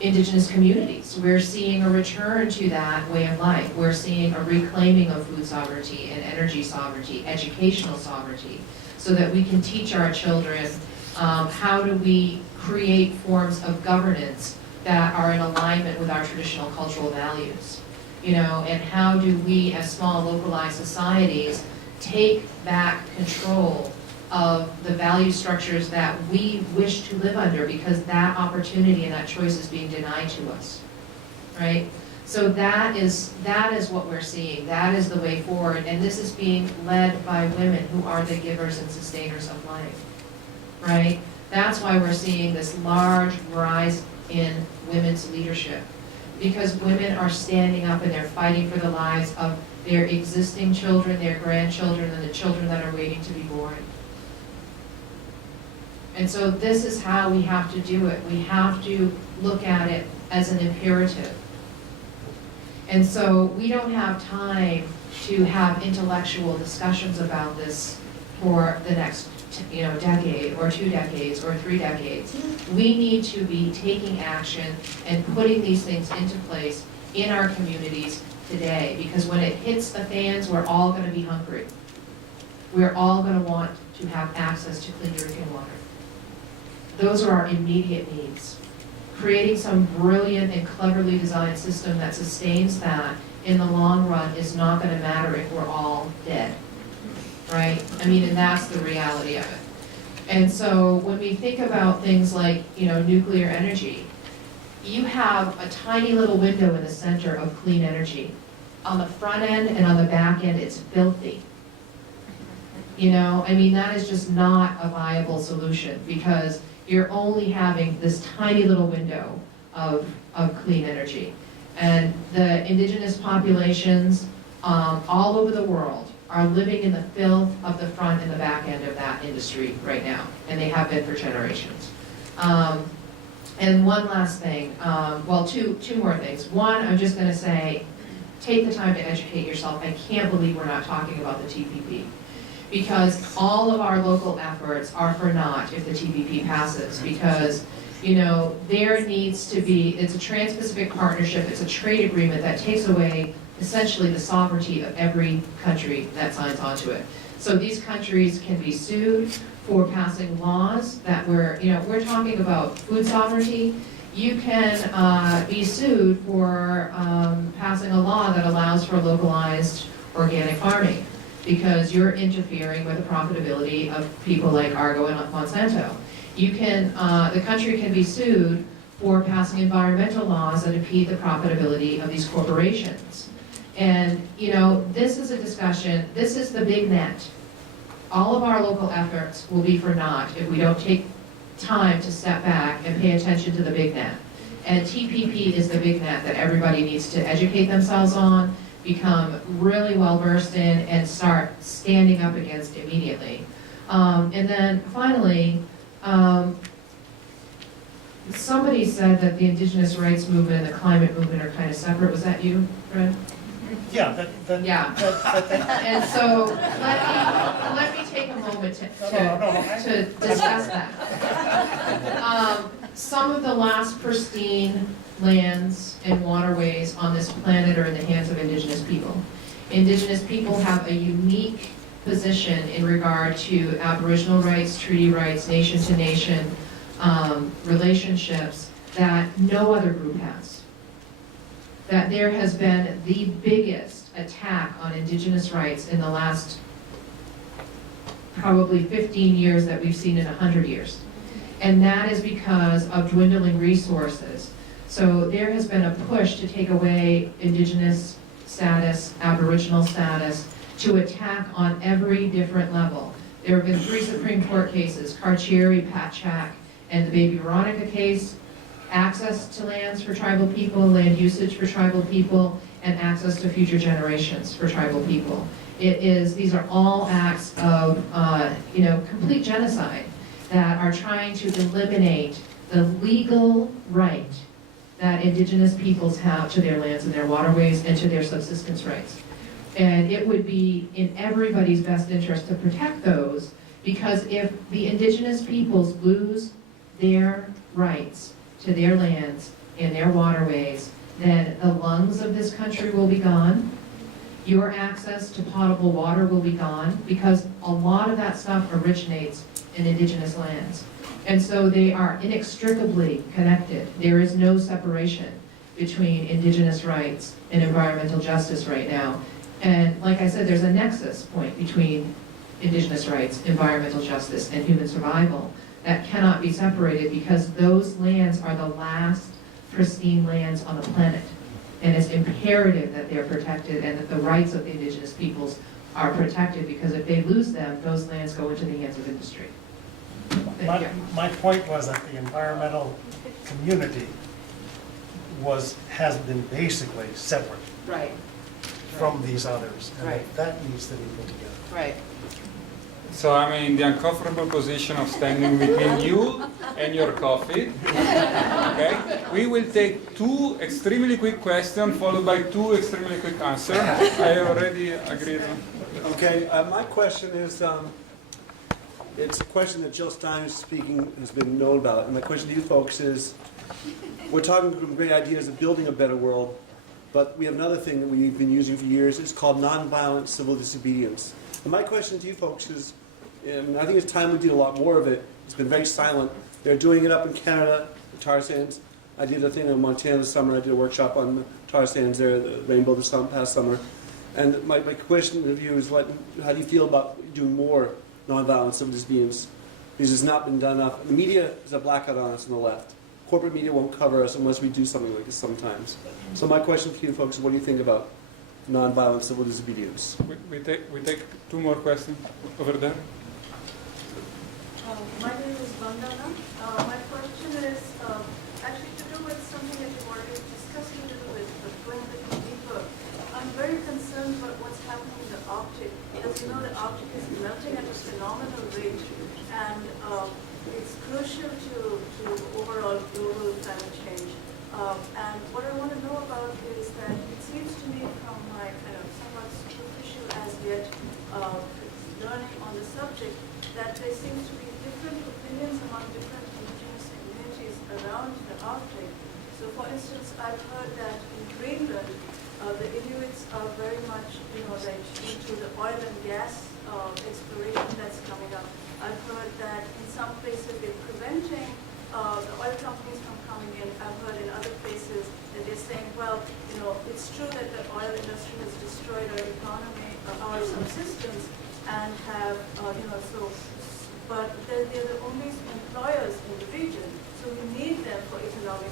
Indigenous communities. We're seeing a return to that way of life. We're seeing a reclaiming of food sovereignty and energy sovereignty, educational sovereignty, so that we can teach our children how do we create forms of governance that are in alignment with our traditional cultural values. And how do we, as small localized societies, take back control of the value structures that we wish to live under, because that opportunity and that choice is being denied to us, right? So that is what we're seeing. That is the way forward, and this is being led by women who are the givers and sustainers of life, right? That's why we're seeing this large rise in women's leadership, because women are standing up and they're fighting for the lives of their existing children, their grandchildren, and the children that are waiting to be born. And so this is how we have to do it. We have to look at it as an imperative. And so we don't have time to have intellectual discussions about this for the next decade or 2 decades or 3 decades. We need to be taking action and putting these things into place in our communities today, because when it hits the fans, we're all going to be hungry. We're all going to want to have access to clean drinking water. Those are our immediate needs. Creating some brilliant and cleverly designed system that sustains that in the long run is not going to matter if we're all dead, right? And that's the reality of it. And so when we think about things like, nuclear energy, you have a tiny little window in the center of clean energy. On the front end and on the back end, it's filthy. That is just not a viable solution, because you're only having this tiny little window of clean energy. And the indigenous populations all over the world are living in the filth of the front and the back end of that industry right now, and they have been for generations. And one last thing, two more things. One, I'm just going to say, take the time to educate yourself. I can't believe we're not talking about the TPP, because all of our local efforts are for naught if the TPP passes, because there needs to be, it's a Trans-Pacific Partnership, it's a trade agreement that takes away essentially the sovereignty of every country that signs onto it. So these countries can be sued for passing laws that we're talking about food sovereignty. You can be sued for passing a law that allows for localized organic farming, because you're interfering with the profitability of people like Argo and Monsanto. The country can be sued for passing environmental laws that impede the profitability of these corporations. And, this is a discussion, this is the big net. All of our local efforts will be for naught if we don't take time to step back and pay attention to the big net. And TPP is the big net that everybody needs to educate themselves on, become really well versed in, and start standing up against immediately. And then finally, somebody said that the Indigenous rights movement and the climate movement are kind of separate. Was that you, Fred? Yeah. And so let me take a moment to discuss that. Some of the last pristine lands and waterways on this planet are in the hands of Indigenous people. Indigenous people have a unique position in regard to Aboriginal rights, treaty rights, nation-to-nation relationships that no other group has. That there has been the biggest attack on Indigenous rights in the last probably 15 years that we've seen in 100 years. And that is because of dwindling resources. So there has been a push to take away Indigenous status, Aboriginal status, to attack on every different level. There have been 3 Supreme Court cases, Carcieri, Patchak, and the Baby Veronica case, access to lands for tribal people, land usage for tribal people, and access to future generations for tribal people. These are all acts of complete genocide that are trying to eliminate the legal right that Indigenous peoples have to their lands and their waterways and to their subsistence rights. And it would be in everybody's best interest to protect those, because if the Indigenous peoples lose their rights to their lands and their waterways, then the lungs of this country will be gone. Your access to potable water will be gone, because a lot of that stuff originates in indigenous lands. And so they are inextricably connected. There is no separation between indigenous rights and environmental justice right now. And like I said, there's a nexus point between indigenous rights, environmental justice, and human survival that cannot be separated, because those lands are the last pristine lands on the planet. And it's imperative that they're protected and that the rights of the indigenous peoples are protected, because if they lose them, those lands go into the hands of industry. My point was that the environmental community has been basically separate Right. from these others. And Right. that needs to be put together. Right. So I'm in the uncomfortable position of standing between you and your coffee. Okay? We will take 2 extremely quick questions followed by 2 extremely quick answers. I already agreed on. Okay, my question is, it's a question that Jill Stein is speaking has been known about. And my question to you folks is, we're talking great ideas of building a better world, but we have another thing that we've been using for years. It's called nonviolent civil disobedience. And my question to you folks is, and I think it's time we did a lot more of it. It's been very silent. They're doing it up in Canada, the tar sands. I did a thing in Montana this summer. I did a workshop on the tar sands there, the rainbow this past summer. And my question of you is, how do you feel about doing more nonviolent civil disobedience? Because it's not been done enough. The media is a blackout on us on the left. Corporate media won't cover us unless we do something like this sometimes. So my question for you folks is, what do you think about nonviolent civil disobedience? We take 2 more questions over there. My name is Vandana. My question is actually to do with something that you've already discussed a little bit, but going a little deeper. I'm very concerned about what's happening in the Arctic. As you know, the Arctic is melting at a phenomenal rate, and it's crucial to overall global climate change. And what I want to know about is that it seems to me, from my kind of somewhat superficial as yet learning on the subject, that there seems to be different opinions among different indigenous communities around the Arctic. So for instance, I've heard that in Greenland, the Inuits are very much, like into the oil and gas exploration that's coming up. I've heard that in some places they're preventing the oil companies from coming in. I've heard in other places that they're saying, well, it's true that the oil industry has destroyed our economy, our subsistence, and have, but they're the only employers in the region, so we need them for economic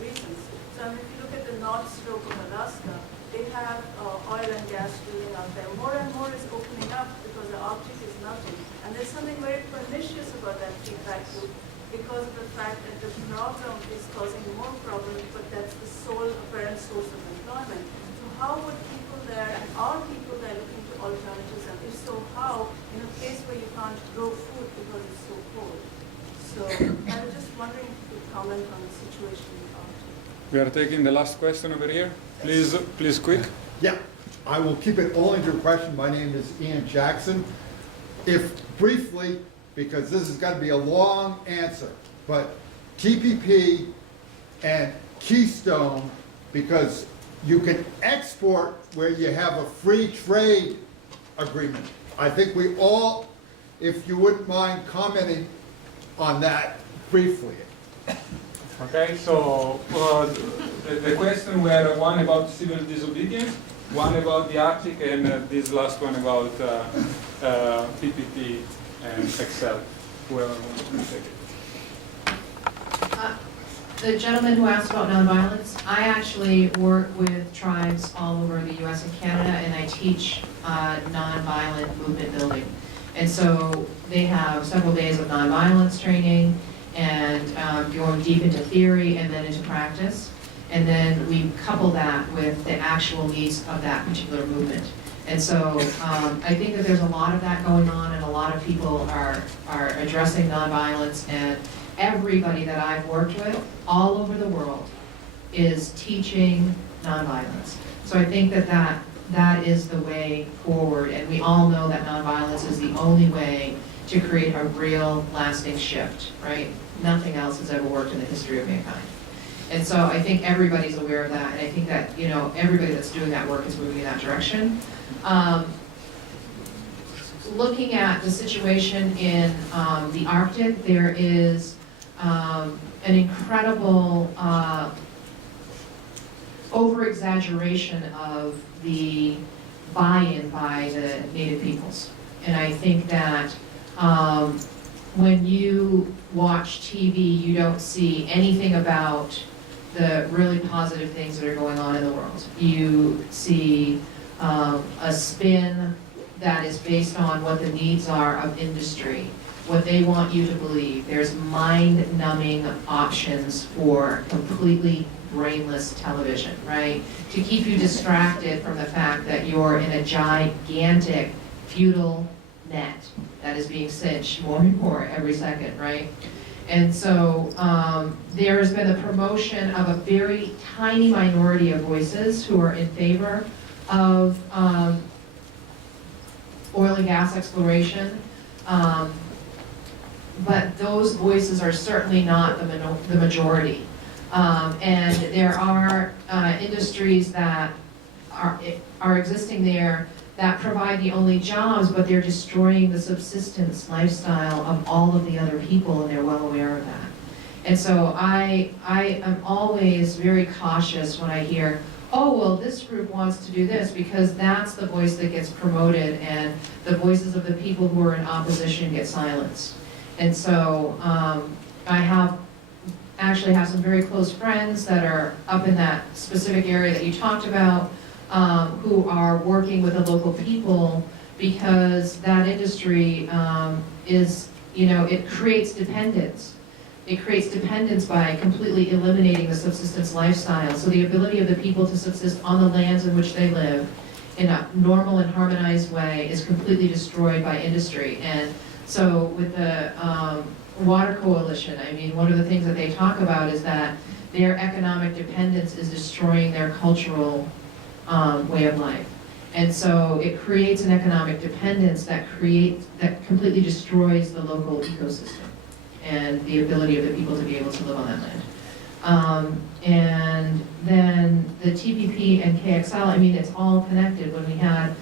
reasons. So if you look at the North Slope of Alaska, they have oil and gas drilling out there. More and more is opening up because the Arctic is melting. And there's something very pernicious about that feedback loop, because of the fact that the problem is causing more problems, but that's the sole apparent source of employment. So how would people there, and are people there looking to alternatives, and if so, how, in a place where you can't grow food because it's so cold? So I was just wondering if you could comment on the situation in the Arctic. We are taking the last question over here. Please quick. Yeah, I will keep it all into a question. My name is Ian Jackson. If briefly, because this is going to be a long answer, but TPP and Keystone, because you can export where you have a free trade agreement. I think we all, if you wouldn't mind commenting on that briefly. Okay, so the question were one about civil disobedience, one about the Arctic, and this last one about PPP and Excel. Whoever wants to take it. The gentleman who asked about nonviolence, I actually work with tribes all over the US and Canada, and I teach nonviolent movement building. And so they have several days of nonviolence training, and going deep into theory and then into practice. And then we couple that with the actual needs of that particular movement. And so I think that there's a lot of that going on, and a lot of people are addressing nonviolence, and everybody that I've worked with all over the world is teaching nonviolence. So I think that is the way forward, and we all know that nonviolence is the only way to create a real lasting shift, right? Nothing else has ever worked in the history of mankind. And so I think everybody's aware of that, and I think that, you know, everybody that's doing that work is moving in that direction. Looking at the situation in the Arctic, there is an incredible over-exaggeration of the buy-in by the native peoples. And I think that when you watch TV, you don't see anything about the really positive things that are going on in the world. You see a spin that is based on what the needs are of industry, what they want you to believe. There's mind-numbing options for completely brainless television, right? To keep you distracted from the fact that you're in a gigantic feudal net that is being cinched more and more every second, right? And so there has been a promotion of a very tiny minority of voices who are in favor of oil and gas exploration, but those voices are certainly not the majority. And there are industries that are existing there that provide the only jobs, but they're destroying the subsistence lifestyle of all of the other people, and they're well aware of that. And so I am always very cautious when I hear, oh, well, this group wants to do this, because that's the voice that gets promoted, and the voices of the people who are in opposition get silenced. And so I actually have some very close friends that are up in that specific area that you talked about, who are working with the local people, because that industry is, you know, it creates dependence. It creates dependence by completely eliminating the subsistence lifestyle. So the ability of the people to subsist on the lands in which they live in a normal and harmonized way is completely destroyed by industry. And so with the Water Coalition, I mean, one of the things that they talk about is that their economic dependence is destroying their cultural way of life. And so it creates an economic dependence that completely destroys the local ecosystem and the ability of the people to be able to live on that land. And then the TPP and KXL, I mean, it's all connected. When we had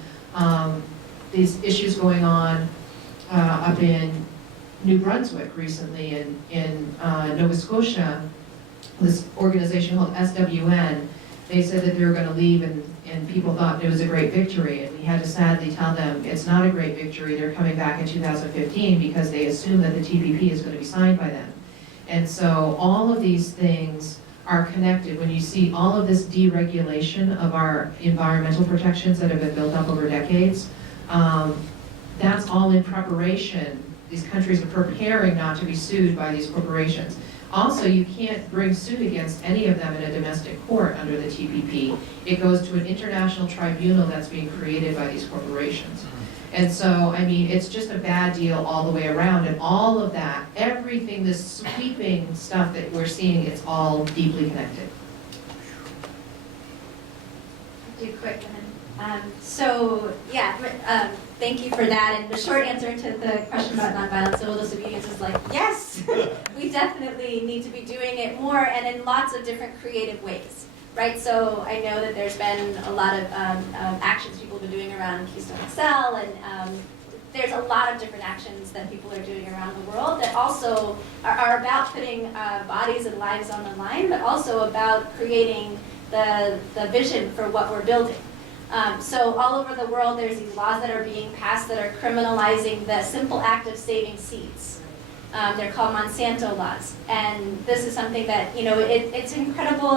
these issues going on up in New Brunswick recently, in Nova Scotia, this organization called SWN, they said that they were going to leave, and people thought it was a great victory, and we had to sadly tell them it's not a great victory. They're coming back in 2015 because they assume that the TPP is going to be signed by them. And so all of these things are connected. When you see all of this deregulation of our environmental protections that have been built up over decades, that's all in preparation. These countries are preparing not to be sued by these corporations. Also, you can't bring suit against any of them in a domestic court under the TPP. It goes to an international tribunal that's being created by these corporations. And so, I mean, it's just a bad deal all the way around. And all of that, everything, this sweeping stuff that we're seeing, it's all deeply connected. I'll do quick. So, yeah, thank you for that. And the short answer to the question about nonviolent civil disobedience is like, yes, we definitely need to be doing it more and in lots of different creative ways, right? So I know that there's been a lot of actions people have been doing around Keystone XL, and there's a lot of different actions that people are doing around the world that also are about putting bodies and lives on the line, but also about creating the vision for what we're building. So all over the world, there's these laws that are being passed that are criminalizing the simple act of saving seeds. They're called Monsanto laws. And this is something that, you know, it's incredible,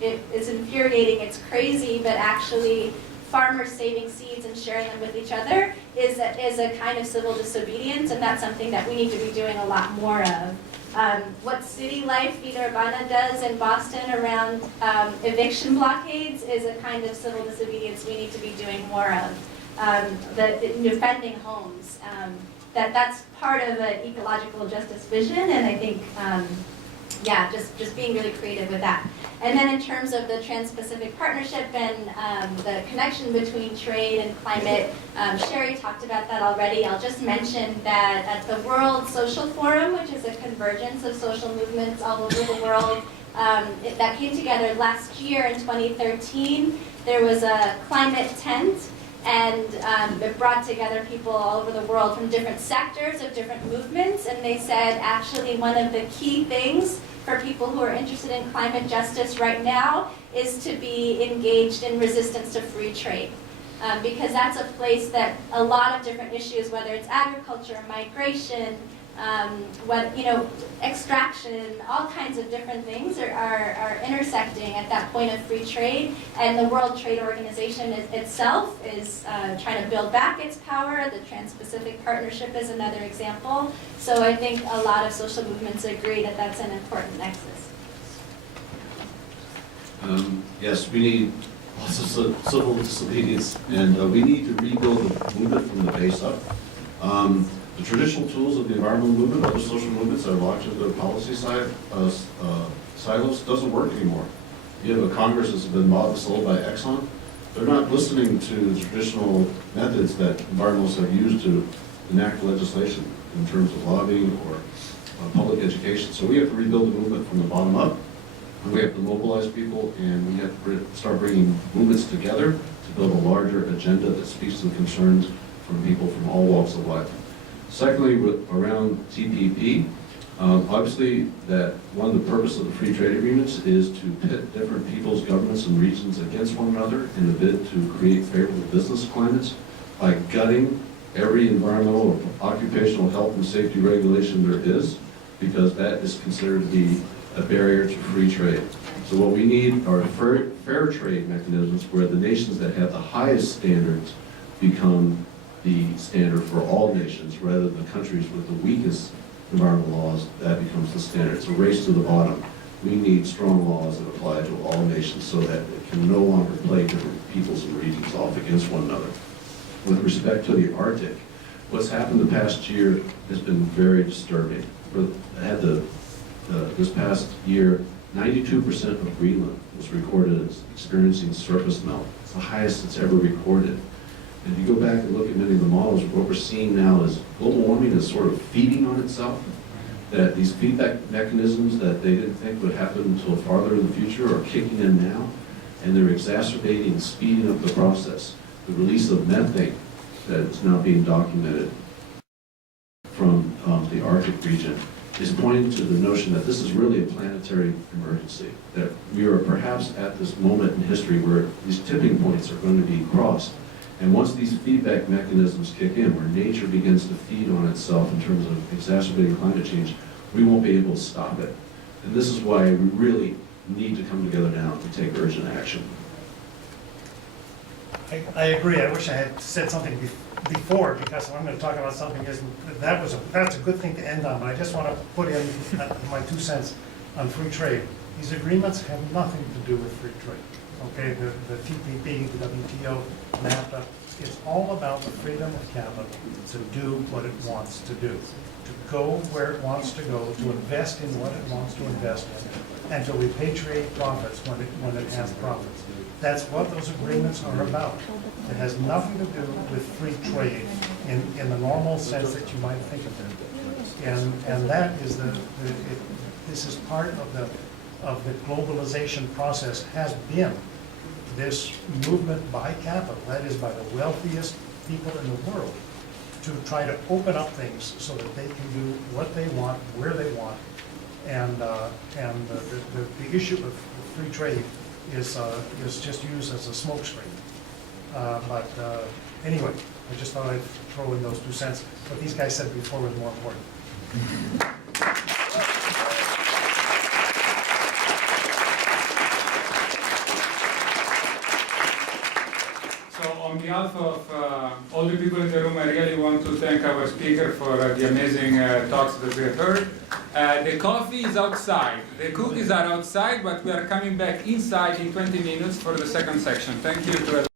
it's infuriating, it's crazy, but actually farmers saving seeds and sharing them with each other is a kind of civil disobedience, and that's something that we need to be doing a lot more of. What City Life Vida Urbana does in Boston around eviction blockades is a kind of civil disobedience we need to be doing more of. Defending homes, that's part of an ecological justice vision, and I think yeah, just being really creative with that. And then in terms of the Trans-Pacific Partnership and the connection between trade and climate, Sherry talked about that already. I'll just mention that at the World Social Forum, which is a convergence of social movements all over the world, that came together last year in 2013, there was a climate tent, and it brought together people all over the world from different sectors of different movements, and they said actually one of the key things for people who are interested in climate justice right now is to be engaged in resistance to free trade. Because that's a place that a lot of different issues, whether it's agriculture, migration, extraction, all kinds of different things are intersecting at that point of free trade. And the World Trade Organization itself is trying to build back its power. The Trans-Pacific Partnership is another example. So I think a lot of social movements agree that that's an important nexus. Yes, we need lots of civil disobedience, and we need to rebuild the movement from the base up. The traditional tools of the environmental movement, other social movements that are locked into the policy side, silos, doesn't work anymore. You have a Congress that's been bought and sold by Exxon. They're not listening to the traditional methods that environmentalists have used to enact legislation in terms of lobbying or public education. So we have to rebuild the movement from the bottom up. And we have to mobilize people, and we have to start bringing movements together to build a larger agenda that speaks to the concerns from people from all walks of life. Secondly, around TPP, obviously that one of the purposes of the free trade agreements is to pit different peoples, governments, and regions against one another in a bid to create favorable business climates by gutting every environmental or occupational health and safety regulation there is, because that is considered to be a barrier to free trade. So what we need are fair trade mechanisms where the nations that have the highest standards become the standard for all nations, rather than the countries with the weakest environmental laws, that becomes the standard. It's a race to the bottom. We need strong laws that apply to all nations so that it can no longer play different peoples and regions off against one another. With respect to the Arctic, what's happened the past year has been very disturbing. This past year, 92% of Greenland was recorded as experiencing surface melt. It's the highest it's ever recorded. And if you go back and look at many of the models, what we're seeing now is global warming is sort of feeding on itself, that these feedback mechanisms that they didn't think would happen until farther in the future are kicking in now, and they're exacerbating and speeding up the process. The release of methane that is now being documented from the Arctic region is pointing to the notion that this is really a planetary emergency, that we are perhaps at this moment in history where these tipping points are going to be crossed. And once these feedback mechanisms kick in, where nature begins to feed on itself in terms of exacerbating climate change, we won't be able to stop it. And this is why we really need to come together now to take urgent action. I agree. I wish I had said something before, because I'm going to talk about something that's a good thing to end on, but I just want to put in my 2 cents on free trade. These agreements have nothing to do with free trade. Okay, the TPP, the WTO, NAFTA, it's all about the freedom of capital to do what it wants to do, to go where it wants to go, to invest in what it wants to invest in, and to repatriate profits when it has profits. That's what those agreements are about. It has nothing to do with free trade in the normal sense that you might think of it. And that is this is part of the globalization process, has been this movement by capital, that is by the wealthiest people in the world, to try to open up things so that they can do what they want, where they want. And the issue of free trade is just used as a smokescreen. But anyway, I just thought I'd throw in those 2 cents. What these guys said before was more important. So on behalf of all the people in the room, I really want to thank our speaker for the amazing talks that we have heard. The coffee is outside, the cookies are outside, but we are coming back inside in 20 minutes for the second section. Thank you to everyone.